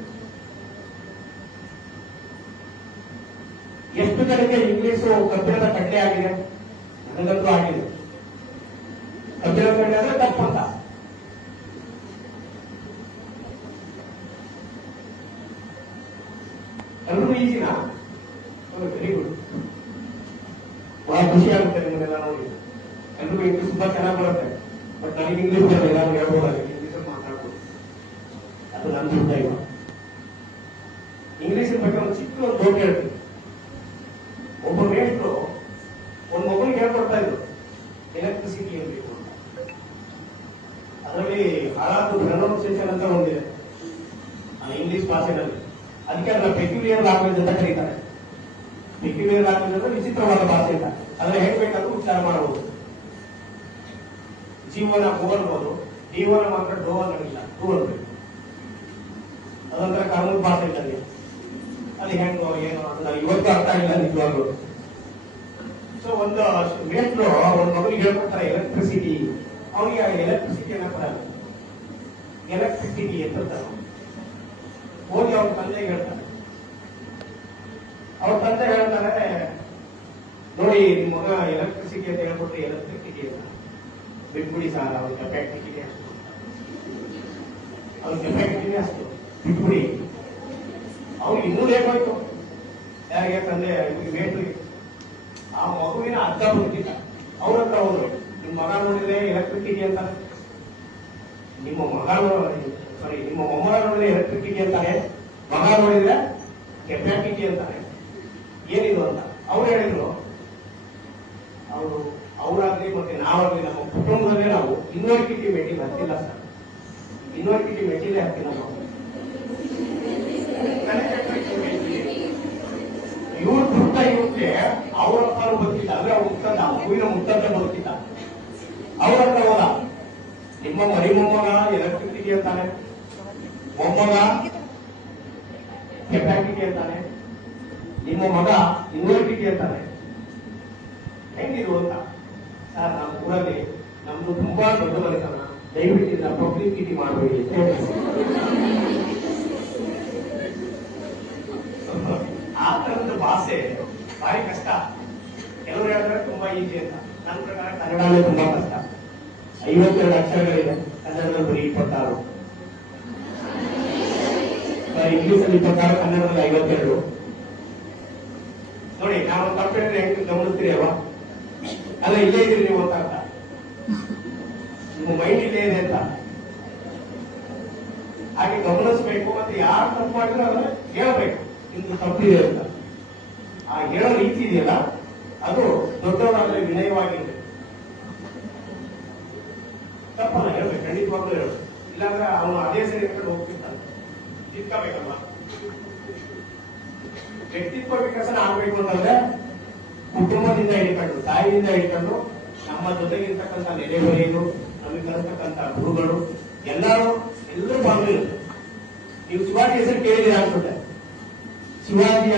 ಎಷ್ಟು ಜನಕ್ಕೆ ಇಂಗ್ಲಿಷು ಕಬ್ಬಿಣದ ಕಡ್ಲೆ ಆಗಿದೆ? ನನಗಂತೂ ಆಗಿದೆ. ಕಬ್ಬಿಣದ ಕಡ್ಲೆ ಅಂದ್ರೆ ತಪ್ಪಂತ. ಎಲ್ರಿಗೂ ಈಸಿನಾ? Very good. ಬಹಳ ಖುಷಿ ಆಗುತ್ತೆ ನಿಮ್ಮನ್ನೆಲ್ಲ ನೋಡಿ. ಎಲ್ರಿಗೂ ಇಂಗ್ಲಿಷ್ ತುಂಬಾ ಚೆನ್ನಾಗಿ ಬರುತ್ತೆ. ಬಟ್ ನನಗೆ ಇಂಗ್ಲಿಷ್ ಬರಲ್ಲ, ನಾನು ಹೇಳ್ಬೋದಾಗಿ ಇಂಗ್ಲಿಷ್ ಮಾತಾಡ್ಬೋದು. ಅದು ನನ್ನ ದುರ್ದೈವ. ಇಂಗ್ಲಿಷಿನ ಬಗ್ಗೆ ಒಂದು ಚಿಕ್ಕ ಒಂದು ಜೋಕ್ ಹೇಳ್ತೀನಿ. ಒಬ್ಬ ಮೇಷ್ಟ್ರು ಒಂದು ಮಗುವಿಗೆ ಹೇಳ್ಕೊಡ್ತಾ ಇದ್ರು ಎಲೆಕ್ಟ್ರಿಸಿಟಿ ಇರಬೇಕು ಅಂತ. ಅದರಲ್ಲಿ ಹಾಳಾದ ಪ್ರೊನೌನ್ಸಿಯೇಷನ್ ಅಂತ ಒಂದಿದೆ ಇಂಗ್ಲಿಷ್ ಭಾಷೆನಲ್ಲಿ. ಅದಕ್ಕೆ ಅದನ್ನ ಪೆಕ್ಯುಲಿಯರ್ ಲ್ಯಾಂಗ್ವೇಜ್ ಅಂತ ಕರೀತಾರೆ. ಪೆಕ್ಯುಲಿಯರ್ ಲ್ಯಾಂಗ್ವೇಜ್ ಅಂದ್ರೆ ವಿಚಿತ್ರವಾದ ಭಾಷೆ ಅಂತ. ಅದನ್ನ ಹೇಳ್ಬೇಕಾದ್ರೂ ಉಚ್ಚಾರ ಮಾಡಬಹುದು. ಜೀವನ ಗೋ ಅನ್ಬೋದು, ಜೀವನ ಮಾತ್ರ ಡೋ ಅನ್ನೋದಿಲ್ಲ, ಟೂ ಅನ್ಬೇಕು. ಅದೊಂಥರ ಕಾನೂನು ಭಾಷೆ ಇದ್ದಲ್ಲಿ. ಅದು ಹೆಂಗೋ ಏನೋ ಅದನ್ನ ಇವತ್ತು ಅರ್ಥ ಆಗಿಲ್ಲ ನಿಜವಾಗ್ಲು. ಸೊ ಒಂದು ಮೇಷ್ಟ್ರು ಒಂದು ಮಗುವಿಗೆ ಹೇಳ್ಕೊಡ್ತಾರೆ ಎಲೆಕ್ಟ್ರಿಸಿಟಿ. ಅವನಿಗೆ ಎಲೆಕ್ಟ್ರಿಸಿಟಿ ಅನ್ನೋ ಪದ ಎಲೆಕ್ಟ್ರಿಸಿಟಿ ಅಂತ ಹೋಗಿ ಅವ್ರ ತಂದೆಗೆ ಹೇಳ್ತಾರೆ. ಅವ್ರ ತಂದೆ ಹೇಳ್ತಾರೆ, ನೋಡಿ ನಿಮ್ಮ ಮಗ ಎಲೆಕ್ಟ್ರಿಸಿಟಿ ಅಂತ ಹೇಳ್ಕೊಟ್ರೆ ಎಲೆಕ್ಟ್ರಿಸಿಟಿ ಅಂತ ಬಿಟ್ಬಿಡಿ ಸಾರ್, ಅವ್ರ ಕೆಪಾಸಿಟಿನೇ ಅಷ್ಟು, ಅವ್ರ ಕೆಪಾಸಿಟಿನೇ ಅಷ್ಟು, ಬಿಟ್ಬಿಡಿ. ಅವ್ರು ಇನ್ನೂ ಲೇಟ್ ಹೋಯ್ತು. ಯಾರಿಗೆ ತಂದೆ ಮೇಟ್ರಿಗೆ. ಆ ಮಗುವಿನ ಅರ್ಧ ಬದುಕಿಲ್ಲ. ಅವ್ರ ಹತ್ರ ಹೋದ್ರು, ನಿಮ್ಮ ಮಗ ನೋಡಿದ್ರೆ ಎಲೆಕ್ಟ್ರಿಸಿಟಿ ಅಂತಾನೆ, ನಿಮ್ಮ ಮಗ ಸಾರಿ ನಿಮ್ಮ ಮೊಮ್ಮಗ ನೋಡಿದ್ರೆ ಎಲೆಕ್ಟ್ರಿಸಿಟಿ ಅಂತಾನೆ, ಮಗ ನೋಡಿದ್ರೆ ಕೆಪಾಸಿಟಿ ಅಂತಾನೆ, ಏನಿದು ಅಂತ ಅವ್ರು ಹೇಳಿದ್ರು. ಅವರು ಅವರಾಗ್ಲಿ ಮತ್ತೆ ನಾವಾಗ್ಲಿ ನಮ್ಮ ಕುಟುಂಬದಲ್ಲೇ ನಾವು ಯೂನಿವರ್ಸಿಟಿ ಮೀಟಿಂಗ್ ಹತ್ತಿಲ್ಲ ಸರ್. ಯೂನಿವರ್ಸಿಟಿ ಮೀಟಿಂಗ್ ಹತ್ತಿಲ್ಲ ನಾವು. ಇವ್ರ ಪುಟ್ಟ ಇವ್ರಿಗೆ ಅವ್ರ ಹತ್ರ ಬದುಕಿದ್ದ, ಅಂದ್ರೆ ಅವ್ರ ಮುತ್ತಂದ ಹೂವಿನ ಮುತ್ತಂತ ಬದುಕಿದ್ದ. ಅವ್ರ ಹತ್ರ ಹೋದ, ನಿಮ್ಮ ಮರಿ ಮೊಮ್ಮಗ ಎಲೆಕ್ಟ್ರಿಸಿಟಿ ಅಂತಾನೆ, ಮೊಮ್ಮಗ ಕೆಪಾಸಿಟಿ ಅಂತಾನೆ, ನಿಮ್ಮ ಮಗ ಯೂನಿವರ್ಸಿಟಿ ಅಂತಾನೆ, ಹೆಂಗಿರು ಅಂತ. ಸರ್ ನಮ್ಮ ಊರಲ್ಲಿ ನಮ್ದು ತುಂಬಾ ದೊಡ್ಡ ಮನೆತನ, ದಯವಿಟ್ಟು ಪಬ್ಲಿಸಿಟಿ ಮಾಡಬೇಡಿ ಅಂತ ಹೇಳಿ. ಆ ತರದ ಭಾಷೆ ಭಾರಿ ಕಷ್ಟ. ಕೆಲವರು ಹೇಳಿದ್ರೆ ತುಂಬಾ ಈಸಿ ಅಂತ. ನನ್ನ ಪ್ರಕಾರ ಕನ್ನಡನೇ ತುಂಬಾ ಕಷ್ಟ. 52 ಅಕ್ಷರಗಳಿದೆ, ಕನ್ನಡದಲ್ಲಿ ಬರೀ 26. ಇಂಗ್ಲಿಷ್ ಅಲ್ಲಿ 26, ಕನ್ನಡದಲ್ಲಿ 52. ನೋಡಿ, ನಾವು ತಪ್ಪಿದ್ರೆ ಹೆಂಗ್ ಗಮನಿಸ್ತೀರಿ ಅಲ್ವಾ? ಅಲ್ಲ, ಇಲ್ಲೇ ಇದ್ರಿ ನೀವು ಅಂತ ಅರ್ಥ. ನಿಮ್ಮ ಮೈಂಡ್ ಇಲ್ಲೇ ಇದೆ ಅಂತ. ಹಾಗೆ ಗಮನಿಸಬೇಕು. ಮತ್ತೆ ಯಾರು ತಪ್ಪು ಮಾಡಿದ್ರೆ ಅದನ್ನ ಹೇಳ್ಬೇಕು, ಇಂದು ತಪ್ಪಿದೆ ಅಂತ. ಆ ಹೇಳೋ ರೀತಿ ಇದೆಯಲ್ಲ, ಅದು ದೊಡ್ಡವರಾದ್ರೆ ವಿನಯವಾಗಿದೆ. ತಪ್ಪಲ್ಲ, ಹೇಳ್ಬೇಕು, ಖಂಡಿತವಾಗ್ಲೂ ಹೇಳ್ಬೇಕು. ಇಲ್ಲಾಂದ್ರೆ ಅವನು ಅದೇ ಸರಿ ಇಟ್ಕೊಂಡು ಹೋಗ್ತಿರ್ತಾನೆ. ತಿಳ್ಕೋಬೇಕಲ್ವ? ವ್ಯಕ್ತಿತ್ವ ವಿಕಸನ ಆಗ್ಬೇಕು ಅಂತಂದ್ರೆ ಕುಟುಂಬದಿಂದ ಹಿಡ್ಕೊಂಡು, ತಾಯಿಯಿಂದ ಹಿಡ್ಕೊಂಡು, ನಮ್ಮ ಜೊತೆಗಿರ್ತಕ್ಕಂಥ ನೆಲೆಹೊರೆಯರು, ನಮಗೆ ಕಲಿಸ್ತಕ್ಕಂಥ ಗುರುಗಳು, ಎಲ್ಲರೂ ಭಾಗವಹಿರುತ್ತೆ. ನೀವು ಶಿವಾಜಿ ಹೆಸರು ಕೇಳಿದಿರ ಅನ್ಸುತ್ತೆ. ಶಿವಾಜಿಯ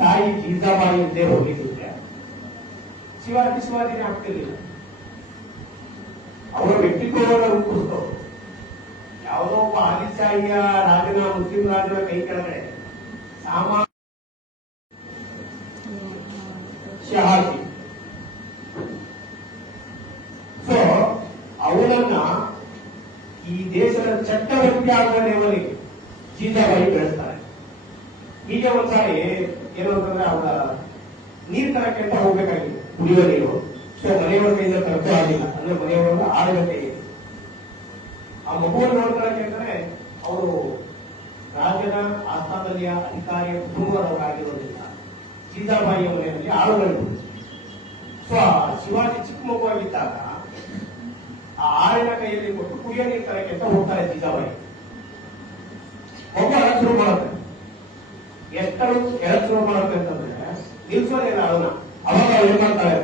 ತಾಯಿ ಜೀಜಾಬಾಯಿ ಇದ್ದೇ ಹೋಗಿದ್ದಿದ್ರೆ ಶಿವಾಜಿನೇ ಆಗ್ತಿರ್ಲಿಲ್ಲ. ಅವರ ವ್ಯಕ್ತಿತ್ವವನ್ನು ರೂಪಿಸ್ತವ್ರು. ಯಾವುದೋ ಒಬ್ಬ ಆದಿಶಾಹಿಯ ರಾಜನ, ಮುಸ್ಲಿಂ ರಾಜನ ಕೈ ಕೆಳಗಡೆ ಸಾಮಾನ್ಯ ಶಹಾಜಿ, ಸೊ ಅವನನ್ನ ಈ ದೇಶದ ಚಕ್ರವರ್ತಿ ಆಗುವ ಲೆವೆಲ್ಗೆ ಜೀಜಾಬಾಯಿ ಬೆಳೆಸ್ತಾರೆ. ಹೀಗೆ ಒಂದ್ಸಾರಿ ಏನು ಅಂತಂದ್ರೆ ಅವರ ನೀರ್ ತರಕ್ಕೆ ಅಂತ ಹೋಗ್ಬೇಕಾಗಿದೆ, ಕುಡಿಯುವ ನೀರು. ಸೊ ಮನೆಯವರ ಕೈಯಿಂದ ತರಕ್ಕೂ ಆಗಿಲ್ಲ, ಅಂದ್ರೆ ಮನೆಯವರ ಆಡಳಿತ ಇದೆ. ಆ ಮಗುವನ್ನು ನೋಡ್ಕೊಳ್ಳಕ್ಕೆ ಅಂತಾನೆ ಅವರು ರಾಜ್ಯದ ಆಸ್ಥಾನದಲ್ಲಿಯ ಅಧಿಕಾರಿಯ ಕುಟುಂಬದವರಾಗಿರೋದ್ರಿಂದ ಜೀಜಾಬಾಯಿಯ ಮನೆಯಲ್ಲಿ ಆಳುಗಳು. ಸೊ ಶಿವಾಜಿ ಚಿಕ್ಕ ಮಗುವಾಗಿದ್ದಾಗ ಆ ಆಳಿನ ಕೈಯಲ್ಲಿ ಕೊಟ್ಟು ಕುಡಿಯೋ ನೀರು ತರಕ್ಕೆ ಅಂತ ಹೋಗ್ತಾರೆ ಜೀಜಾಬಾಯಿ. ಮಗು ಅಳಕ್ ಶುರು ಮಾಡುತ್ತೆ. ಎಷ್ಟಳು ಕೆಳಕ್ ಶುರು ಮಾಡುತ್ತೆ ಅಂತಂದ್ರೆ ನಿಲ್ಸೋದಿಲ್ಲ ಅವನ. ಅವಾಗ ಏನ್ ಮಾಡ್ತಾರೆ,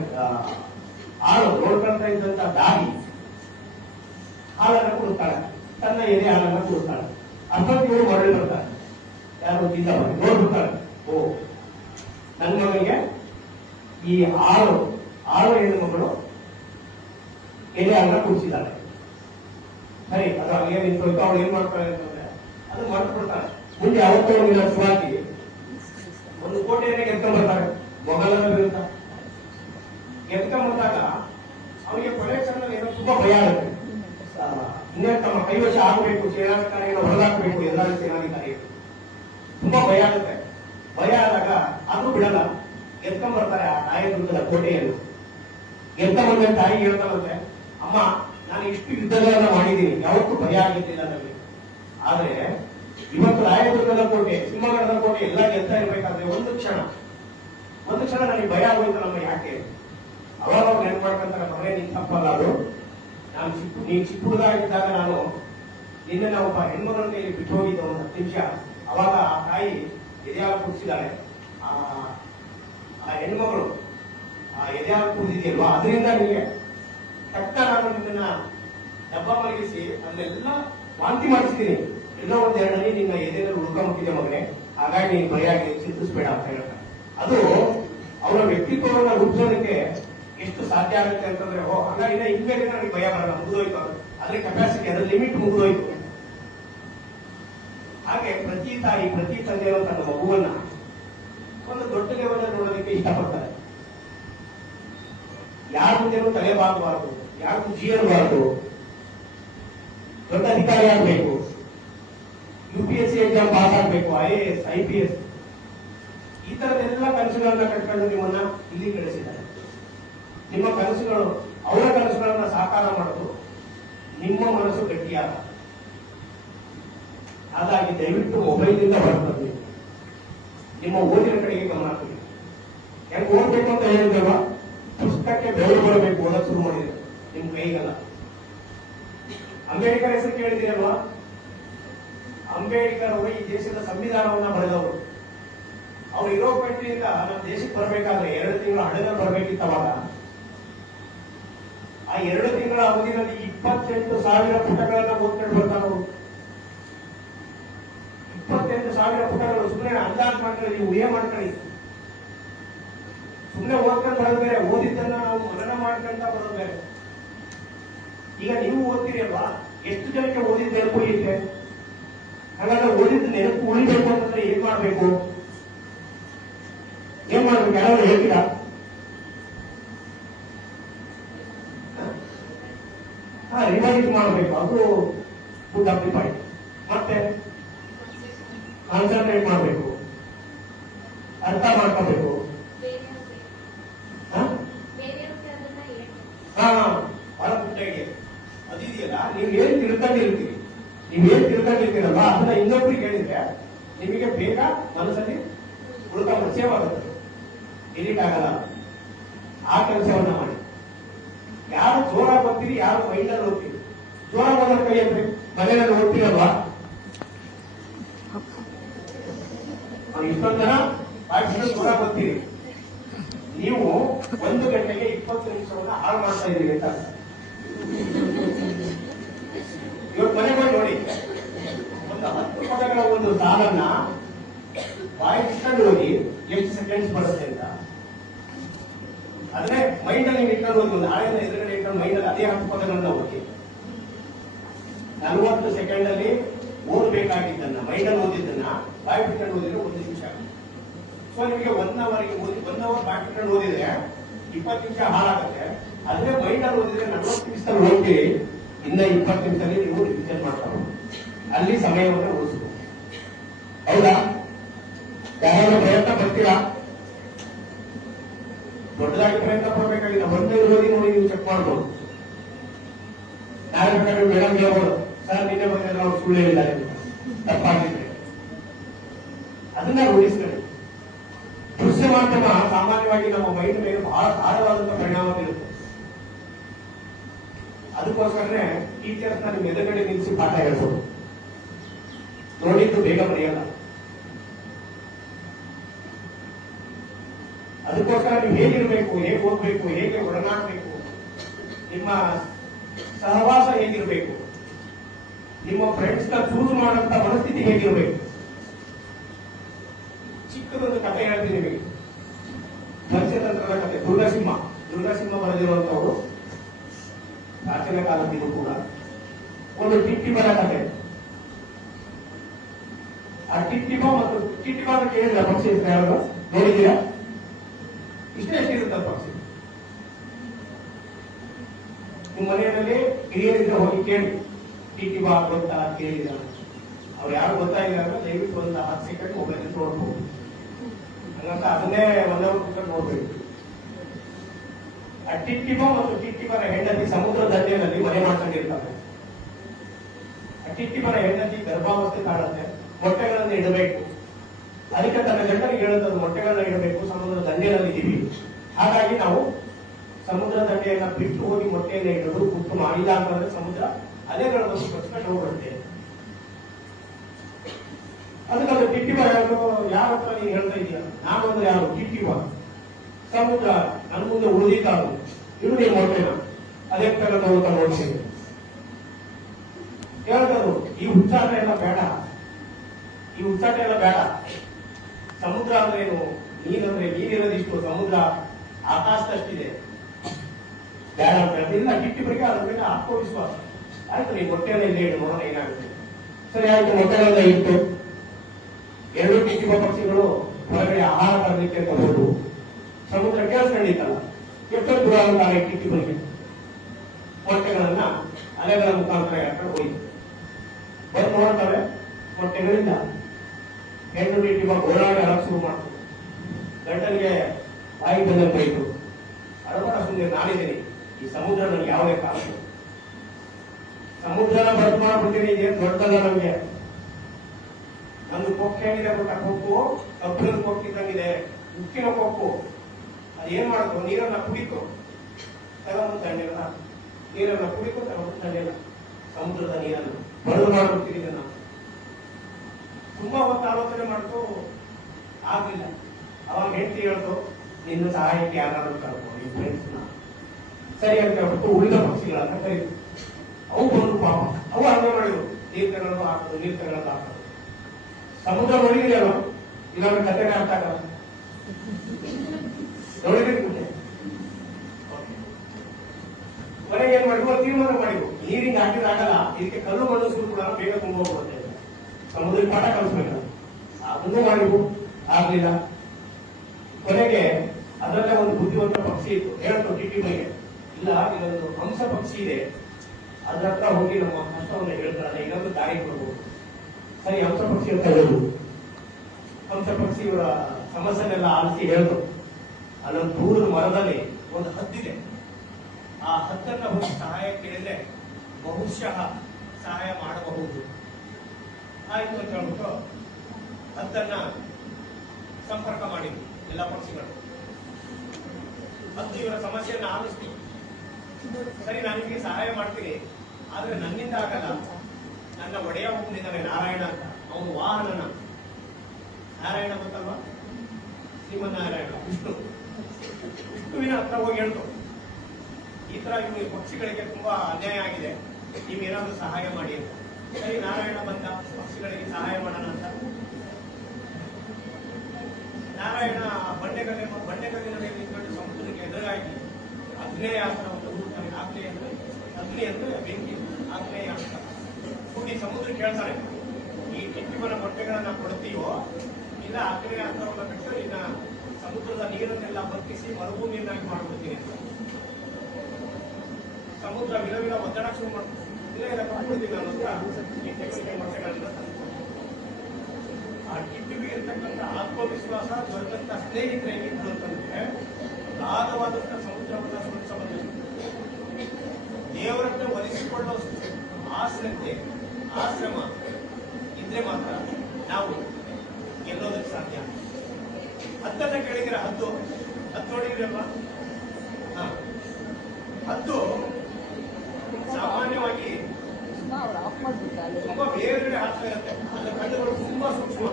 ಆಳು ನೋಡ್ಕೊಳ್ತಾ ಇದ್ದಂತ ದಾಗಿ ಹಾಲನ್ನ ಕುಡಿಸ್ತಾಳೆ, ತನ್ನ ಎದೆ ಹಾಲನ್ನ ಕುಡಿಸ್ತಾಳೆ. ಅಷ್ಟೊತ್ತಿಗೆ ಮರಳಿ ಬರ್ತಾರೆ. ಯಾರು? ಜೀಜಾಬಾಯಿ ನೋಡ್ಬಿಡ್ತಾಳೆ, ಓ ನನ್ನ ಮಗನಿಗೆ ಈ ಆಳು ಹೆಣ್ಣು ಮಗಳು ಎದೆ ಹಾಲನ್ನ ಕುಡಿಸಿದ್ದಾಳೆ. ಸರಿ, ಅದು ಅಲ್ಲಿಗೆ ನಿಂತೋಯ್ತು. ಅವಳು ಏನ್ ಮಾಡ್ತಾಳೆ ಅಂತಂದ್ರೆ ಅದು ಮರ್ತು ಬಿಡ್ತಾಳೆ. ಮುಂದೆ ಯಾವತ್ತೋ ಒಂದಿನ ಶಿವಾಜಿ ಒಂದು ಕೋಟೆಯನ್ನೇ ಗೆದ್ಕೊಂಡ್ಬರ್ತಾರೆ ಮೊಘಲರ ವಿರುದ್ಧ. ಗೆದ್ಕೊಂಡ್ಬಂದಾಗ ಅವನಿಗೆ ಕೊನೆ ಕ್ಷಣದಲ್ಲಿ ಏನೋ ತುಂಬಾ ಭಯ ಆಗುತ್ತೆ. ಇನ್ನೇ ತಮ್ಮ ಕೈವಶ ಆಗಬೇಕು, ಸೇನಾಧಿಕಾರಿಯನ್ನು ಹೊರದಾಕಬೇಕು, ಎಲ್ಲರೂ ಸೇನಾಧಿಕಾರಿಗಳು. ತುಂಬಾ ಭಯ ಆಗುತ್ತೆ. ಭಯ ಆದಾಗ ಆದ್ರೂ ಬಿಡಲ್ಲ, ಗೆದ್ಕೊಂಡ್ಬರ್ತಾರೆ ಆ ರಾಯದುರ್ಗದ ಕೋಟೆಯನ್ನು. ಗೆದ್ಕೊಂಡ್ಬಂದ ತಾಯಿ ಹೇಳ್ತಾರಂತೆ, ಅಮ್ಮ ನಾನು ಇಷ್ಟು ಯುದ್ಧಗಳನ್ನ ಮಾಡಿದ್ದೀನಿ, ಯಾವತ್ತೂ ಭಯ ಆಗಿದ್ದಿಲ್ಲ ನನಗೆ. ಆದ್ರೆ ಇವತ್ತು ರಾಯದುರ್ಗದ ಕೋಟೆ, ಸಿಂಹಗಡದ ಕೋಟೆ ಎಲ್ಲ ಗೆಲ್ತಾ ಇರ್ಬೇಕಾದ್ರೆ ಒಂದು ಕ್ಷಣ ನನಗೆ ಭಯ ಆಗೋಯ್ತು. ನಮ್ಮ ಯಾಕೆ? ಅವಾಗ ಅವ್ರು ನೆನ್ಪು ಮಾಡ್ಕೊಂತಾರೆ, ಮನೆ ನಿನ್ ತಪ್ಪಲ್ಲ ಅದು. ನೀನ್ ಚಿಕ್ಕ ಹುಡುಗ ಇದ್ದಾಗ ನಾನು ನಿನ್ನ ಒಬ್ಬ ಹೆಣ್ಮಗಳ ಕೈಯಲ್ಲಿ ಬಿಟ್ಟು ಹೋಗಿದ್ದ ಒಂದು 10 ನಿಮಿಷ. ಅವಾಗ ಆ ತಾಯಿ ಎದೆಯಾಗ ಕುಡಿಸಿದಾಳೆ. ಆ ಹೆಣ್ಮಗಳು ಆ ಎದೆಯಾಗ ಕುಡಿದಿದೆಯಲ್ವಾ, ಅದರಿಂದ ನಿಮಗೆ ತಕ್ಕ ನಾನು ನಿನ್ನ ಡಬ್ಬ ಮಲಗಿಸಿ ಅದನ್ನೆಲ್ಲ ವಾಂತಿ ಮಾಡಿಸಿದ್ದೀನಿ. ಎಲ್ಲೋ ಒಂದೆರಡನೇ ನಿನ್ನ ಎದೆಯಲ್ಲಿ ಉಳ್ಕೊಂಬಿಟ್ಟಿದೆ ಮಗನೇ, ಹಾಗಾಗಿ ನೀನು ಭಯಾಗಿ ಚಿಂತಿಸ್ಬೇಡ ಅಂತ ಹೇಳ್ತಾರೆ. ಅದು ಅವರ ವ್ಯಕ್ತಿತ್ವವನ್ನು ರೂಪಿಸೋದಕ್ಕೆ ಎಷ್ಟು ಸಾಧ್ಯ ಆಗುತ್ತೆ ಅಂತಂದ್ರೆ, ಹಾಗಾಗಿ ಇನ್ಮೇಲೆ ನನಗೆ ಭಯ ಬರಲ್ಲ, ಮುಗಿದೋಯ್ತು. ಅದ್ರ ಕೆಪಾಸಿಟಿ, ಅದರ ಲಿಮಿಟ್ ಮುಗಿದೋಯ್ತು. ಹಾಗೆ ಪ್ರತಿ ತಾಯಿ, ಪ್ರತಿ ತಂದೆಯವರು ತನ್ನ ಮಗುವನ್ನ ಒಂದು ದೊಡ್ಡ ಲೆವೆಲ್ ನೋಡೋದಕ್ಕೆ ಇಷ್ಟಪಡ್ತಾರೆ. ಯಾರ ಮುಂದೆನೂ ತಲೆ ಬಾಗಬಾರದು, ಯಾರಿಗೂ ಜೀರಬಾರದು, ದೊಡ್ಡ ಅಧಿಕಾರಿ ಆಗಬೇಕು, UPSC ಎಕ್ಸಾಮ್ ಪಾಸ್ ಆಗಬೇಕು, IAS, IPS, ಈ ತರದೆಲ್ಲ ಕನಸುಗಳನ್ನ ಕಟ್ಕೊಂಡು ನಿಮ್ಮನ್ನ ಇಲ್ಲಿ ಕಳಿಸಿದ್ದಾರೆ. ನಿಮ್ಮ ಕನಸುಗಳು, ಅವರ ಕನಸುಗಳನ್ನ ಸಾಕಾರ ಮಾಡೋದು ನಿಮ್ಮ ಮನಸ್ಸು ಗಟ್ಟಿಯಾದ. ಹಾಗಾಗಿ ದಯವಿಟ್ಟು ಮೊಬೈಲ್ನಿಂದ ಹೊರತಂದು ನಿಮ್ಮ ಓದಿನ ಕಡೆಗೆ ಗಮನ ಕೊಡಿ. ಯಾಕೆ ಓದ್ಬೇಕು ಅಂತ ಹೇಳಿದ್ದೇವ? ಪುಸ್ತಕಕ್ಕೆ ಬೆವರು ಬರಬೇಕು, ಓದಕ್ಕೆ ಶುರು ಮಾಡಿದ್ರೆ ನಿಮ್ ಕೈಗಲ್ಲ. ಅಂಬೇಡ್ಕರ್ ಹೆಸರು ಕೇಳಿದಿರಲ್ವಾ? ಅಂಬೇಡ್ಕರ್ ಅವರು ಈ ದೇಶದ ಸಂವಿಧಾನವನ್ನ ಬರೆದವರು. ಅವ್ರು ಇರೋ ಕಂಟ್ರಿಯಿಂದ ನಮ್ಮ ದೇಶಕ್ಕೆ ಬರಬೇಕಾದ್ರೆ 2 ತಿಂಗಳು ಹಣದಲ್ಲಿ ಬರಬೇಕಿತ್ತವಾಗ. ಆ 2 ತಿಂಗಳ ಅವಧಿನಲ್ಲಿ 28,000 ಪುಟಗಳನ್ನ ಓದ್ಕೊಂಡು ಬರ್ತಾರವರು. 28,000 ಪುಟಗಳು. ಸುಮ್ಮನೆ ಅಂದಾಜು ಮಾಡ್ಕೊಳ್ಳಿ, ನೀವು ಊಹೆ ಮಾಡ್ಕೊಳ್ಳಿ. ಸುಮ್ಮನೆ ಓದ್ಕೊಂಡು ಬರೋದು ಬೇರೆ, ಓದಿದ್ದನ್ನ ನಾವು ಮನನ ಮಾಡ್ಕೊಂತ ಬರೋದು ಬೇರೆ. ಈಗ ನೀವು ಓದ್ತೀರಿ ಅಲ್ವಾ, ಎಷ್ಟು ಜನಕ್ಕೆ ಓದಿದ ನೆನಪು ಇದೆ? ಹಾಗಾದ್ರೆ ಓದಿದ ನೆನಪು ಉಳಿಬೇಕು ಅಂತಂದ್ರೆ ಏನ್ ಮಾಡ್ಬೇಕು? ಏನ್ ಮಾಡ್ಬೇಕು ಯಾರಾದ್ರೂ ಹೇಳ್ತೀರಾ? ರಿವೈಸ್ ಮಾಡಬೇಕು, ಅದು ಗುಡ್ ಆಫ್ ದಿ ಪಾಯಿಂಟ್. ಮತ್ತೆ ಕಾನ್ಸಂಟ್ರೇಟ್ ಮಾಡಬೇಕು, ಅರ್ಥ ಮಾಡ್ಕೋಬೇಕು. ಬಹಳ ಮುಖ್ಯ. ಅದಿದೆಯಲ್ಲ, ನೀವು ಏನ್ ತಿಳ್ಕೊಂಡಿರ್ತೀರಿ, ನೀವೇನ್ ಅದನ್ನ ಇನ್ನೊಬ್ರಿಗೆ ಹೇಳಿದ್ರೆ ನಿಮಗೆ ಬೇಗ ಮನಸ್ಸಲ್ಲಿ ಉಳ್ಕೊಂಡು ಸೇವ್ ಆಗುತ್ತೆ, ಡಿಲೀಟ್ ಆಗಲ್ಲ. ಆ ಕೆಲಸವನ್ನ ಮಾಡಿ. ಯಾರು ಜೋರಾಗಿ ಓದ್ತೀರಿ, ಯಾರು ಮೈಂಡಲ್ಲಿ ಓದ್ತೀರಿ. ಜೋರಾಗಿ ಓದೋದ್ ಕೈ ಅಂದ್ರೆ ಮನೆಯಲ್ಲಿ ಓದ್ತೀರಲ್ವಾ? ಇಷ್ಟೊಂದು ಜನ ಜೋರಾಗಿ ಓದ್ತೀರಿ. ನೀವು 1 ಗಂಟೆಗೆ 20 ನಿಮಿಷವನ್ನ ಹಾಳು ಮಾಡ್ತಾ ಇದ್ದೀರಿ ಅಂತ. ಇವತ್ತು ಮನೆಗೆ ನೋಡಿ, ಒಂದು 10 ಪದಗಳ ಒಂದು ಸಾಲನ್ನ ಬಾಯಿ ಇಟ್ಕೊಂಡು ಹೋಗಿ ಎಷ್ಟು ಸೆಕೆಂಡ್ಸ್ ಬರುತ್ತೆ ಅಂತ. ಅದನ್ನೇ ಮೈಂಡ್ ಅಲ್ಲಿ ಇಟ್ಕೊಂಡು ಹೋಗಿ, ಒಂದು ಹಾಳೆಯನ್ನು ಎದುರುಗಡೆ ಇಟ್ಕೊಂಡು ಮೈಂಡ್ ಅಲ್ಲಿ ಅದೇ 10 ಪದಗಳನ್ನ ಓದಿ 40 ಸೆಕೆಂಡ್ ಅಲ್ಲಿ ಓದಬೇಕಾಗಿದ್ದನ್ನ, ಮೈಂಡಲ್ಲಿ ಓದಿದ್ದನ್ನ ಬಾಯಿ ಬಿಟ್ಕೊಂಡು ಓದಿದ್ರೆ 1 ನಿಮಿಷ. ಸೊ ನಿಮಗೆ 1 ಅವರ್ಗೆ ಓದಿ 1 ಅವರ್ ಬಾಯಿ ಬಿಟ್ಕೊಂಡು ಓದಿದ್ರೆ 20 ನಿಮಿಷ ಹಾಳಾಗುತ್ತೆ. ಅದೇ ಮೈಂಡಲ್ಲಿ ಓದಿದ್ರೆ 40 ನಿಮಿಷದಲ್ಲಿ ಓದ್ತೀರಿ, ಇನ್ನ 20 ನಿಮಿಷದಲ್ಲಿ ನೀವು ರಿವಿಷನ್ ಮಾಡ್ತಾರೆ. ಅಲ್ಲಿ ಸಮಯವನ್ನು ಉಳಿಸಬಹುದು. ಹೌದಾ? ಯಾರಾದ್ರೂ ಪ್ರಯತ್ನ ಪಡ್ತೀರಾ? ದೊಡ್ಡದಾಗಿ ಪ್ರಯತ್ನ ಪಡಬೇಕಾಗಿಲ್ಲ. ಒಂದೇ ಓದಿ ನೋಡಿ ನೀವು ಚೆಕ್ ಮಾಡ್ಬೋದು. ನಾಳೆ ಬೇಕಾದ್ರೆ ಮೇಡಮ್ ಹೇಳ್ಬೋದು, ಸರ್ ನಿನ್ನೆ ಬಂದಿದ್ರೆ ಅವ್ರು ಸುಳ್ಳು ಹೇಳಿದ್ದಾರೆ, ತಪ್ಪಾಗಿದ್ರೆ. ಅದನ್ನ ರೂಢಿಸ್ಕೊಳ್ಳಿ. ದೃಶ್ಯ ಮಾಧ್ಯಮ ಸಾಮಾನ್ಯವಾಗಿ ನಮ್ಮ ಮೈಂಡ್ ಮೇಲೆ ಬಹಳ ಗಾಢವಾದಂತಹ ಪರಿಣಾಮ ಬೀರುತ್ತೆ. ಅದಕ್ಕೋಸ್ಕರನೇ ಟೀಚರ್ಸ್ ನ ನಿಮ್ಮ ಎದುರುಗಡೆ ನಿಲ್ಲಿಸಿ ಪಾಠ ಹೇಳ್ಬೋದು. ನೋಡಿದ್ದು ಬೇಗ ಬರೆಯಲ್ಲ. ಅದಕ್ಕೋಸ್ಕರ ನೀವು ಹೇಗಿರ್ಬೇಕು, ಹೇಗೆ ಓದ್ಬೇಕು, ಹೇಗೆ ಒಡನಾಡಬೇಕು, ನಿಮ್ಮ ಸಹವಾಸ ಹೇಗಿರ್ಬೇಕು, ನಿಮ್ಮ ಫ್ರೆಂಡ್ಸ್ ನ ಚೂಸ್ ಮಾಡುವಂತ ಮನಸ್ಥಿತಿ ಹೇಗಿರ್ಬೇಕು. ಚಿಕ್ಕದೊಂದು ಕಥೆ ಹೇಳ್ತೀನಿ ನಿಮಗೆ, ಪಂಚತಂತ್ರದ ಕಥೆ. ದುರ್ಗಾಸಿಂಹ ಬರೆದಿರುವಂತವರು ಪ್ರಾಚೀನ ಕಾಲದಿಗೂ ಕೂಡ ಒಂದು ಟಿಟ್ಟಿಬರ ಕಥೆ. ಆ ಟಿಟ್ಟಿಬ ಮತ್ತು ಟಿಟ್ಟಿಬ ಅಂತ ಕೇಳಿದ್ರೆ ಪಕ್ಷಿ ಹೆಸರು ಯಾರು ನೋಡಿದ್ದೀರಾ? ಇಷ್ಟೇ ಇರುತ್ತೆ ಪಕ್ಷಿ. ನಿಮ್ಮ ಮನೆಯಲ್ಲಿ ಹಿರಿಯರಿದ್ರೆ ಹೋಗಿ ಕೇಳಿ, ಟಿಟ್ಟಿಬ ಗೊತ್ತಾ ಕೇಳಿದ. ಅವ್ರು ಯಾರು ಗೊತ್ತಾಗಿಲ್ಲ ಅಂದ್ರೆ ದಯವಿಟ್ಟು ಒಂದು 10 ಸೆಕೆಂಡ್ ಮೊಬೈಲ್ ನೋಡ್ಬೋದು. ಹಂಗಂತ ಅದನ್ನೇ 1 ಅವರ್ ಕೂತ್ಕೊಂಡು ನೋಡ್ಬೇಕು. ಆ ಟಿಟ್ಟಿಬ ಮತ್ತು ಟಿಟ್ಟಿಬರ ಹೆಂಡತಿ ಸಮುದ್ರ ದಂಡೆಯಲ್ಲಿ ಮನೆ ಮಾಡ್ಕೊಂಡಿರ್ತಾರೆ. ಆ ಟಿಟ್ಟಿಬರ ಹೆಂಡತಿ ಗರ್ಭಾವಸ್ಥೆ ಕಾಣುತ್ತೆ, ಮೊಟ್ಟೆಗಳನ್ನು ಇಡಬೇಕು. ಅದಕ್ಕೆ ತನ್ನ ಗಂಡನಿಗೆ ಹೇಳುತ್ತದೆ, ಮೊಟ್ಟೆಗಳನ್ನ ಇಡಬೇಕು, ಸಮುದ್ರ ದಂಡೆಯಲ್ಲಿ ಇದ್ದೀವಿ, ಹಾಗಾಗಿ ನಾವು ಸಮುದ್ರ ದಂಡೆಯನ್ನ ಬಿಟ್ಟು ಹೋಗಿ ಮೊಟ್ಟೆಯನ್ನ ಇಡೋದು ಉತ್ತಮ. ಇಲ್ಲ ಅಂತಂದ್ರೆ ಸಮುದ್ರ ಅಲೆಗಳನ್ನು ಕಚ್ಕೊಂಡು ಹೋಗ್ಬಿಡುತ್ತೆ. ಅದಕ್ಕೆ ಟಿಟ್ಟಿಬ ಯಾರ ಹತ್ರ ನೀನು ಹೇಳ್ತಾ ಇದೀಯ? ನಾನಂದ್ರೆ ಯಾರು? ಟಿಟ್ಟಿಬ. ಸಮುದ್ರ ನನ್ನ ಮುಂದೆ ಉಳಿದಿದ್ದಾರು, ಇರುದೇ ಮೊಟ್ಟೆನ ಅದೇ ತರ ಅಂತ ನೋಡ್ತೀನಿ. ಹೇಳ್ತರು, ಈ ಹುಚ್ಚಾಟ ಎಲ್ಲ ಬೇಡ, ಈ ಹುಚ್ಚಾಟ ಎಲ್ಲ ಬೇಡ. ಸಮುದ್ರ ಅಂದ್ರೆ ಏನು? ನೀನಂದ್ರೆ ನೀರಿರೋದಿಷ್ಟು, ಸಮುದ್ರ ಆಕಾಶದಷ್ಟಿದೆ, ಬೇಡ ಅಂತ ಹೇಳ್ತಿಲ್ಲ. ಟಿಟ್ಟಿಬರಿಗೆ ಅದ್ರ ಮೇಲೆ ಆತ್ಮವಿಶ್ವಾಸ. ಆಯ್ತು, ನೀನ್ ಮೊಟ್ಟೆಯನ್ನ ಇಲ್ಲೇ ಇಡು, ನೋಡೋಣ ಏನಾಗುತ್ತೆ. ಸರಿ ಆಯ್ತು, ಮೊಟ್ಟೆಗಳನ್ನ ಇಟ್ಟು 2 ಟಿಟ್ಟಿಬ ಪಕ್ಷಿಗಳು ಹೊರಗಡೆ ಆಹಾರ ತರಲಿಕ್ಕೆ ಅಂತ ಹೋದು. ಸಮುದ್ರ ಕೇಳಿಸ್ಕೊಂಡಿತ್ತಲ್ಲ, ಎಷ್ಟೊಂದು ದೂರ ಅಂತಾರೆ ಟಿಟ್ಟಿಬರಿಗೆ. ಮೊಟ್ಟೆಗಳನ್ನ ಅಲೆಗಳ ಮುಖಾಂತರ ಎಳ್ಕೊಂಡು ಹೋಯ್ತು. ಬಂದು ನೋಡ್ತಾರೆ, ಮೊಟ್ಟೆಗಳಿಂದ. ಹೆಣ್ಣು ಟಿಟ್ಟಿಬ ಓಡಾಡಿ ಅಳಕ್ ಶುರು ಮಾಡ್ತು. ಗಂಟನಿಗೆ ಬಾಯಿ ಬಂದಂತ ಹೋಯ್ತು. ಅಡಬಡ ಸುಂದರ, ನಾನಿದ್ದೀನಿ, ಈ ಸಮುದ್ರ ನನಗೆ ಯಾವುದೇ ಕಾಲ. ಸಮುದ್ರನ ಬದಲು ಮಾಡ್ಬಿಡ್ತೀನಿ, ಇದೇನು ದೊಡ್ಡದಲ್ಲ ನಮಗೆ. ನಂದು ಕೊಕ್ಕೆ ಹೆಂಗಿದೆ ಗೊತ್ತಾ? ಕೊಕ್ಕು ಕಬ್ಬಿಣದ ಕೊಕ್ಕಿದ್ದಂಗಿದೆ, ಉಕ್ಕಿನ ಕೊಕ್ಕು. ಅದೇನ್ ಮಾಡ್ತು? ನೀರನ್ನ ಕುಡಿತು, ತಗೊಂಡು ತಣ್ಣೆಲ್ಲ. ನೀರನ್ನ ಕುಡಿತು, ತಗೊಂಡು ತಣ್ಣೆಲ್ಲ. ಸಮುದ್ರದ ನೀರನ್ನು ಬದಲು ಮಾಡ್ಬಿಡ್ತೀನಿ ಇದನ್ನ. ತುಂಬಾ ಹೊತ್ತು ಆಲೋಚನೆ ಮಾಡ್ತು, ಆಗ್ಲಿಲ್ಲ. ಅವಾಗ ಹೆಂಡತಿ ಹೇಳ್ತು, ನಿನ್ನ ಸಹಾಯಕ್ಕೆ ಯಾರಾದ್ರೂ ಕರ್ಕೊಂಡು ಈ ಫ್ರೆಂಡ್ಸ್ನ. ಸರಿ ಅಂತ ಹೇಳ್ಬಿಟ್ಟು ಉಳಿದ ಪಕ್ಷಿಗಳನ್ನ ಕರೀತು. ಅವು ಬಂದು ಪಾಪ, ಅವು ಹಂಗೆ ಮಾಡಿದ್ರು, ನೀರ್ ತಗೊಳ್ಳೋದು ಹಾಕೋದು, ನೀರ್ ತಗೊಳ್ಳೋದು ಹಾಕೋದು. ಸಮುದ್ರ ನೋಡಿದ್ರಿ ಅಲ್ವ? ಇಲ್ಲೊಂದು ಕಥೆಗೆ ಅರ್ಥ ಆಗಲ್ಲ. ನೋಡಿದ್ರಿ ಮುಂದೆ ಮನೆಗೆ ಏನ್ ಮಾಡಿದ್ರು? ತೀರ್ಮಾನ ಮಾಡಿದ್ರು, ನೀರಿಗೆ ಹಾಕಿದ್ರೆ ಆಗಲ್ಲ, ಇದಕ್ಕೆ ಕಲ್ಲು ಮಣ್ಣು ಸುರು ಕೂಡ ಬೇಗ ತುಂಬ ಹೋಗ್ಬರುತ್ತೆ, ಸಮುದ್ರಕ್ಕೆ ಪಾಠ ಕಲಿಸ್ಬೇಕಲ್ಲ. ಅದನ್ನು ಮಾಡಿದ್ರು, ಆಗ್ಲಿಲ್ಲ. ಕೊನೆಗೆ ಅದರಲ್ಲೇ ಒಂದು ಬುದ್ಧಿವಂತ ಪಕ್ಷಿ ಇತ್ತು, ಹೇಳ್ತು ಟಿಟಿಮಿಗೆ, ಇಲ್ಲ ಇದೊಂದು ಹಂಸ ಪಕ್ಷಿ ಇದೆ, ಅದ್ರ ಹತ್ರ ಹೋಗಿ ನಮ್ಮ ಕಷ್ಟವನ್ನು ಹೇಳ್ತಾರೆ, ಇನ್ನೊಂದು ದಾರಿ ಕೊಡ್ಬೋದು. ಸರಿ, ಹಂಸ ಪಕ್ಷಿ ಅಂತ ಹೇಳುದು. ಹಂಸ ಪಕ್ಷಿ ಇವರ ಸಮಸ್ಯೆನೆಲ್ಲ ಆಲಿಸಿ ಹೇಳಿದ್ರು, ಅಲ್ಲೊಂದು ದೂರದ ಮರದಲ್ಲಿ ಒಂದು ಹದ್ದಿದೆ, ಆ ಹದ್ದನ್ನ ಹೋಗಿ ಸಹಾಯ ಕೇಳಿದ್ರೆ ಬಹುಶಃ ಸಹಾಯ ಮಾಡಬಹುದು. ಆಯ್ತು ಅಂತ ಹೇಳ್ಬಿಟ್ಟು ಹದ್ದನ್ನ ಸಂಪರ್ಕ ಮಾಡಿದ್ರು ಎಲ್ಲ ಪಕ್ಷಿಗಳು. ಹದ್ದು ಇವರ ಸಮಸ್ಯೆಯನ್ನು ಆಲಿಸ್ತೀವಿ, ಸರಿ ನಾನು ನಿಮಗೆ ಸಹಾಯ ಮಾಡ್ತೀನಿ, ಆದ್ರೆ ನನ್ನಿಂದ ಆಗಲ್ಲ, ನನ್ನ ಒಡೆಯ ಒಬ್ಬನಿದ್ದಾನೆ ನಾರಾಯಣ ಅಂತ, ಅವನು ವಾಹನನ, ನಾರಾಯಣ ಗೊತ್ತಲ್ವಾ, ಶ್ರೀಮನ್ನಾರಾಯಣ ವಿಷ್ಣುವಿನ ಹತ್ರ ಹೋಗಿ ಹೇಳ್ತು, ಈ ತರ ಇವು ಪಕ್ಷಿಗಳಿಗೆ ತುಂಬಾ ಅನ್ಯಾಯ ಆಗಿದೆ, ನೀವೇನಾದ್ರೂ ಸಹಾಯ ಮಾಡಿ ಅಂತ. ಸರಿ, ನಾರಾಯಣ ಬಂದ, ಪಕ್ಷಿಗಳಿಗೆ ಸಹಾಯ ಮಾಡೋಣ ಅಂತ. ನಾರಾಯಣ ಬಂಡೆಗಲ್ಲಿನಲ್ಲಿ ನಿಂತ್ಕೊಂಡು ಸಮುದ್ರಕ್ಕೆ ಎದುರಾಗಿ ಆಗ್ನೇಯಾಸ್ತ್ರವನ್ನು ಹುಡುಕ್ತಾನೆ. ಅಗ್ನಿ ಅಂದ್ರೆ ಬೆಂಕಿ, ಆಗ್ನೇಯಾಸ್ತ್ರ ಕೂಡಿ ಸಮುದ್ರಕ್ಕೆ ಹೇಳ್ತಾರೆ, ಈ ಟಿಟ್ಟಿಮನ ಮೊಟ್ಟೆಗಳನ್ನ ಕೊಡ್ತೀವೋ ಇಲ್ಲ ಆಗ್ನೇಯಾಸ್ತ್ರವನ್ನು ಬಿಟ್ಟು ಇನ್ನ ಸಮುದ್ರದ ನೀರನ್ನೆಲ್ಲ ಬಗ್ಗಿಸಿ ಮರುಭೂಮಿಯನ್ನಾಗಿ ಮಾಡ್ಬಿಡ್ತೀನಿ ಅಂತ. ಸಮುದ್ರ ವಿಲವಿಲ ಒತ್ತಡ ಶುರು ಮಾಡ್ತೀವಿ, ಇಲ್ಲ ಕೊಟ್ಬಿಡ್ತೀವಿ ನಾನು ಅಂತ ಈ ಟೆಕ್ನಿಕಲ್ ಮೊಟ್ಟೆಗಳನ್ನ ತಂದು. ಆ ಟಿಟ್ಟಿಗೆ ಇರ್ತಕ್ಕಂಥ ಆತ್ಮವಿಶ್ವಾಸ ದೊರೆತಂತ ಸ್ನೇಹಿತರೆ ಹೇಗಿದ್ರು ಅಂತಂದ್ರೆ, ಗಾಢವಾದಂತ ಸಮುದ್ರವನ್ನ ಸುರಿಸಬಲ್ಲ ದೇವರನ್ನ ಒಲಿಸಿಕೊಳ್ಳೋ ಆಶ್ರತೆ ಆಶ್ರಮ ಇದ್ರೆ ಮಾತ್ರ ನಾವು ಗೆಲ್ಲೋದಕ್ಕೆ ಸಾಧ್ಯ. ಹದ್ದನ್ನ ಕೇಳಿದ್ರೆ ಹದ್ದು ನೋಡಿದ್ರಲ್ವಾ? ಹದ್ದು ಸಾಮಾನ್ಯವಾಗಿ ತುಂಬಾ ಬೇರೆ ಹಾಕ್ತಾ ಇರುತ್ತೆ, ಅದರ ಕಣ್ಣುಗಳು ತುಂಬಾ ಸೂಕ್ಷ್ಮ.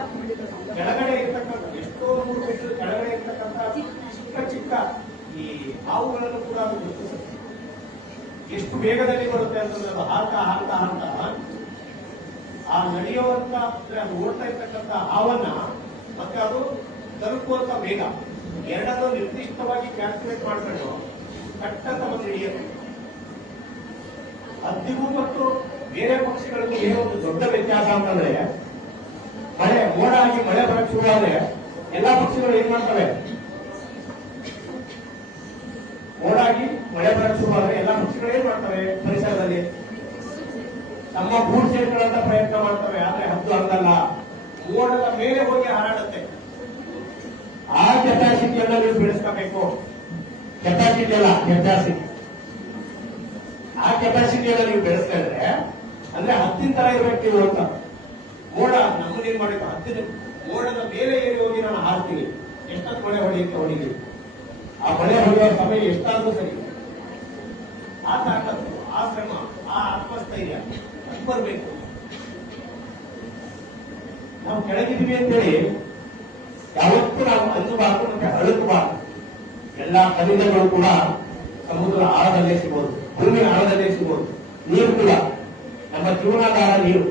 ಕೆಳಗಡೆ ಇರ್ತಕ್ಕಂಥ ಎಷ್ಟೋ 100 ಮೀಟರ್ ಕೆಳಗಡೆ ಇರ್ತಕ್ಕಂಥ ಚಿಕ್ಕ ಚಿಕ್ಕ ಈ ಹಾವುಗಳನ್ನು ಕೂಡ ಅದು ಗುರುತಿಸುತ್ತೆ. ಎಷ್ಟು ವೇಗದಲ್ಲಿ ಬರುತ್ತೆ ಅಂತಂದ್ರೆ ಅದು ಹಾರ್ತಾ ಆ ನಡೆಯುವಂತ ಅದು ಓಡ್ತಾ ಇರ್ತಕ್ಕಂಥ ಹಾವನ್ನ ಮತ್ತೆ ಅದು ತಲುಪುವಂತ ವೇಗ ಎರಡನ್ನೂ ನಿರ್ದಿಷ್ಟವಾಗಿ ಕ್ಯಾಲ್ಕುಲೇಟ್ ಮಾಡ್ಕೊಂಡು ಕಟ್ಟಂತ ಒಂದು ಹಿಡಿಯುತ್ತೆ. ಹದ್ದಿಗೂ ಮತ್ತು ಬೇರೆ ಪಕ್ಷಿಗಳಿಗೂ ಏನೋ ಒಂದು ದೊಡ್ಡ ವ್ಯತ್ಯಾಸ ಅಂತಂದ್ರೆ, ಮೋಡ ಆಗಿ ಮಳೆ ಬರಕ್ ಶುರುವಾದ್ರೆ ಎಲ್ಲಾ ಪಕ್ಷಿಗಳು ಏನ್ ಮಾಡ್ತವೆ? ಮೋಡ ಆಗಿ ಮಳೆ ಬರಕ್ ಶುರುವಾದ್ರೆ ಎಲ್ಲಾ ಪಕ್ಷಿಗಳು ಏನ್ ಮಾಡ್ತವೆ? ಪರಿಸರದಲ್ಲಿ ತಮ್ಮ ಗೂಡು ಸೇರ್ಕೊಳ್ಳೋಂತ ಪ್ರಯತ್ನ ಮಾಡ್ತವೆ. ಆದ್ರೆ ಹದ್ದು ಹಂಗಲ್ಲ, ಮೋಡದ ಮೇಲೆ ಹೋಗಿ ಹಾರಾಡುತ್ತೆ. ಆ ಕೆಪಾಸಿಟಿಯನ್ನ ನೀವು ಬೆಳೆಸ್ಕೋಬೇಕು. ಕೆಪಾಸಿಟಿ ಅಲ್ಲ, ಕೆಪಾಸಿಟಿ. ಆ ಕೆಪಾಸಿಟಿಯನ್ನ ನೀವು ಬೆಳೆಸ್ತಾ ಇದ್ರೆ ಅಂದ್ರೆ ಹದ್ದಿನ ತರ ಇರ್ಬೇಕು ನೀವು ಅಂತ. ಮೋಡ ನಮ್ಮನೇನ್ ಮಾಡಿದ್ದು, ಹದ್ದಿನ ಮೋಡದ ಮೇಲೆ ಏರಿ ಹೋಗಿ ನಾನು ಹಾರ್ತೀನಿ, ಎಷ್ಟೊತ್ತು ಮಳೆ ಹೊಡೆಯುತ್ತೆ ಹೊಡಿತೀವಿ. ಆ ಮಳೆ ಹೊಡೆಯುವ ಸಮಯ ಎಷ್ಟಾದ್ರೂ ಸರಿ. ಆ ತಾಕತ್ತು, ಆ ಶ್ರಮ, ಆ ಆತ್ಮಸ್ಥೈರ್ಯ ಅದು ಬರ್ಬೇಕು. ನಾವು ಕೆಳಗಿದ್ದೀವಿ ಅಂತೇಳಿ ಯಾವತ್ತೂ ನಾವು ಅಂಜಬಾರ್ದು ಮತ್ತೆ ಅಳುಕಬಾರ್ದು. ಎಲ್ಲಾ ಖನಿಜಗಳು ಕೂಡ ಸಮುದ್ರ ಆಳದಲ್ಲೇ ಸಿಗೋದು, ಭೂಮಿ ಆಳದಲ್ಲೇ ಸಿಗೋದು. ನೀರು ಕೂಡ ನಮ್ಮ ಜೀವನಾಧಾರ ನೀರು.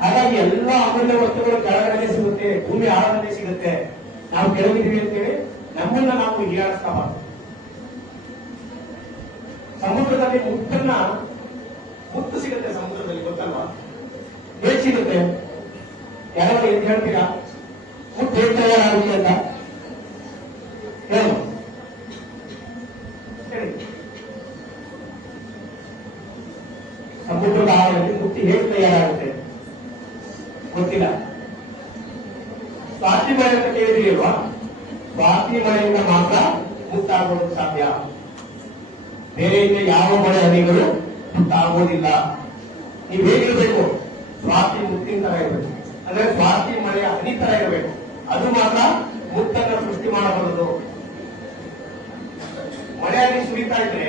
ಹಾಗಾಗಿ ಎಲ್ಲಾ ಅಮೂಲ್ಯ ವಸ್ತುಗಳು ಕೆಳಗಡೆ ಸಿಗುತ್ತೆ, ಭೂಮಿ ಆಳದಲ್ಲೇ ಸಿಗುತ್ತೆ. ನಾವು ಕೆಳಗಿದ್ದೀವಿ ಅಂತೇಳಿ ನಮ್ಮನ್ನ ನಾವು ಹೀಯಾಳಿಸಬಾರ್ದು. ಸಮುದ್ರದಲ್ಲಿ ಮುತ್ತು ಸಿಗುತ್ತೆ. ಸಮುದ್ರದಲ್ಲಿ ಗೊತ್ತಲ್ವಾ? ಹೇಗೆ ಸಿಗುತ್ತೆ? ಯಾರು ಏನ್ ಹೇಳ್ತೀರಾ? ಮುತ್ತು ಹೇಗೆ ತಯಾರಾಗುತ್ತೆ ಅಂತ ಹೇಳಿ. ಸಮುದ್ರದ ಆಳದಲ್ಲಿ ಮುತ್ತಿ ಹೇಗೆ ತಯಾರಾಗುತ್ತೆ ಗೊತ್ತಿಲ್ಲ. ಸ್ವಾತಿ ಮಳೆ ಅಂತ ಕೇಳಿದೀಯಲ್ವಾ? ಸ್ವಾತಿ ಮಳೆಯಿಂದ ಮಾತ್ರ ಮುತ್ತಾಗೋದು ಸಾಧ್ಯ. ಬೇರೆಯಿಂದ ಯಾವ ಮಳೆ ಹನಿಗಳು ಮುತ್ತಾಗೋದಿಲ್ಲ. ನೀವು ಹೇಗಿರ್ಬೇಕು? ಸ್ವಾತಿ ಮುತ್ತಿನ ತರ ಇರಬೇಕು, ಅಂದ್ರೆ ಸ್ವಾತಿ ಮಳೆಯ ಹನಿ ತರ ಇರಬೇಕು. ಅದು ಮಾತ್ರ ಮುತ್ತನ್ನು ಸೃಷ್ಟಿ ಮಾಡಬಲ್ಲದು. ಮಳೆ ಹನಿ ಸುರಿತಾ ಇದ್ರೆ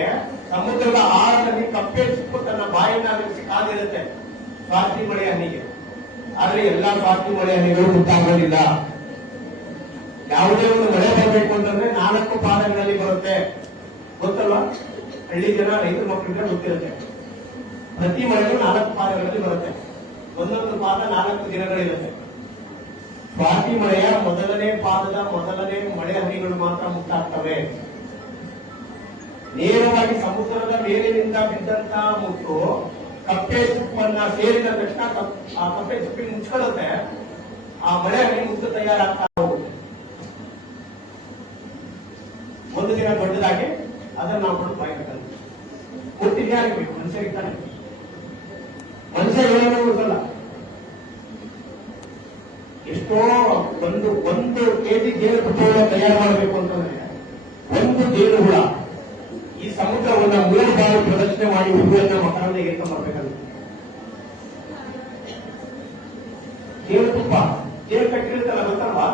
ಸಮುದ್ರದ ಆಳದಲ್ಲಿ ಕಪ್ಪೆ ಚಿಕ್ಕು ತನ್ನ ಬಾಯಿಂದ ನಿಲ್ಲಿಸಿ ಕಾದಿರುತ್ತೆ ಸ್ವಾತಿ ಮಳೆ ಹನಿಗೆ. ಆದ್ರೆ ಎಲ್ಲಾ ಸ್ವಾತಿ ಮಳೆ ಹನಿಗಳು ಮುತ್ತಾಗೋದಿಲ್ಲ. ಯಾವುದೇ ಒಂದು ಮಳೆ ಬರಬೇಕು ಅಂತಂದ್ರೆ 4 ಪಾದಗಳಲ್ಲಿ ಬರುತ್ತೆ, ಗೊತ್ತಲ್ವಾ? ಹಳ್ಳಿ ಜನ ರೈತರ ಮಕ್ಕಳಿಗೆ ಗೊತ್ತಿರುತ್ತೆ. ಪ್ರತಿ ಮಳೆಗೂ 4 ಪಾದಗಳಲ್ಲಿ ಬರುತ್ತೆ. ಒಂದೊಂದು ಪಾದ 4 ದಿನಗಳಿರುತ್ತೆ. ಸ್ವಾತಿ ಮಳೆಯ ಮೊದಲನೇ ಪಾದದ ಮೊದಲನೇ ಮಳೆ ಹನಿಗಳು ಮಾತ್ರ ಮುಟ್ಟಾಗ್ತವೆ. ನೇರವಾಗಿ ಸಮುದ್ರದ ಮೇಲಿನಿಂದ ಬಿದ್ದಂತಹ ಮುತ್ತು ಕಪ್ಪೆ ಚುಪ್ಪನ್ನ ಸೇರಿದ ತಕ್ಷಣ ಆ ಕಪ್ಪೆ ಚುಪ್ಪಿಗೆ ಮುಚ್ಕೊಳ್ಳುತ್ತೆ. ಆ ಮಳೆ ಹನಿ ಮುತ್ತು ತಯಾರಾಗ್ತಾ ಹೋಗುತ್ತೆ. ಒಂದು ಕೆಜಿ ಜೇನುತುಪ್ಪವನ್ನು ತಯಾರು ಮಾಡಬೇಕು ಅಂತಂದ್ರೆ ಒಂದು ಜೇನುಹುಳ ಈ ಸಮುದ್ರವನ್ನ 3 ಬಾರಿ ಪ್ರದಕ್ಷಿಣೆ ಮಾಡಿ ಹೂವನ್ನ ಮಕರಂದ ಏರ್ಕೊಂಡ್ ಬರ್ಬೇಕಂತ. ಜೇನುತುಪ್ಪ ಜೇನು ಕಟ್ಟಿರುತ್ತಲ್ಲ ಗೊತ್ತಲ್ವಾ?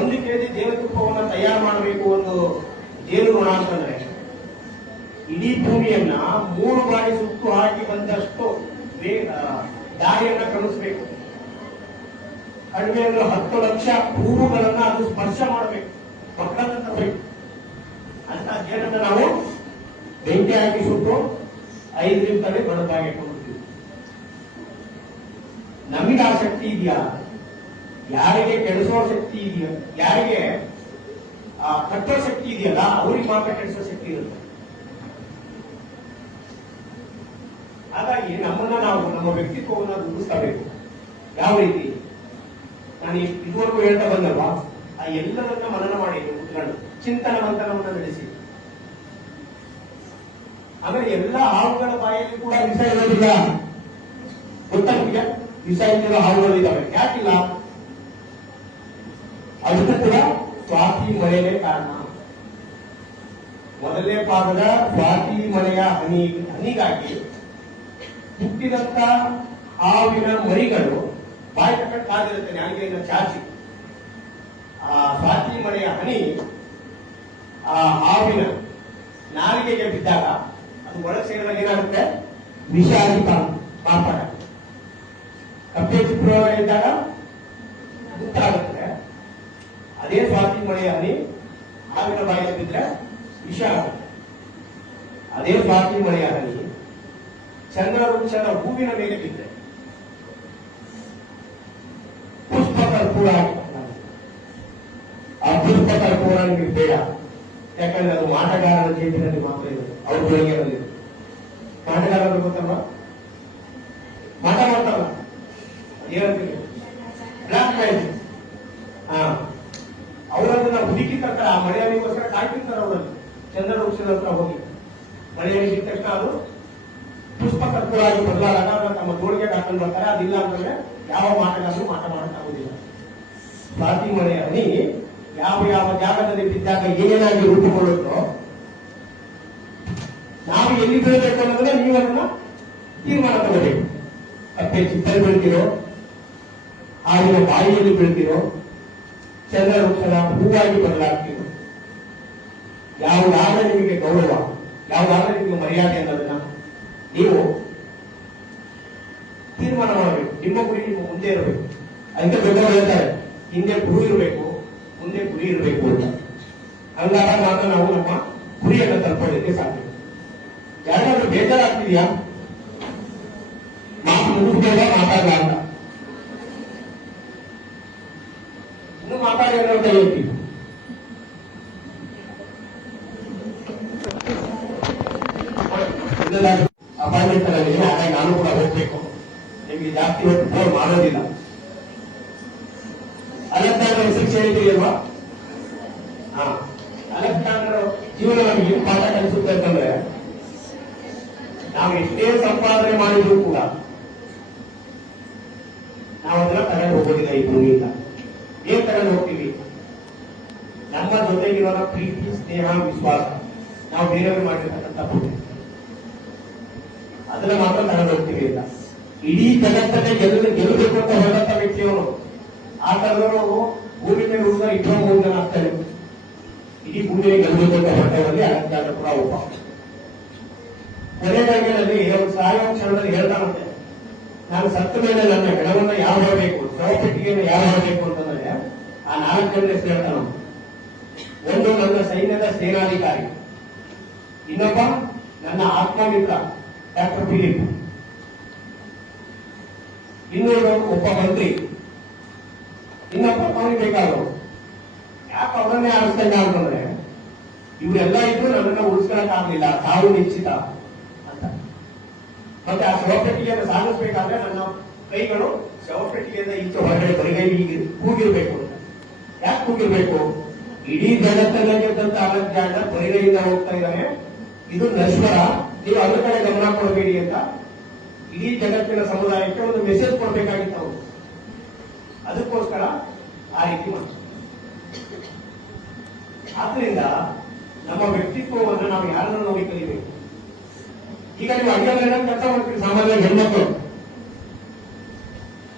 1 ಕೆಜಿ ಜೇನುತುಪ್ಪವನ್ನ ತಯಾರು ಮಾಡಬೇಕು ಒಂದು ಜೇನು ನೊಣ ಅಂತಂದ್ರೆ ಇಡೀ ಭೂಮಿಯನ್ನ 3 ಬಾರಿ ಸುತ್ತು ಹಾಕಿ ಬಂದಷ್ಟು ದಾರಿಯನ್ನ ಕ್ರಮಿಸಬೇಕು. ಕಡಿಮೆ ಅಂದ್ರೆ 10 ಲಕ್ಷ ಹೂವುಗಳನ್ನ ಅದು ಸ್ಪರ್ಶ ಮಾಡಬೇಕು, ಮಕ್ಕಳನ್ನ ತರಬೇಕು. ಅಂತ ಜೇನನ್ನ ನಾವು ಬೆಂಕಿ ಹಾಕಿ ಸುಟ್ಟು 5 ನಿಮಿಷದಲ್ಲಿ ಬಡದಾಗಿ ಇಟ್ಕೊಂಡ್ಬಿಡ್ತೀವಿ. ನಮಗೆ ಆ ಶಕ್ತಿ ಇದೆಯಾ? ಯಾರಿಗೆ ಕೆಡಿಸೋ ಶಕ್ತಿ ಇದೆಯಾ, ಯಾರಿಗೆ ಕಟ್ಟೋ ಶಕ್ತಿ ಇದೆಯಲ್ಲ ಅವ್ರಿಗೆ ಮಾತ್ರ ಕೆಡಿಸೋ ಶಕ್ತಿ ಇರುತ್ತೆ. ಹಾಗಾಗಿ ನಮ್ಮನ್ನ ನಾವು ನಮ್ಮ ವ್ಯಕ್ತಿತ್ವವನ್ನು ರೂಪಿಸಬೇಕು. ಯಾವ ರೀತಿ? ನಾನು ಇದುವರೆಗೂ ಹೇಳ್ತಾ ಬಂದಲ್ವಾ, ಆ ಎಲ್ಲವನ್ನ ಮನನ ಮಾಡಿ ಕುತ್ಕೊಂಡು ಚಿಂತನ ಮಂಥನವನ್ನು ನಡೆಸಿ. ಆಮೇಲೆ ಎಲ್ಲ ಹಾವುಗಳ ಬಾಯಲ್ಲಿ ಕೂಡ ವಿಷ ಇರೋದಿಲ್ಲ. ಗೊತ್ತಾ ನಿಮಗೆ? ವಿಷ ಇದ್ದಿರೋ ಹಾವುಗಳು ಇದ್ದಾವೆ. ಯಾಕಿಲ್ಲ? ಅದಕ್ಕೂ ಕೂಡ ಸ್ವಾತಿ ಮಳೆಯೇ ಕಾರಣ. ಮೊದಲನೇ ಪಾದದ ಸ್ವಾತಿ ಮಳೆಯ ಹನಿಗಾಗಿ ಹುಟ್ಟಿದಂತ ಹಾವಿನ ಮರಿಗಳು ಬಾಯಿ ತಕ್ಕಂಡು ಕಾದಿರುತ್ತೆ ನಾಲಿಗೆಯನ್ನು ಚಾಚಿ. ಆ ಸ್ವಾತಿ ಮಳೆಯ ಹನಿ ಆ ಹಾವಿನ ನಾಲಿಗೆಗೆ ಬಿದ್ದಾಗ ಅದು ಒಳಗೆ ಸೇರಿದಾಗ ಏನಾಗುತ್ತೆ? ವಿಷ ಆಗಿ ಮಾರ್ಪಾಡ. ಕಪ್ಪೆ ಚಿತ್ರವಾಗ ಇದ್ದಾಗ ಮುಕ್ತಾಗುತ್ತೆ. ಅದೇ ಸ್ವಾತಿ ಮಳೆಯ ಹನಿ ಹಾವಿನ ಬಾಯಿಗೆ ಬಿದ್ದರೆ ವಿಷ ಆಗುತ್ತೆ. ಅದೇ ಸ್ವಾತಿ ಮಳೆಯ ಹನಿ ಚಂದ್ರ ವೃಕ್ಷದ ಹೂವಿನ ಮೇಲೆ ಬಿದ್ದರೆ ಪುಷ್ಪ ಕರ್ಪೂರ. ಆ ಪುಷ್ಪ ಕರ್ಪೂರ ನಿಮಗೆ ಬೇಡ, ಯಾಕಂದ್ರೆ ಅದು ಮಾಟಗಾರರ ಜೇಬಿನಲ್ಲಿ ಮಾತ್ರ ಇದೆ, ಅವ್ರ ಬೆಳಗ್ಗೆನಲ್ಲಿ. ಮಾಟಗಾರರು ಗೊತ್ತಲ್ವಾ? ಮಾಟ ಮಾಡ್ತಾರಲ್ಲ, ಏನಂತೀವಿ? Black magic. ಅವರನ್ನ ಹುಡುಕಿ ತರ್ತಾರೆ. ಆ ಮಳೆಯಾನಿಗೋಸ್ಕರ ಕಾಯ್ತಿರ್ತಾರೆ. ಅವರಲ್ಲಿ ಚಂದ್ರ ವೃಕ್ಷದ ಹತ್ರ ಹೋಗಿ ಮಳೆಯಾನಿ ಸಿಕ್ಕ ತಕ್ಷಣ ಅದು ಪುಷ್ಪ ಕರ್ಪೂರ ಆಗಿ ಬದಲಾದಾಗ ತಮ್ಮ ಜೋಡಿಗೆ ಹಾಕೊಂಡು ಬರ್ತಾರೆ. ಅದಿಲ್ಲ ಅಂತಂದ್ರೆ ಯಾವ ಮಾಟಗಾರರು ಮಾಟ ಮಾಡಕ್ಕಾಗುದಿಲ್ಲ. ಸ್ವಾತಿ ಮಳೆಯ ಹನಿ ಯಾವ ಯಾವ ಜಾಗದಲ್ಲಿ ಬಿದ್ದಾಗ ಏನೇನಾಗಿ ರೂಪುಗೊಳ್ಳುತ್ತೋ, ನಾವು ಎಲ್ಲಿ ಬೀಳಬೇಕು ಅನ್ನೋದನ್ನ ನೀವು ಅದನ್ನ ತೀರ್ಮಾನ ತಗೋಬೇಕು. ಕಪ್ಪೆ ಚಿಪ್ಪಲ್ಲಿ ಬೀಳ್ತಿರೋ, ಹಾವಿನ ಬಾಯಿಯಲ್ಲಿ ಬೀಳ್ತಿರೋ, ಚಂದ್ರ ವೃಕ್ಷದ ಹೂವಾಗಿ ಬದಲಾಗ್ತಿರೋ, ಯಾವುದಾದ್ರೆ ನಿಮಗೆ ಗೌರವ, ಯಾವುದಾದ್ರೆ ನಿಮಗೆ ಮರ್ಯಾದೆ ಅನ್ನೋದನ್ನ ನೀವು ತೀರ್ಮಾನ ಮಾಡಬೇಕು. ನಿಮ್ಮ ಗುರಿ ನಿಮ್ಮ ಮುಂದೆ ಇರಬೇಕು. ಅದಕ್ಕೆ ಬೆಳಗ್ಗೆ ಹೇಳ್ತಾರೆ, ಹಿಂದೆ ಗುರು ಇರಬೇಕು, ಮುಂದೆ ಗುರಿ ಇರಬೇಕು ಅಂತ. ಹಂಗಾಗ ಮಾತ್ರ ನಾವು ನಮ್ಮ ಗುರಿಯನ್ನು ತಲುಪೋದಕ್ಕೆ ಸಾಧ್ಯ. ಯಾರಾದ್ರೂ ಬೇಜಾರಾಗ್ತಿದೆಯಾ? ಮಾತು ಮುಗಿಸ್ಬೇಡ, ಮಾತಾಡಲ್ಲ ಅಂತ. ಇನ್ನು ಮಾತಾಡಿ ಅನ್ನೋ ಕೈ ಹೇಳ್ತೀವಿ. ಅಪಾಯಿಂಟ್ಮೆಂಟ್ ಅಲ್ಲಿ ಹಾಗಾಗಿ ನಾನು ಕೂಡ ಹೋಗ್ಬೇಕು. ನಿಮ್ಗೆ ಜಾಸ್ತಿ ಹೊತ್ತು ಫೋನ್ ಮಾಡೋದಿಲ್ಲ. ಅಲೆಕ್ಸಾಂಡರ್ ಶಿಕ್ಷೆ ಹೇಳಿದ್ದೀರಿ ಅಲ್ವಾ? ಅಲೆಕ್ಸಾಂಡರ್ ಜೀವನ ನಮಗೆ ಏನು ಪಾಠ ಕಲಿಸುತ್ತೆ ಅಂತಂದ್ರೆ, ನಾವು ಎಷ್ಟೇ ಸಂಪಾದನೆ ಮಾಡಿದ್ರು ಕೂಡ ನಾವು ಅದನ್ನ ತಗೊಂಡು ಹೋಗೋದಿಲ್ಲ. ಈ ಭೂಮಿಯಿಂದ ಏನ್ ತಗೊಂಡು ಹೋಗ್ತೀವಿ? ನಮ್ಮ ಜೊತೆಗಿರೋ ಪ್ರೀತಿ, ಸ್ನೇಹ, ವಿಶ್ವಾಸ, ನಾವು ಬೇರೆಯವರು ಮಾಡಿರ್ತಕ್ಕಂಥ ಪೂಜೆ, ಅದನ್ನ ಮಾತ್ರ ತಗೊಂಡು ಹೋಗ್ತೀವಿ ಅಂತ. ಇಡೀ ಜಗತ್ತನ್ನೇ ಗೆಲ್ಲಬೇಕು ಅಂತ ಹೊರದಂತ ವ್ಯಕ್ತಿಯವರು. ಆ ತರದವರು ಭೂಮಿ ಮೇಲೆ ಉಳಿದ 23 ಜನ ಆಗ್ತಾರೆ. ಇಡೀ ಭೂಮಿயை ಗೆಲ್ಲಬೇಕು ಅಂತ ಹೊರಟವರಲ್ಲಿ ಅಲೆಕ್ಸಾಂಡರ್ ಕೂಡ ಒಬ್ಬ. ಕೊನೆಯಲ್ಲಿ ಒಂದು ಸಾಯೋ ಕ್ಷಣದಲ್ಲಿ ಹೇಳ್ತಾನಂತೆ, ನಾನು ಸತ್ತ ಮೇಲೆ ನನ್ನ ಹೆಣವನ್ನ ಯಾವ ಮಾಡಬೇಕು, ಶವಪೆಟ್ಟಿಗೆಯನ್ನು ಯಾವ ಮಾಡಬೇಕು ಅಂತಂದ್ರೆ ಆ 4 ಜನ ಹೆಸರು ಹೇಳ್ತಾನ. ಒಂದು ನನ್ನ ಸೈನ್ಯದ ಸೇನಾಧಿಕಾರಿ, ಇನ್ನೊಬ್ಬ ನನ್ನ ಆತ್ಮಮಿತ್ರ ಡಾಕ್ಟರ್ ಫಿಲಿಪ್, ಇನ್ನೊಬ್ಬ ಒಬ್ಬ ಮಂತ್ರಿ, ಇನ್ನೊಬ್ಬ ಅವನಿಗೆ ಬೇಕಾದವರು. ಯಾಕೆ ಅವರನ್ನೇ ಆರಿಸ್ತಾ ಇಲ್ಲ ಅಂತಂದ್ರೆ, ಇವರೆಲ್ಲ ಇದ್ದು ನನ್ನನ್ನು ಉಳಿಸ್ಕೊಳಕ್ಕಾಗಲಿಲ್ಲ, ತಾವು ನಿಶ್ಚಿತ ಅಂತ. ಮತ್ತೆ ಆ ಶವಪೆಟ್ಟಿಗೆಯನ್ನು ಸಾಗಿಸ್ಬೇಕಾದ್ರೆ ನನ್ನ ಕೈಗಳು ಶವಪೆಟ್ಟಿಗೆಯಿಂದ ಈಚೆ ಹೊರಗಡೆ ಬರಿಗೈ ಕೂಗಿರ್ಬೇಕು ಅಂತ. ಯಾಕೆ ಕೂಗಿರ್ಬೇಕು? ಇಡೀ ಜಗತ್ತನ್ನ ಗೆದ್ದಂತ ಅಲೆಕ್ಸಾಂಡರ್ ಬರಿಗೈಯಿಂದ ಹೋಗ್ತಾ ಇದ್ದಾನೆ, ಇದು ನಶ್ವರ, ನೀವು ಅದ್ರ ಕಡೆ ಗಮನ ಕೊಡಬೇಡಿ ಅಂತ ಇಡೀ ಜಗತ್ತಿನ ಸಮುದಾಯಕ್ಕೆ ಒಂದು ಮೆಸೇಜ್ ಕೊಡ್ಬೇಕಾಗಿತ್ತು ಅವರು. ಅದಕ್ಕೋಸ್ಕರ ಆ ರೀತಿ ಮಾಡ್ತಾರೆ. ಆದ್ರಿಂದ ನಮ್ಮ ವ್ಯಕ್ತಿತ್ವವನ್ನು ನಾವು ಯಾರನ್ನು ನೋಡಿ ಕಲಿಬೇಕು. ಈಗ ನೀವು ಅಡಿಗೆಲ್ಲ ಕೆಲಸ ಮಾಡ್ತೀರಿ, ಸಾಮಾನ್ಯ ಹೆಣ್ಮಕ್ಳು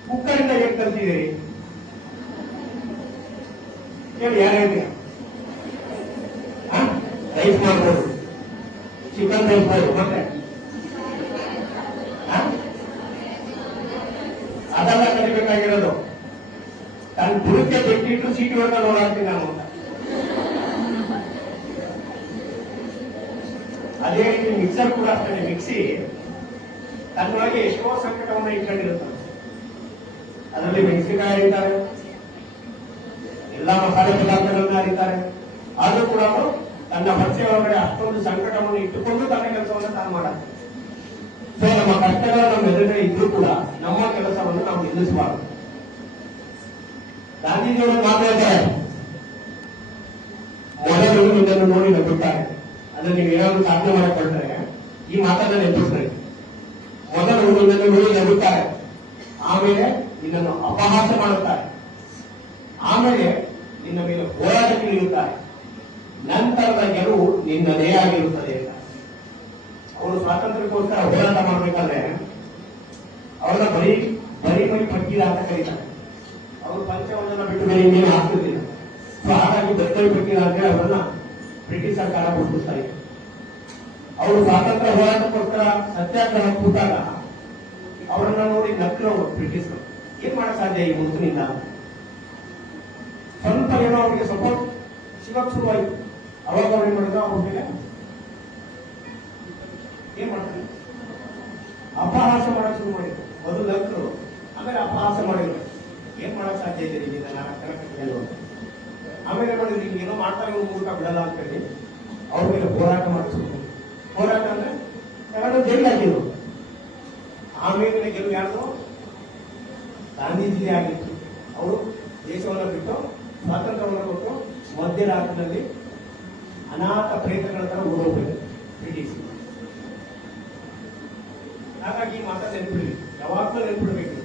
ಕುಕ್ಕರಿಂದ ಹೇಗೆ ಕಲ್ತಿದ್ದೀರಿ ಹೇಳಿ, ಯಾರು ಹೇಳ್ತೀರ? ರೈಸ್ ಮಾಡ್ಬೋದು, ಚಿಕನ್ ಬೇಯಿಸ್ಬೋದು, ಮತ್ತೆ ಅದೆಲ್ಲ ಕಲಿಬೇಕಾಗಿರೋದು. ತನ್ನ ಬುಡಕ್ಕೆ ಬಿಟ್ಟಿಟ್ಟು ಸೀಟಿ ಹೊಡೆದ ನೋಡಾಡ್ತೀನಿ ನಾನು ಅಂತ. ಅದೇ ರೀತಿ ಮಿಕ್ಸರ್ ಕೂಡ ಅಷ್ಟೇ, ಮಿಕ್ಸಿ ತನ್ನೊಳಗೆ ಎಷ್ಟೋ ಸಂಕಟವನ್ನು ಇಟ್ಕೊಂಡಿರುತ್ತೆ. ಅದರಲ್ಲಿ ಮೆಣಸಿನಕಾಯಿ ಅರಿತಾರೆ, ಎಲ್ಲಾ ಮಸಾಲೆ ಪದಾರ್ಥಗಳನ್ನ ಅರಿತಾರೆ. ಆದ್ರೂ ಕೂಡ ಅವರು ತನ್ನ ಮನಸ್ಸಿನ ಒಳಗಡೆ ಅಷ್ಟೊಂದು ಸಂಕಟವನ್ನು ಇಟ್ಟುಕೊಂಡು ತನ್ನ ಕೆಲಸವನ್ನು ತಾನು ಮಾಡುತ್ತೆ. ಸೊ ನಮ್ಮ ಕಷ್ಟಗಳು ನಮ್ಮ ಎದುರುಗಡೆ ಇದ್ರೂ ಕೂಡ ನಮ್ಮ ಕೆಲಸವನ್ನು ನಾವು ನಿಲ್ಲಿಸಬಾರದು. ಗಾಂಧೀಜಿಯವರು ಮಾತಾಡ್ತಾರೆ, ಮೊದಲು ಇದನ್ನು ನೋಡಿ ನಗುತ್ತಾರೆ. ಅದನ್ನು ನೀವು ಏನಾದ್ರು ಸಾಧನೆ ಮಾಡಿಕೊಳ್ತಾರೆ ಈ ಮಾತನ್ನ ನೆನಪಿಸ್ತಾರೆ. ಮೊದಲು ನಿನ್ನನ್ನು ನೋಡಿ ನಗುತ್ತಾರೆ, ಆಮೇಲೆ ನಿನ್ನನ್ನು ಅಪಹಾಸ ಮಾಡುತ್ತಾರೆ, ಆಮೇಲೆ ನಿನ್ನ ಮೇಲೆ ಹೋರಾಟಕ್ಕೆ ಇಳಿಯುತ್ತಾರೆ, ನಂತರದ ಗೆಲುವು ನಿನ್ನದೇ ಆಗಿರುತ್ತದೆ ಅಂತ. ಅವರು ಸ್ವಾತಂತ್ರ್ಯಕ್ಕೋಸ್ಕರ ಹೋರಾಟ ಮಾಡಬೇಕಾದ್ರೆ ಅವ್ರನ್ನ ಬರೀ ಮೈ ಪಕ್ಕೀರ ಅಂತ ಕರೀತಾರೆ. ಅವರು ಪಂಚವನ್ನ ಬಿಟ್ಟು ಬೇರೆ ಇನ್ನೇನು ಆಗ್ತಿರ್ಲಿಲ್ಲ. ಸೊ ಹಾಗಾಗಿ ಬರಿ ಪಕ್ಕೀರ ಅಂದ್ರೆ ಅವರನ್ನ ಬ್ರಿಟಿಷ್ ಸರ್ಕಾರ ಗುರುತಿಸ್ತಾ ಇದೆ. ಅವರು ಸ್ವಾತಂತ್ರ್ಯ ಹೋರಾಟಕ್ಕೋಸ್ಕರ ಸತ್ಯಾಗ್ರಹ ಕೂತಾಗ ಅವರನ್ನ ನೋಡಿ ನಕ್ಕರು ಬ್ರಿಟಿಷರು. ಏನ್ ಮಾಡಕ್ ಸಾಧ್ಯ ಈ ಮುಂದಿನಿಂದ? ಸ್ವಲ್ಪ ಏನೋ ಅವರಿಗೆ ಸಪೋರ್ಟ್ ಸಿಗಕ್ ಶುರುವಾಯಿತು. ಅವಾಗ ಅವ್ರು ಏನ್ ಮಾಡಿದ್ರು, ಅವ್ರ ಮೇಲೆ ಏನ್ ಮಾಡ್ತಾರೆ, ಅಪಹಾಸ ಮಾಡಕ್ ಶುರು ಮಾಡಿದ್ರು. ಮೊದಲು ನಕ್ಕರು, ಆಮೇಲೆ ಅಪಹಾಸ ಮಾಡಿದ್ರು. ಏನ್ ಮಾಡಕ್ ಸಾಧ್ಯ ಇದೆ ಈಗ ಆಮೇಲೆ ಮಾಡಿದ್ರು, ಈಗ ಏನೋ ಮಾಡ್ತಾರೆ ಮೂಲಕ ಬಿಡಲ್ಲ ಅಂತ ಹೇಳಿ ಅವ್ರ ಮೇಲೆ ಹೋರಾಟ ಮಾಡಿದ್ರು. ಹೋರಾಟ ಅಂದ್ರೆ ಯಾರು ಜೈಲ್ ಹಾಕಿದ್ರು. ಆಮೇಲಿನ ಗೆಲುವು ಯಾರು? ಗಾಂಧೀಜಿಯೇ ಆಗಿತ್ತು. ಅವರು ದೇಶವನ್ನು ಬಿಟ್ಟು ಸ್ವಾತಂತ್ರ್ಯವನ್ನು ಕೊಟ್ಟು ಮಧ್ಯರಾತ್ರಿನಲ್ಲಿ ಅನಾಥ ಪ್ರೇತಗಳ ತರ ಓಡೋಗ್ಬೇಕು ಬ್ರಿಟಿಷ್. ಹಾಗಾಗಿ ಮಾತಾ ನೆನಪಿಡ್ಲಿ, ಯಾವಾಗಲೂ ನೆನಪಿಡ್ಬೇಕು.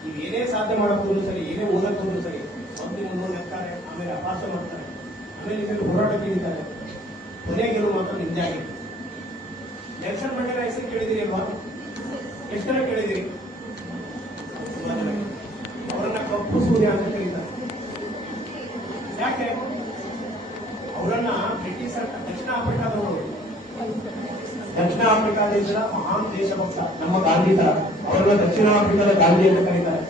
ನೀವು ಏನೇ ಸಾಧನೆ ಮಾಡೋದು ಸರಿ, ಏನೇ ಓದಕ್ಕೋದ್ರು ಸರಿ, ಒಂದು ಮುನ್ನೂರು ನೆಕ್ತಾರೆ, ಆಮೇಲೆ ಅಪಾಸ ಮಾಡ್ತಾರೆ, ಆಮೇಲೆ ಇದನ್ನು ಹೋರಾಟಕ್ಕೆ ಇಳಿತಾರೆ. ಕೊನೆ ಗೆಲುವು ಮಾತ್ರ ನಿಜ ಆಗಿದೆ. ನೆಲ್ಸನ್ ಮಂಡೇಲಾ ಹೆಸರು ಕೇಳಿದಿರಿ ಅಲ್ವಾ? ಎಷ್ಟು ಜನ ಕೇಳಿದಿರಿ? ಅವರನ್ನ ಕಪ್ಪು ಸೂರ್ಯ ಅಂತ ಕರೀತಾರೆ. ಯಾಕೆ? ಅವರನ್ನ ಬ್ರಿಟಿಷ್ ದಕ್ಷಿಣ ಆಫ್ರಿಕಾದವರು, ದಕ್ಷಿಣ ಆಫ್ರಿಕಾ ದೇಶದ ಮಹಾನ್ ದೇಶಭಕ್ತ ನಮ್ಮ ಗಾಂಧಿ ತರ, ಅವರನ್ನ ದಕ್ಷಿಣ ಆಫ್ರಿಕಾದ ಗಾಂಧಿ ಅಂತ ಕರೀತಾರೆ.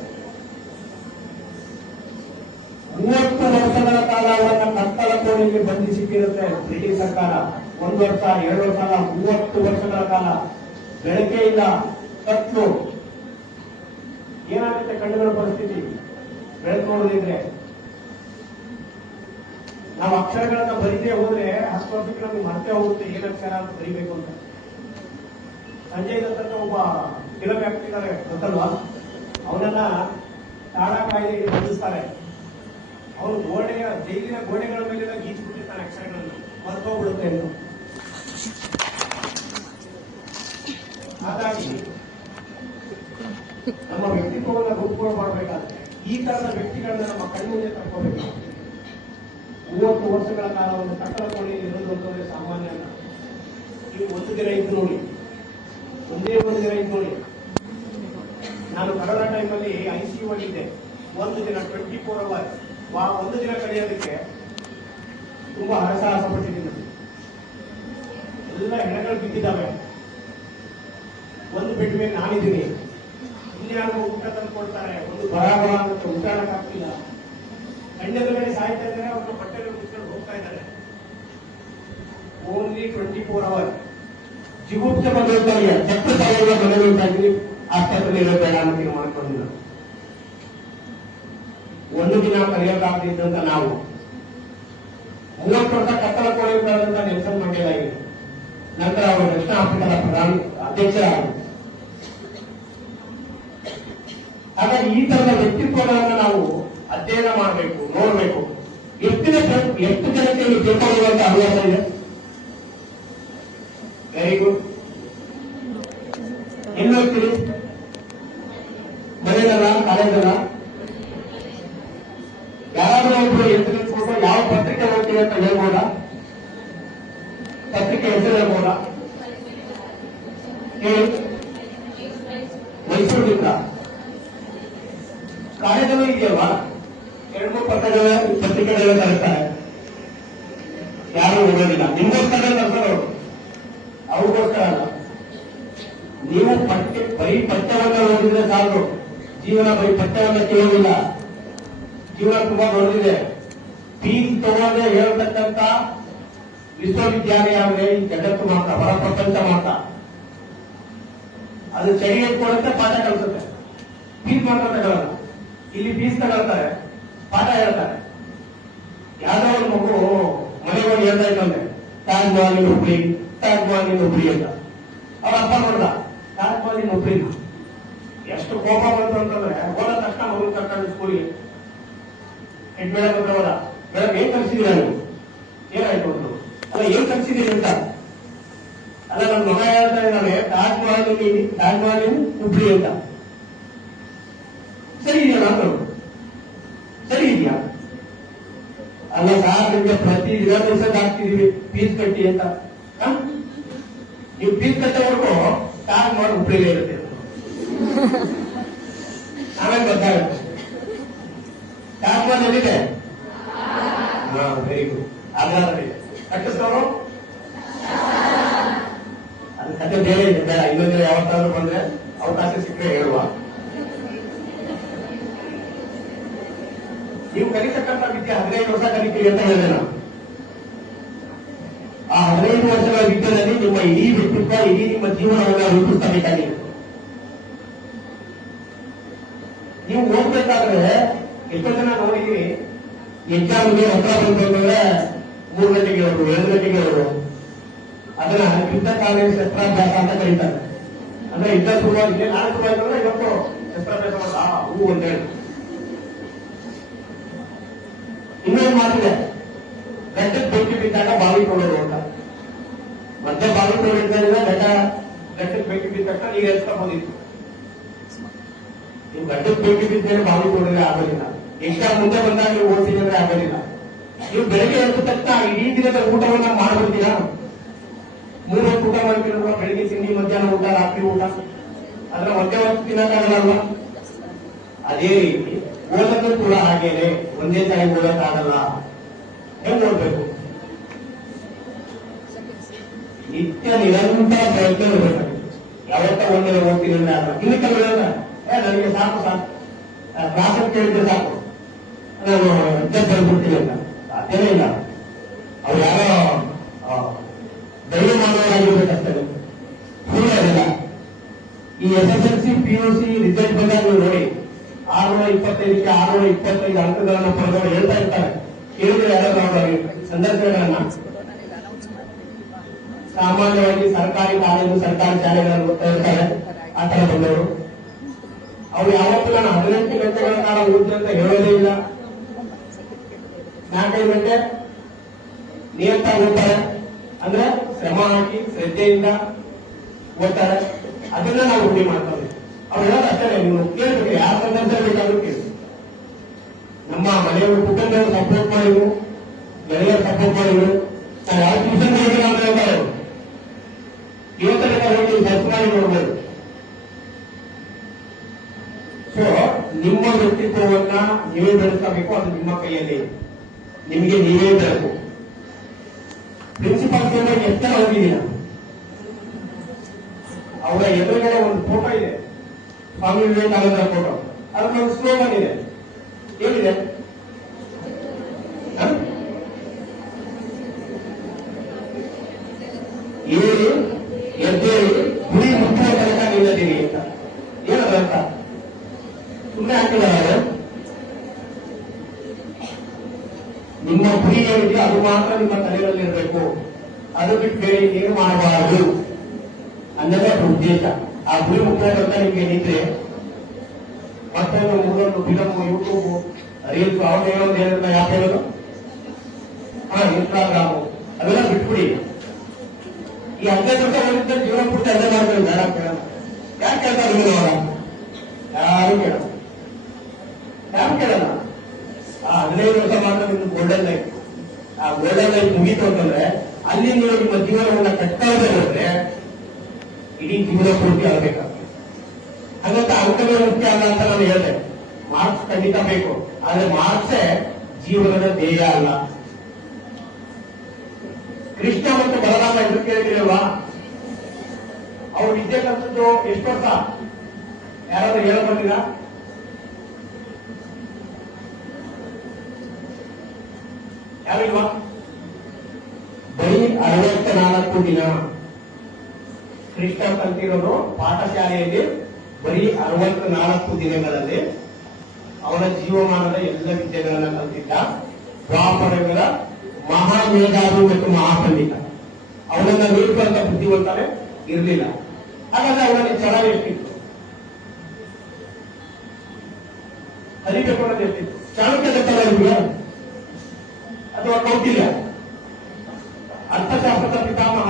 30 ವರ್ಷಗಳ ಕಾಲ ಅವರನ್ನ ಕತ್ತಲ ಕೋಣೆಗೆ ಬಂಧಿಸಿಟ್ಟಿರುತ್ತೆ ಬ್ರಿಟಿಷ್ ಸರ್ಕಾರ. 1 ವರ್ಷ 2 ವರ್ಷ ಅಲ್ಲ, 30 ವರ್ಷಗಳ ಕಾಲ ಬೆಳಕೆ ಇಲ್ಲ, ಕತ್ಲು. ಏನಾಗುತ್ತೆ ಕಣ್ಣುಗಳ ಪರಿಸ್ಥಿತಿ ಬೆಳಕು ನೋಡೋದಿದ್ರೆ? ನಾವು ಅಕ್ಷರಗಳನ್ನ ಬರೀದೇ ಹೋದ್ರೆ 10 ವರ್ಷಕ್ಕೆ ನಮ್ಗೆ ಮತ್ತೆ ಹೋಗುತ್ತೆ ಏನ್ ಅಕ್ಷರ ಅಂತ ಬರೀಬೇಕು ಅಂತ. ಸಂಜಯ್ ದತ್ತ ಒಬ್ಬ ಫಿಲಂ ಆಗ್ತಿದ್ದಾರೆ ಗೊತ್ತಲ್ವಾ? ಅವನನ್ನ ಟಾಡಾ ಕಾಯ್ದೆಗೆ ಬಂಧಿಸ್ತಾರೆ. ಅವನು ಜೈಲಿನ ಗೋಡೆಗಳ ಮೇಲೆಲ್ಲ ಗೀಚ್ಬಿಟ್ಟಿರ್ತಾನೆ ಅಕ್ಷರಗಳನ್ನು, ಮರ್ತೋಗ್ಬಿಡುತ್ತೆ ಅಂತ. ಹಾಗಾಗಿ ನಮ್ಮ ವ್ಯಕ್ತಿತ್ವವನ್ನು ರೂಪುಗಳು ಮಾಡಬೇಕಾದ್ರೆ ಈ ತರದ ವ್ಯಕ್ತಿಗಳನ್ನ ನಮ್ಮ ಕಣ್ಮುಂದೆ ತರ್ಕೋಬೇಕು. 30 ವರ್ಷಗಳ ಕಾಲ ಒಂದು ಕಟ್ಟಡ ಕೋಣೆಯಲ್ಲಿ ಇರೋದು ಅಂತಂದ್ರೆ ಸಾಮಾನ್ಯ ಅಲ್ಲ. ನೀವು ಒಂದು ದಿನ ಇದ್ದು ನೋಡಿ, ಒಂದೇ ಒಂದು ದಿನ ಇದ್ದು ನೋಡಿ. ನಾನು ಕರೋನಾ ಟೈಮಲ್ಲಿ ICU ಅಲ್ಲಿದ್ದೆ. ಒಂದು ದಿನ 24 ಅವರ್ಸ್ ಒಂದು ದಿನ ಕಳೆಯೋದಕ್ಕೆ ತುಂಬಾ ಹರಸಾಹಸ ಪಟ್ಟಿದ್ದೀನಿ. ಎಲ್ಲ ಹೆಣಗಳು ಬಿದ್ದಿದ್ದಾವೆ. ಒಂದು ಬೆಡ್ ಮೇಲೆ ನಾನಿದ್ದೀನಿ, ಇನ್ಯಾರು ಊಟ ತಂದು ಕೊಡ್ತಾರೆ, ಒಂದು ಬರಾಬರ ಅಂತ ಉಚ್ಚಾರಕ್ಕಾಗ್ತಿಲ್ಲ. ಗಂಡದಲ್ಲಿ ಸಾಯ್ತಾ ಇದ್ದಾರೆ, ಅವ್ರನ್ನ ಬಟ್ಟೆಗಳು ಮುಚ್ಕೊಂಡು ಹೋಗ್ತಾ ಇದ್ದಾರೆ. Only 24 hour. ಜಿಗುಪ್ತ ಬಂದಿರ್ತಾರೆ, 10 ಸಾವಿರ ಮನೆಗಳಿದ್ದಾಗಿ ಆಸ್ಪತ್ರೆಯಲ್ಲಿ ಇರಬೇಡ ಅಂತ ತೀರ್ಮಾನಿಕೊಂಡಿಲ್ಲ. ಒಂದು ದಿನ ಕರೆಯೋಕ್ಕಾಗದಿದ್ದಂತ ನಾವು 30 ವರ್ಷ ಕತ್ತಲ ಕೋಣೆಗಳಂತ ನೆಲ್ಸನ್ ಮಂಡೇಲಾ ಆಗಿದೆ. ನಂತರ ಅವರು ದಕ್ಷಿಣ ಆಫ್ರಿಕಾದ ಪ್ರಧಾನಿ ಅಧ್ಯಕ್ಷರಾದರು. ಹಾಗಾಗಿ ಈ ತರದ ವ್ಯಕ್ತಿತ್ವಗಳನ್ನು ನಾವು ಅಧ್ಯಯನ ಮಾಡಬೇಕು, ನೋಡಬೇಕು. ಎಷ್ಟು ಜನಕ್ಕೆ ತಿಳ್ಕೊಳ್ಳುವಂತ ಹವ್ಯಾಸ ಇದೆ? Very good. ಎಲ್ಲಿ ಹೋಗ್ತೀರಿ? ಮನೆಯಲ್ಲ, ಕಾಲೇಜಲ್ಲ? ಯಾರಾದ್ರೂ ಒಬ್ರು ಹೆಸರು ನಿಂತ್ಕೊಂಡು ಯಾವ ಪತ್ರಿಕೆ ಓದ್ತೀವಿ ಅಂತ ಹೇಳ್ಬೋದಾ? ಪತ್ರಿಕೆ ಹೆಸರು ಹೇಳ್ಬೋದಾ? ಹೇಳಿ. ಮೈಸೂರಿನಿಂದ ಕಾರ್ಯದಲ್ಲೂ ಇದೆಯಲ್ವಾ? 2-3 ಪತ್ರಿಕೆಗಳು ತರ್ತಾರೆ, ಯಾರು ಓದೋದಿಲ್ಲ. ನಿಮ್ಗೋಸ್ಕರ ತರ್ತಾರೆ ಅವರು, ಅವ್ರಿಗೋಸ್ಕರ ಅಲ್ಲ. ನೀವು ಬರೀ ಪಠ್ಯವನ್ನ ಓದಿದ್ರೆ ಸಾಕು. ಜೀವನ ಬರೀ ಪಠ್ಯವನ್ನ ಕೇಳೋದಿಲ್ಲ. ಜೀವನ ತುಂಬಾ ದೊಡ್ಡದಿದೆ. ಫೀಸ್ ತಗೊಂಡ್ರೆ ಹೇಳ್ತಕ್ಕಂಥ ವಿಶ್ವವಿದ್ಯಾಲಯ ಅಂದ್ರೆ ಈ ಜಗತ್ತು ಮಾತ್ರ, ಹೊರ ಪ್ರಪಂಚ ಮಾತ್ರ. ಅದು ಚಳಿ ಕೊಡುತ್ತೆ, ಪಾಠ ಕಲಿಸುತ್ತೆ. ಫೀಸ್ ಮಾತ್ರ ತಗೊಳ್ಳಲ್ಲ. ಇಲ್ಲಿ ಫೀಸ್ ತಗೊಳ್ತಾರೆ, ಪಾಠ ಹೇಳ್ತಾರೆ. ಯಾವ್ದೋ ಒಂದು ಮಗು ಮನೆಗೆ ಹೋಗಿ ಹೇಳ್ತಾ ಇದ್ದಂತೆ, ತಾಜ್ ಮಹಲ್ ಹುಬ್ಳಿ, ತಾಜ್ ಮಹಲ್ ಹುಬ್ಳಿ ಅಂತ. ಅವ್ರ ಅಪ್ಪ ನೋಡ್ದ, ತಾಜ್ ಮಹಲ್ ಹುಬ್ಳಿ. ಎಷ್ಟು ಕೋಪ ಬಂತು ಅಂತಂದ್ರೆ, ಹೋದ ತಕ್ಷಣ ಮಗು ಕರ್ಕೊಂಡು ಸ್ಕೂಲಿಗೆ ಹೆಡ್ ಮೇಡಮ್ ಹತ್ರ ಹೋದ. ಮೇಡಮ್ ಏನ್ ಕಲಿಸಿದೀರ ನೀವು? ಏನಾಯ್ತು ಅಂದ್ರು. ಅಲ್ಲ ಏನ್ ಕಲಿಸಿದೀರಿ ಅಂತ. ಅಲ್ಲ ನನ್ನ ಮಗ ಹೇಳ್ತಾ ಇದ್ದಾನೆ, ತಾಜ್ ಮಹಲ್ ಹುಬ್ಳಿ ಅಂತ. ಸರಿ ಇದೆಯಾ ನಾನು? ಸರಿ ಇದೆಯಾ? ಅಲ್ಲ ಸಾರ್, ನಿಮ್ಗೆ ಪ್ರತಿ ದಿವಸ ಹಾಕ್ತಿದೀವಿ ಫೀಸ್ ಕಟ್ಟಿ ಅಂತ. ನೀವು ಫೀಸ್ ಕಟ್ಟೋವರೆಗೂ ತಾಜ್ ಮಹಲ್ ಹುಬ್ಳಿಲೇ ಇರುತ್ತೆ. ಆಮೇಲೆ ಗೊತ್ತಾಗುತ್ತೆ ತಾಜ್ ಮಹಲ್ ಎಲ್ಲಿದೆ. Very good. ಹಾಗಾದ್ರೆ ಕಟ್ಟಿಸ್ತವರು ಅದು ಕತೆ ಬೇರೆ ಇದೆ, ಬೇಡ. ಇನ್ನೊಂದು ಯಾವತ್ತಾದ್ರೂ ಬಂದ್ರೆ ಅವಕಾಶ ಸಿಕ್ಕರೆ ಹೇಳುವ. ನೀವು ಕಲಿತಕ್ಕಂಥ ವಿದ್ಯೆ 15 ವರ್ಷ ಕಲಿತೀರಿ ಅಂತ ಹೇಳಿದೆ ನಾನು. ಆ 15 ವರ್ಷಗಳ ವಿದ್ಯೆಯಲ್ಲಿ ನಿಮ್ಮ ಇಡೀ ವ್ಯಕ್ತಿತ್ವ, ಇಡೀ ನಿಮ್ಮ ಜೀವನವನ್ನು ರೂಪಿಸಬೇಕಾಗಿದೆ. ನೀವು ಓದ್ಬೇಕಾದ್ರೆ ಎಷ್ಟೋ ಜನ ನೋಡಿದೀನಿ, ಎಕ್ಸಾಮ್ಗೆ ಹತ್ರ ಬಂದ್ರೆ 3 ಗಂಟೆಗೆ ಅವರು, 2 ಗಂಟೆಗೆ ಅವರು ಅದನ್ನ ಯುದ್ಧ ಕಾಲೇಜ್ ಶಸ್ತ್ರಾಭ್ಯಾಸ ಅಂತ ಕರೀತಾರೆ. ಅಂದ್ರೆ ಯುದ್ಧ ಶುರುವಾಗಿದೆ, ನಾಳೆ ಶುರುವಾಯ್ತಂದ್ರೆ ಇವತ್ತು ಶಸ್ತ್ರಾಭ್ಯಾಸ ಮಾಡ ಹೂ ಅಂತ ಹೇಳಿ. ಇನ್ನೊಂದು ಮಾತಿದೆ, ಗಡ್ಡಕ್ಕೆ ಬೆಂಕಿ ಬಿದ್ದಾಗ ಬಾವಿ ತೊಡೋದು ಅಂತ. ಮತ್ತೆ ಬಾವಿ ತೊಡಿದ್ದರಿಂದ ಗಡ್ಡಕ್ಕೆ ಬೆಂಕಿ ಬಿದ್ದ ತಕ್ಷಣ ನೀರು ಎತ್ಕೊಂಡ್ಬಂದಿತ್ತು. ನೀವು ಗಡ್ಡಕ್ಕೆ ಬೆಂಕಿ ಬಿದ್ದರೆ ಬಾವಿ ತೊಡಿದ್ರೆ ಆಗೋದಿಲ್ಲ. ಎಕ್ಸಾಮ್ ಮುಂದೆ ಬಂದಾಗ ನೀವು ಓದ್ತೀನಿ ಅಂದ್ರೆ ಆಗೋದಿಲ್ಲ. ನೀವು ಬೆಳಗ್ಗೆ ಎದ್ದ ತಕ್ಷಣ ಇಡೀ ದಿನದ ಊಟವನ್ನ ಮಾಡ್ಬಿಡ್ತೀರಾ? 3 ಹೊತ್ತು ಊಟ ಮಾಡ್ತೀರಲ್ವಾ? ಬೆಳಿಗ್ಗೆ ತಿಂಡಿ, ಮಧ್ಯಾಹ್ನ ಊಟ, ರಾತ್ರಿ ಊಟ. ಅದ್ರ ಒಂದೇ ಹೊತ್ತು ತಿನ್ನಕ್ಕಾಗಲ್ಲ. ಅದೇ ರೀತಿ ಓದೋದು ಕೂಡ ಹಾಗೇನೆ, ಒಂದೇ ಸಾರಿ ಓದಕ್ಕಾಗಲ್ಲ. ಹೆಂಗ್ ಓದ್ಬೇಕು? ನಿತ್ಯ ನಿರಂತರ ಪ್ರಯತ್ನ ಇರಬೇಕು. ಯಾವತ್ತ ಒಂದೇ ಓದ್ತೀನಿ ಅಂದ್ರೆ ಆಗಲ್ಲ. ಇನ್ನು ಕೆಲವರೆಲ್ಲ ನನಗೆ ಸಾಕು ಕ್ಲಾಸಲ್ಲಿ ಕೇಳಿದ್ರೆ ಸಾಕು, ನಾನು ಬರ್ಬಿಡ್ತೀನಿ ಅಂತ. ಸಾಧ್ಯನೇ ಇಲ್ಲ. ಅವ್ರು ಯಾರೋ ಧೈರ್ಯ ಮಾಡುವವರಾಗಿರ್ಬೇಕಷ್ಟೇ, ಸುಳ್ಳೇನಿಲ್ಲ. ಈ SSLC PUC ರಿಸಲ್ಟ್ ಬಂದಾಗ ನೀವು ನೋಡಿ, 625ಕ್ಕೆ 625 ಅಂಕಗಳನ್ನು ಪಡೆದವರು ಹೇಳ್ತಾ ಇರ್ತಾರೆ. ಕೇಳಿದ್ರೆ ಯಾರಾದ್ರೂ ಸಂದರ್ಶನಗಳನ್ನ ಸಾಮಾನ್ಯವಾಗಿ ಸರ್ಕಾರಿ ಕಾಲೇಜು, ಸರ್ಕಾರಿ ಶಾಲೆಗಳನ್ನು ಓದ್ತಾ ಇರ್ತಾರೆ. ಆ ತರ ಬಂದವರು ಅವ್ರು ಯಾವತ್ತೂ ನಾನು 18 ಗಂಟೆಗಳ ಕಾಲ ಓದ್ತೀನಿ ಅಂತ ಹೇಳೋದೇ ಇಲ್ಲ. 4-5 ಗಂಟೆ ನಿಯತ ಓದ್ತಾರೆ. ಅಂದ್ರೆ ಶ್ರಮ ಹಾಕಿ ಶ್ರದ್ಧೆಯಿಂದ ಓದ್ತಾರೆ. ಅದನ್ನ ನಾವು ರೂಢಿ ಮಾಡ್ತಾರೆ. ಅವ್ರು ಹೇಳೋದು ಅಷ್ಟೇ, ನೀವು ಕೇಳ್ಬೇಕು, ಯಾರ ಸಂದರ್ಭ ಬೇಕಾದ್ರೂ ಕೇಳಿ. ನಮ್ಮ ಮನೆಯವರು ಕುಟುಂಬದವರು ಸಪೋರ್ಟ್ ಮಾಡಿದ್ರು, ಗೆಳೆಯರು ಸಪೋರ್ಟ್ ಮಾಡಿದ್ರು. ನಾನು ಯಾವ ಟ್ಯೂಷನ್ ಹೋಗಿಲ್ಲ ಅಂತ ಹೇಳ್ತಾರೆ. ಇವತ್ತಿನ ಹೋಗಿ ಸರ್ಚ್ ಮಾಡಿ ನೋಡ್ಬೋದು. ಸೊ ನಿಮ್ಮ ವ್ಯಕ್ತಿತ್ವವನ್ನ ನೀವೇ ಬೆಳೆಸಬೇಕು. ಅದು ನಿಮ್ಮ ಕೈಯಲ್ಲಿ, ನಿಮಗೆ ನೀವೇ ಬೇಕು. ಪ್ರಿನ್ಸಿಪಾಲ್ ಕೇಂದ್ರ ಎಷ್ಟರ ಹೋಗಿದ್ದೀನ, ಅವರ ಎದುರುಗಡೆ ಒಂದು ಫೋಟೋ ಇದೆ, ಸ್ವಾಮಿ ವಿವೇಕಾನಂದರ ಫೋಟೋ. ಅದಕ್ಕೊಂದು ಸ್ಲೋಗನ್ ಇದೆ. ಏನಿದೆ? ಏಳಿ ಎದ್ದೇಳಿ ಗುರಿ ಮುಟ್ಟುವ ತನಕ ನಿಲ್ಲದಿರಿ ಅಂತ. ಏನದಂತ ಸುಮ್ಮನೆ ಹಾಕಿದ್ದಾರೆ. ನಿಮ್ಮ ಗುರಿ ಏನಿದೆ ಅದು ಮಾತ್ರ ನಿಮ್ಮ ತಲೆಯಲ್ಲಿ ಇರಬೇಕು. ಅದು ಬಿಟ್ಟು ಬೇರೆ ಏನು ಮಾಡಬಾರದು ಅನ್ನೋದೇ ಉದ್ದೇಶ. ಆ ಗುರಿ ಮುಟ್ಟುವ ತನಕ ನಿಮ್ಗೆ ನಿಂತ್ರೆ ಮತ್ತೆ ಮೂರೊಂದು ಫಿಲಮ್, ಯೂಟ್ಯೂಬ್, ರೀಲ್ಸ್, ಅವ್ರು ಏನೊಂದು ಹೇಳಿದ್ರೆ ಯಾಕೆ ಹೇಳೋದು? ಇನ್ಸ್ಟಾಗ್ರಾಮು ಅವೆಲ್ಲ ಬಿಟ್ಬಿಡಿ. ಈ 15 ವರ್ಷ ಓದಿದ್ದ ಜೀವನ ಪೂರ್ತಿ ಅದೇ ಮಾಡ್ತಾರೆ. ಬೇಡ ಕೇಳೋಣ. ಯಾಕೆ ಕೇಳ್ತಾರೆ ನೀವು? ಅವರ ಯಾರು ಕೇಳೋಣ, ಯಾರು ಕೇಳೋಣ? 15 15 ವರ್ಷ ಮಾತ್ರ ನಿಮ್ದು ಗೋಲ್ಡನ್ ಲೈಫ್. ಆ ಗೋಲ್ಡನ್ ಲೈಫ್ ಮುಗೀತು ಅಂತಂದ್ರೆ ಅಲ್ಲಿ ನೀವು ನಿಮ್ಮ ಜೀವನವನ್ನ ಕಟ್ಟಾಗದೆ ಹೋದ್ರೆ ಇಡೀ ಜೀವನ ಪೂರ್ತಿ ಆಗಬೇಕಾಗ್ತದೆ. ಹಾಗಂತ ಅಂಕಗಳು ಮುಖ್ಯ ಅಲ್ಲ ಅಂತ ನಾನು ಹೇಳಿದೆ. ಮಾರ್ಕ್ಸ್ ಖಂಡಿತ ಬೇಕು, ಆದ್ರೆ ಮಾರ್ಕ್ಸೇ ಜೀವನದ ಧ್ಯೇಯ ಅಲ್ಲ. ಕೃಷ್ಣ ಮತ್ತು ಬಲರಾಮ ಎಂದು ಕೇಳಿದಿರಲ್ವಾ? ಅವ್ರು ವಿದ್ಯೆ ಕಲಿಸಿದ್ದು ಎಷ್ಟು ವರ್ಷ? ಯಾರಾದ್ರೂ ಹೇಳಬಂದಿಲ್ಲ? ಯಾರಿಲ್ವಾ? ಬರೀ 64 ದಿನ ಕೃಷ್ಣ ಕಲ್ತಿರೋದು ಪಾಠಶಾಲೆಯಲ್ಲಿ. ಬರೀ 64 ದಿನಗಳಲ್ಲಿ ಅವನ ಜೀವಮಾನದ ಎಲ್ಲ ವಿದ್ಯೆಗಳನ್ನ ಕಲ್ತಿದ್ದ. ದ್ವಾಪರಗಳ ಮಹಾಮೇಧಾವಿ ಮತ್ತು ಮಹಾಪಂಡಿತ. ಅವನನ್ನ ನೀಡುವಂತ ಬುದ್ಧಿವಂತನೇ ಇರಲಿಲ್ಲ. ಹಾಗಾದ್ರೆ ಅವನಲ್ಲಿ ಛಲ ಎಷ್ಟಿತ್ತು, ಕಲಿಬೇಕು ಅನ್ನೋದು ಎಷ್ಟಿತ್ತು? ಚಾಣಕ್ಯದ ಛಲ ಇದೆಯಾ ಅಥವಾ ಕೌಟಿಲ್ಯ? ಅರ್ಥಶಾಸ್ತ್ರದ ಪಿತಾಮಹ,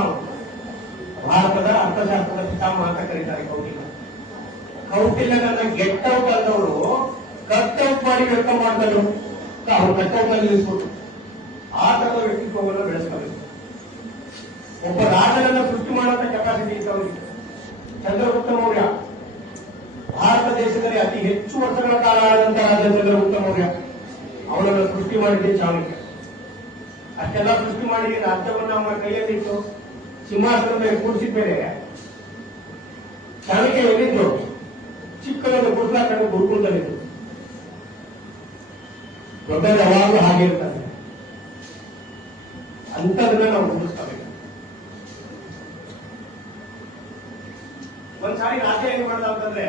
ಭಾರತದ ಅರ್ಥಶಾಸ್ತ್ರದ ಪಿತಾಮಹ ಅಂತ ಕರೀತಾರೆ ಕೌಟಿಲ್ಯ. ಕೌಟಿಲ್ಯನನ್ನ ಗೆಟ್ ಔಟ್ ಆದವರು ಕಟ್ ಔಟ್ ಮಾಡಿ ವ್ಯಕ್ತ ಮಾಡಿದ್ರು. ಅವ್ರು ಕಟ್ ಔಟ್ ಅಲ್ಲಿ ನಿಲ್ಲಿಸ್ಬಿಟ್ಟು ಆ ತರದ ವ್ಯಕ್ತಿತ್ವವನ್ನು ಬೆಳೆಸ್ಕೋಬೇಕು. ಒಬ್ಬ ರಾಜನನ್ನ ಸೃಷ್ಟಿ ಮಾಡುವಂತ ಕೆಪಾಸಿಟಿ ಇತ್ತು ಅವರಿಗೆ. ಚಂದ್ರಗುಪ್ತ ಮೌರ್ಯ ಭಾರತ ದೇಶದಲ್ಲಿ ಅತಿ ಹೆಚ್ಚು ವರ್ಷಗಳ ಕಾಲ ಆದಂತ ರಾಜ ಚಂದ್ರಗುಪ್ತ ಮೌರ್ಯ. ಅವನನ್ನು ಸೃಷ್ಟಿ ಮಾಡಿದ್ದೆ ಚಾಣಕ್ಯ. ಅಷ್ಟೆಲ್ಲ ಸೃಷ್ಟಿ ಮಾಡಿ ರಾಜ್ಯವನ್ನ ಅವನ ಕೈಯಲ್ಲಿಟ್ಟು ಸಿಂಹಾಸನದ ಮೇಲೆ ಕೂಡಿಸಿದ ಮೇಲೆ ಚಾಣಕ್ಯ ಎಲ್ಲಿದ್ರು? ಚಿಕ್ಕದೊಂದು ಕುರ್ತಾ ಕಂಡು ಗುರುಕುಲದಲ್ಲಿದ್ದು. ದೊಡ್ಡ ಯಾವಾಗಲೂ ಹಾಗೆ ಇರ್ತಾರೆ. ಅಂತದನ್ನ ನಾವು ಗುರುತಿಸಬೇಕು. ಒಂದ್ಸಾರಿ ರಾಜ್ಯ ಏನ್ ಮಾಡ್ದ ಅಂತಂದ್ರೆ,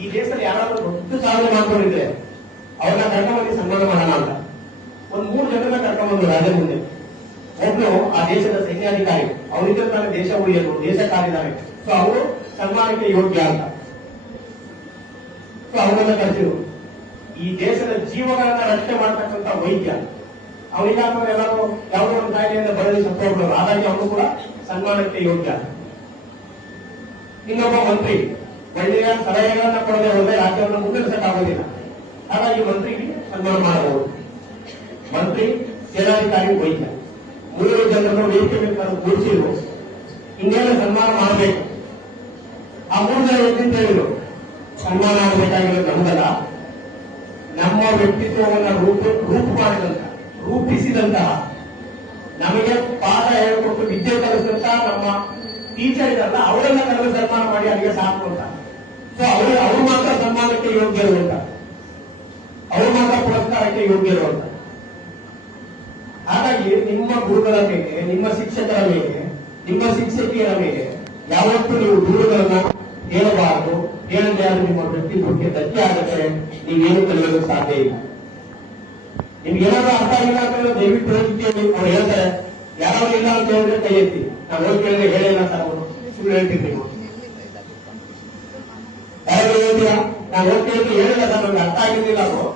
ಈ ದೇಶದಲ್ಲಿ ಯಾರಾದ್ರೂ ದೊಡ್ಡ ಸಾಧನೆ ಮಾಡ್ಕೊಂಡಿದ್ರೆ ಅವ್ರನ್ನ ಕರ್ಕೊಂಡ್ಬಂದು ಸನ್ಮಾನ ಮಾಡೋಣ ಅಂತ ಒಂದ್ 3 ಜನರನ್ನ ಕರ್ಕೊಂಡ್ಬಂದು ರಾಜ ಮುಂದೆ. ಒಬ್ನು ಆ ದೇಶದ ಸೈನ್ಯಾಧಿಕಾರಿ, ಅವನಿಗೆ ತಾನೇ ದೇಶ ಉಳಿಯಲು, ದೇಶ ಕಾದಿದ್ದಾರೆ, ಸೊ ಅವರು ಸನ್ಮಾನಕ್ಕೆ ಯೋಗ್ಯ ಅಂತ. ಸೊ ಅವರನ್ನ ಕರೆಸಿರು. ಈ ದೇಶದ ಜೀವಗಳನ್ನ ರಕ್ಷಣೆ ಮಾಡ್ತಕ್ಕಂಥ ವೈದ್ಯ, ಅವನಿಗಾದ್ಮೇಲೆ ಎಲ್ಲರೂ ಯಾವುದೋ ಒಂದು ಕಾಯಿಲೆಯಿಂದ ಬರಲಿ ಸತ್ತೋಗ್ರು, ಹಾಗಾಗಿ ಅವನು ಕೂಡ ಸನ್ಮಾನಕ್ಕೆ ಯೋಗ್ಯ. ಇನ್ನೊಬ್ಬ ಮಂತ್ರಿ ಒಳ್ಳೆಯ ಸಲಹೆಗಳನ್ನ ಕೊಡದೆ ಹೋದ್ರೆ ರಾಜ್ಯವನ್ನು ಮುನ್ನಡೆಸಕ್ಕಾಗೋದಿಲ್ಲ. ಹಾಗಾಗಿ ಮಂತ್ರಿಗೆ ಸನ್ಮಾನ ಮಾಡಬಹುದು. ಮಂತ್ರಿ, ಸೇನಾಧಿಕಾರಿ, ವೈದ್ಯ 3 ಜನರನ್ನು ವೇದಿಕೆ ಮೇಲೆ ಕೂರಿಸಿದ್ರು. ಇನ್ನೇನು ಸನ್ಮಾನ ಮಾಡಬೇಕು. ಆ 3 ಜನ ಎದ್ದಿಂತ ಹೇಳಿದ್ರು, ಸನ್ಮಾನ ಆಗಬೇಕಾಗಿರೋದು ನಮ್ದಲ್ಲ, ನಮ್ಮ ವ್ಯಕ್ತಿತ್ವವನ್ನು ರೂಪಿಸಿದಂತಹ, ನಮಗೆ ಪಾಠ ಹೇಳಿಕೊಟ್ಟು ವಿದ್ಯೆ ಕಲಿಸಿದಂತ ನಮ್ಮ ಟೀಚರ್ ಇದಲ್ಲ, ಅವರನ್ನ ಕರೆದು ಸನ್ಮಾನ ಮಾಡಿ ಅಲ್ಲಿಗೆ ಸಾಕು ಅಂತ. ಸೊ ಅವರು ಮಾತ್ರ ಸನ್ಮಾನಕ್ಕೆ ಯೋಗ್ಯರು ಅಂತ, ಅವರು ಮಾತ್ರ ಪುರಸ್ಕಾರಕ್ಕೆ ಯೋಗ್ಯರು ಅಂತ. ಹಾಗಾಗಿ ನಿಮ್ಮ ಗುರುಗಳ ಮೇಲೆ, ನಿಮ್ಮ ಶಿಕ್ಷಕರ ಮೇಲೆ, ನಿಮ್ಮ ಶಿಕ್ಷಕಿಯರ ಮೇಲೆ ಯಾವತ್ತೂ ನೀವು ದೂರುಗಳನ್ನ ಹೇಳಬಾರದು. ಹೇಳಿದ್ರೆ ಅದು ನಿಮ್ಮ ವ್ಯಕ್ತಿತ್ವಕ್ಕೆ ಧಕ್ಕೆ ಆಗುತ್ತೆ. ನೀವೇನು ಕಲಿಯೋದು ಸಾಧ್ಯ ಇಲ್ಲ. ನಿಮ್ಗೆ ಏನಾದ್ರೂ ಅರ್ಥ ಆಗಿಲ್ಲ ಅಂತಂದ್ರೆ ದಯವಿಟ್ಟು ಹೇಳ್ತೀವಿ. ಅವ್ರು ಹೇಳ್ತಾರೆ, ಯಾರಾದ್ರೂ ಇಲ್ಲ ಅಂತ ಹೇಳಿದ್ರೆ ಕೈ ಎತ್ತಿ. ನಾವು ಹೋಗಿ ಕೇಳಿದ್ರೆ ಹೇಳಿಲ್ಲ ಸರ್, ಸುಳ್ಳು ಹೇಳ್ತೀವಿ. ನೀವು ಯಾರಾದ್ರೂ ಹೇಳ್ತೀರಾ? ನಾವು ಹೋಗಿ ಕೇಳಿದ್ರೆ ಹೇಳಿಲ್ಲ ಸರ್, ನಮ್ಗೆ ಅರ್ಥ ಆಗಿರ್ಲಿಲ್ಲ. ಅವರು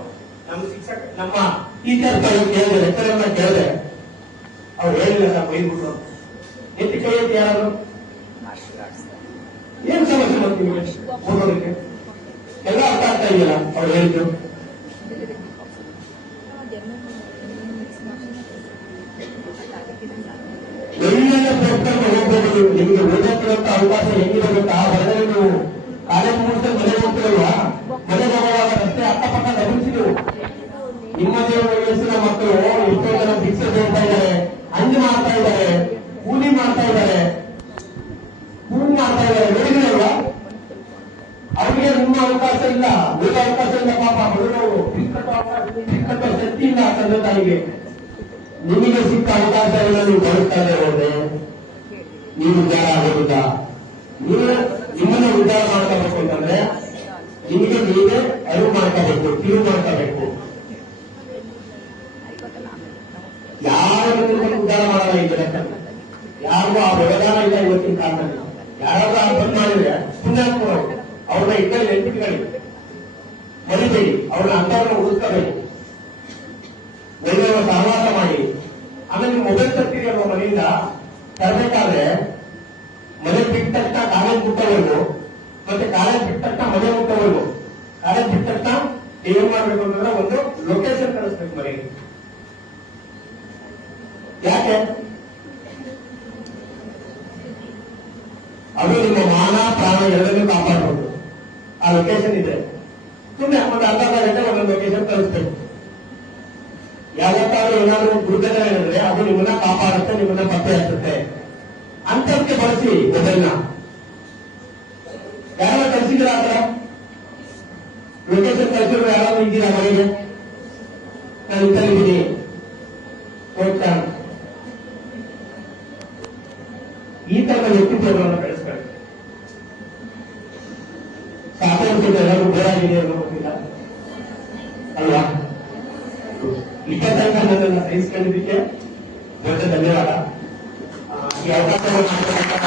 ನಮ್ಮ ಶಿಕ್ಷಕ, ನಮ್ಮ ಟೀಚರ್ ಕೇಳಿದ್ರೆ, ಲೆಕ್ಚರನ್ನ ಕೇಳಿದ್ರೆ ಅವ್ರು ಹೇಳಿಲ್ಲ ಸರ್, ಬೈದ್ಬಿಟ್ರು. ಎತ್ತಿ ಕೈ ಎತ್ತಿ ಯಾರಾದ್ರು. ಏನ್ ಸಮಸ್ಯೆ ಬರ್ತೀವಿ ಓದೋದಕ್ಕೆ? ಎಲ್ಲ ಅರ್ಥ ಆಗ್ತಾ ಇದೆಯಲ್ಲ ಅವ್ರು ಹೇಳಿದ್ರು. ಒಳ್ಳೆಯ ಪುಸ್ತಕ ಹೋಗ್ಬೋದು. ನಿಮಗೆ ಓದೋಕ್ಕಿರುವಂತ ಅವಕಾಶ ಹೆಂಗಿರಬೇಕು. ಆ ಹೊರಗಡೆ ನೀವು ಕಾಲೇಜ್ ಮುಗಿಸ್ಕೊಂಡು ಮನೆಗೆ ಹೋಗ್ತಿರಲ್ವಾ, ಮನೆಗೆ ಹೋಗುವಾಗ ರಸ್ತೆ ಅಕ್ಕಪಕ್ಕ ಗಮನಿಸಿದ್ರು. ನಿಮ್ಮದೇ ವಯಸ್ಸಿನ ಮಕ್ಕಳು ಎಷ್ಟೋ ಜನ ಭಿಕ್ಷೆ ಬೇಡ್ತಾ ಇದ್ದಾರೆ, ಹಂಗೆ ಮಾಡ್ತಾ ಇದ್ದಾರೆ, ಕೂಲಿ ಮಾಡ್ತಾ ಇದ್ದಾರೆ, ನೋಡಿದ್ರಲ್ವಾ? ಅವರಿಗೆ ನಿಮ್ಮ ಅವಕಾಶ ಇಲ್ಲ, ಓದೋ ಅವಕಾಶ ಇಲ್ಲ. ಪಾಪ ಬಡವರು ಕಟ್ಟುವ ಶಕ್ತಿ ಇಲ್ಲ ತಂದೆ ತಾಯಿಗೆ. ನಿಮಗೆ ಸಿಕ್ಕ ಅವಕಾಶಗಳನ್ನ ನೀವು ಬಳಸ್ತಾ ಹೋದ್ರೆ ನೀವು ಉದ್ಧಾರ ಆಗೋದಿಲ್ಲ. ನೀವು ನಿಮ್ಮನ್ನ ಉದ್ಧಾರ ಮಾಡ್ಕೋಬೇಕು ಅಂತಂದ್ರೆ ನಿಮಗೆ ನೀವೇ ಅರಿವು ಮಾಡ್ಕೋಬೇಕು, ತಿರುವು ಮಾಡ್ಕೋಬೇಕು. ಯಾರು ನಿಮ್ಮನ್ನು ಉದ್ಧಾರ ಮಾಡಲ್ಲ ಈ ಜಗತ್ತಲ್ಲಿ. ಯಾರಿಗೂ ಆ ವ್ಯವಧಾನ ಇಲ್ಲ ಇವತ್ತಿನ ಕಾಲದಲ್ಲಿ. ಯಾರಾದ್ರೂ ಆ ಬಂದ್ ಮಾಡಿದ್ರೆ ಪುಣ್ಯಾತ್ಮರು ಅವ್ರನ್ನ ಇದ್ದಲ್ಲಿ ನೆನ್ಪಿಟ್ಕೊಳ್ಳಿ, ಮರಿಬೇಡಿ. ಅವ್ರನ್ನ ಅಂತವ್ರನ್ನ ಉಳಿಸ್ಕೋಬೇಕು, ಒಳ್ಳೆಯವ್ರ ಸಹವಾಸ ಮಾಡಿ. ಆಮೇಲೆ ನೀವು ಮೊಬೈಲ್ ತರ್ತೀರಿ ಅಲ್ವಾ ಮನೆಯಿಂದ, ತರಬೇಕಾದ್ರೆ ಮನೆ ಬಿಟ್ಟ ತಕ್ಷಣ ಕಾಲೇಜ್ ಬಿಟ್ಟವರೆಗೂ, ಮತ್ತೆ ಕಾಲೇಜ್ ಬಿಟ್ಟ ತಕ್ಷಣ ಮನೆ ಮುಟ್ಟವರೆಗೂ, ಕಾಲೇಜ್ ಬಿಟ್ಟ ತಕ್ಷಣ ನೀವೇನ್ ಮಾಡ್ಬೇಕು ಅಂತಂದ್ರೆ ಒಂದು ಲೊಕೇಶನ್ ಕಳಿಸ್ಬೇಕು ಮನೆಗೆ. ಯಾಕೆ? ಅದು ನಿಮ್ಮ ಮಾನ ಪ್ರಾಣ ಎರಡನ್ನೂ ಕಾಪಾಡಬಹುದು. ಆ ಲೊಕೇಶನ್ ಇದೆ. ಸುಮ್ಮನೆ ಒಂದು ಅರ್ಧ ಗಂಟೆ ಒಂದೊಂದು ಲೊಕೇಶನ್ ಕಳಿಸ್ಬೇಕು. ಯಾವತ್ತಾದ್ರೂ ಏನಾದ್ರೂ ದುರ್ಘಟನೆ ಏನಂದ್ರೆ ಅದು ನಿಮ್ಮನ್ನ ಕಾಪಾಡುತ್ತೆ, ನಿಮ್ಮನ್ನ ಪತ್ತೆ ಹಚ್ಚುತ್ತೆ. ಅಂತಕ್ಕೆ ಬಳಸಿ ಮೊಬೈಲ್ನ. ಯಾರ ಕಳಿಸಿದ್ರ ಆ ಥರ ಲೊಕೇಶನ್ ಕಳಿಸಿದ್ರು ಯಾರಾದ್ರೂ ಇದ್ದೀರಾ ಮನೆಗೆ? ನಾನು ಇಂತಲ್ಲಿದ್ದೀನಿ ಹೋಗ್ತಾ ಈ ತರದ ವ್ಯಕ್ತಿತ್ವಗಳನ್ನು ಬೆಳೆಸ್ಕೊಳ್ಳಿ. ಸಾಕಷ್ಟು ಎಲ್ಲರೂ ಬೋರಾಗಿದೆ ಅನ್ನೋ ಗೊತ್ತಿಲ್ಲ ಅಲ್ವಾ? ಇಪ್ಪತ್ತೈದು ನನ್ನನ್ನು ಸಹಿಸಿಕೊಂಡಿದ್ದಕ್ಕೆ ದೊಡ್ಡ ಧನ್ಯವಾದ. ಈ ಅವಕಾಶವನ್ನು ಧನ್ಯವಾದ.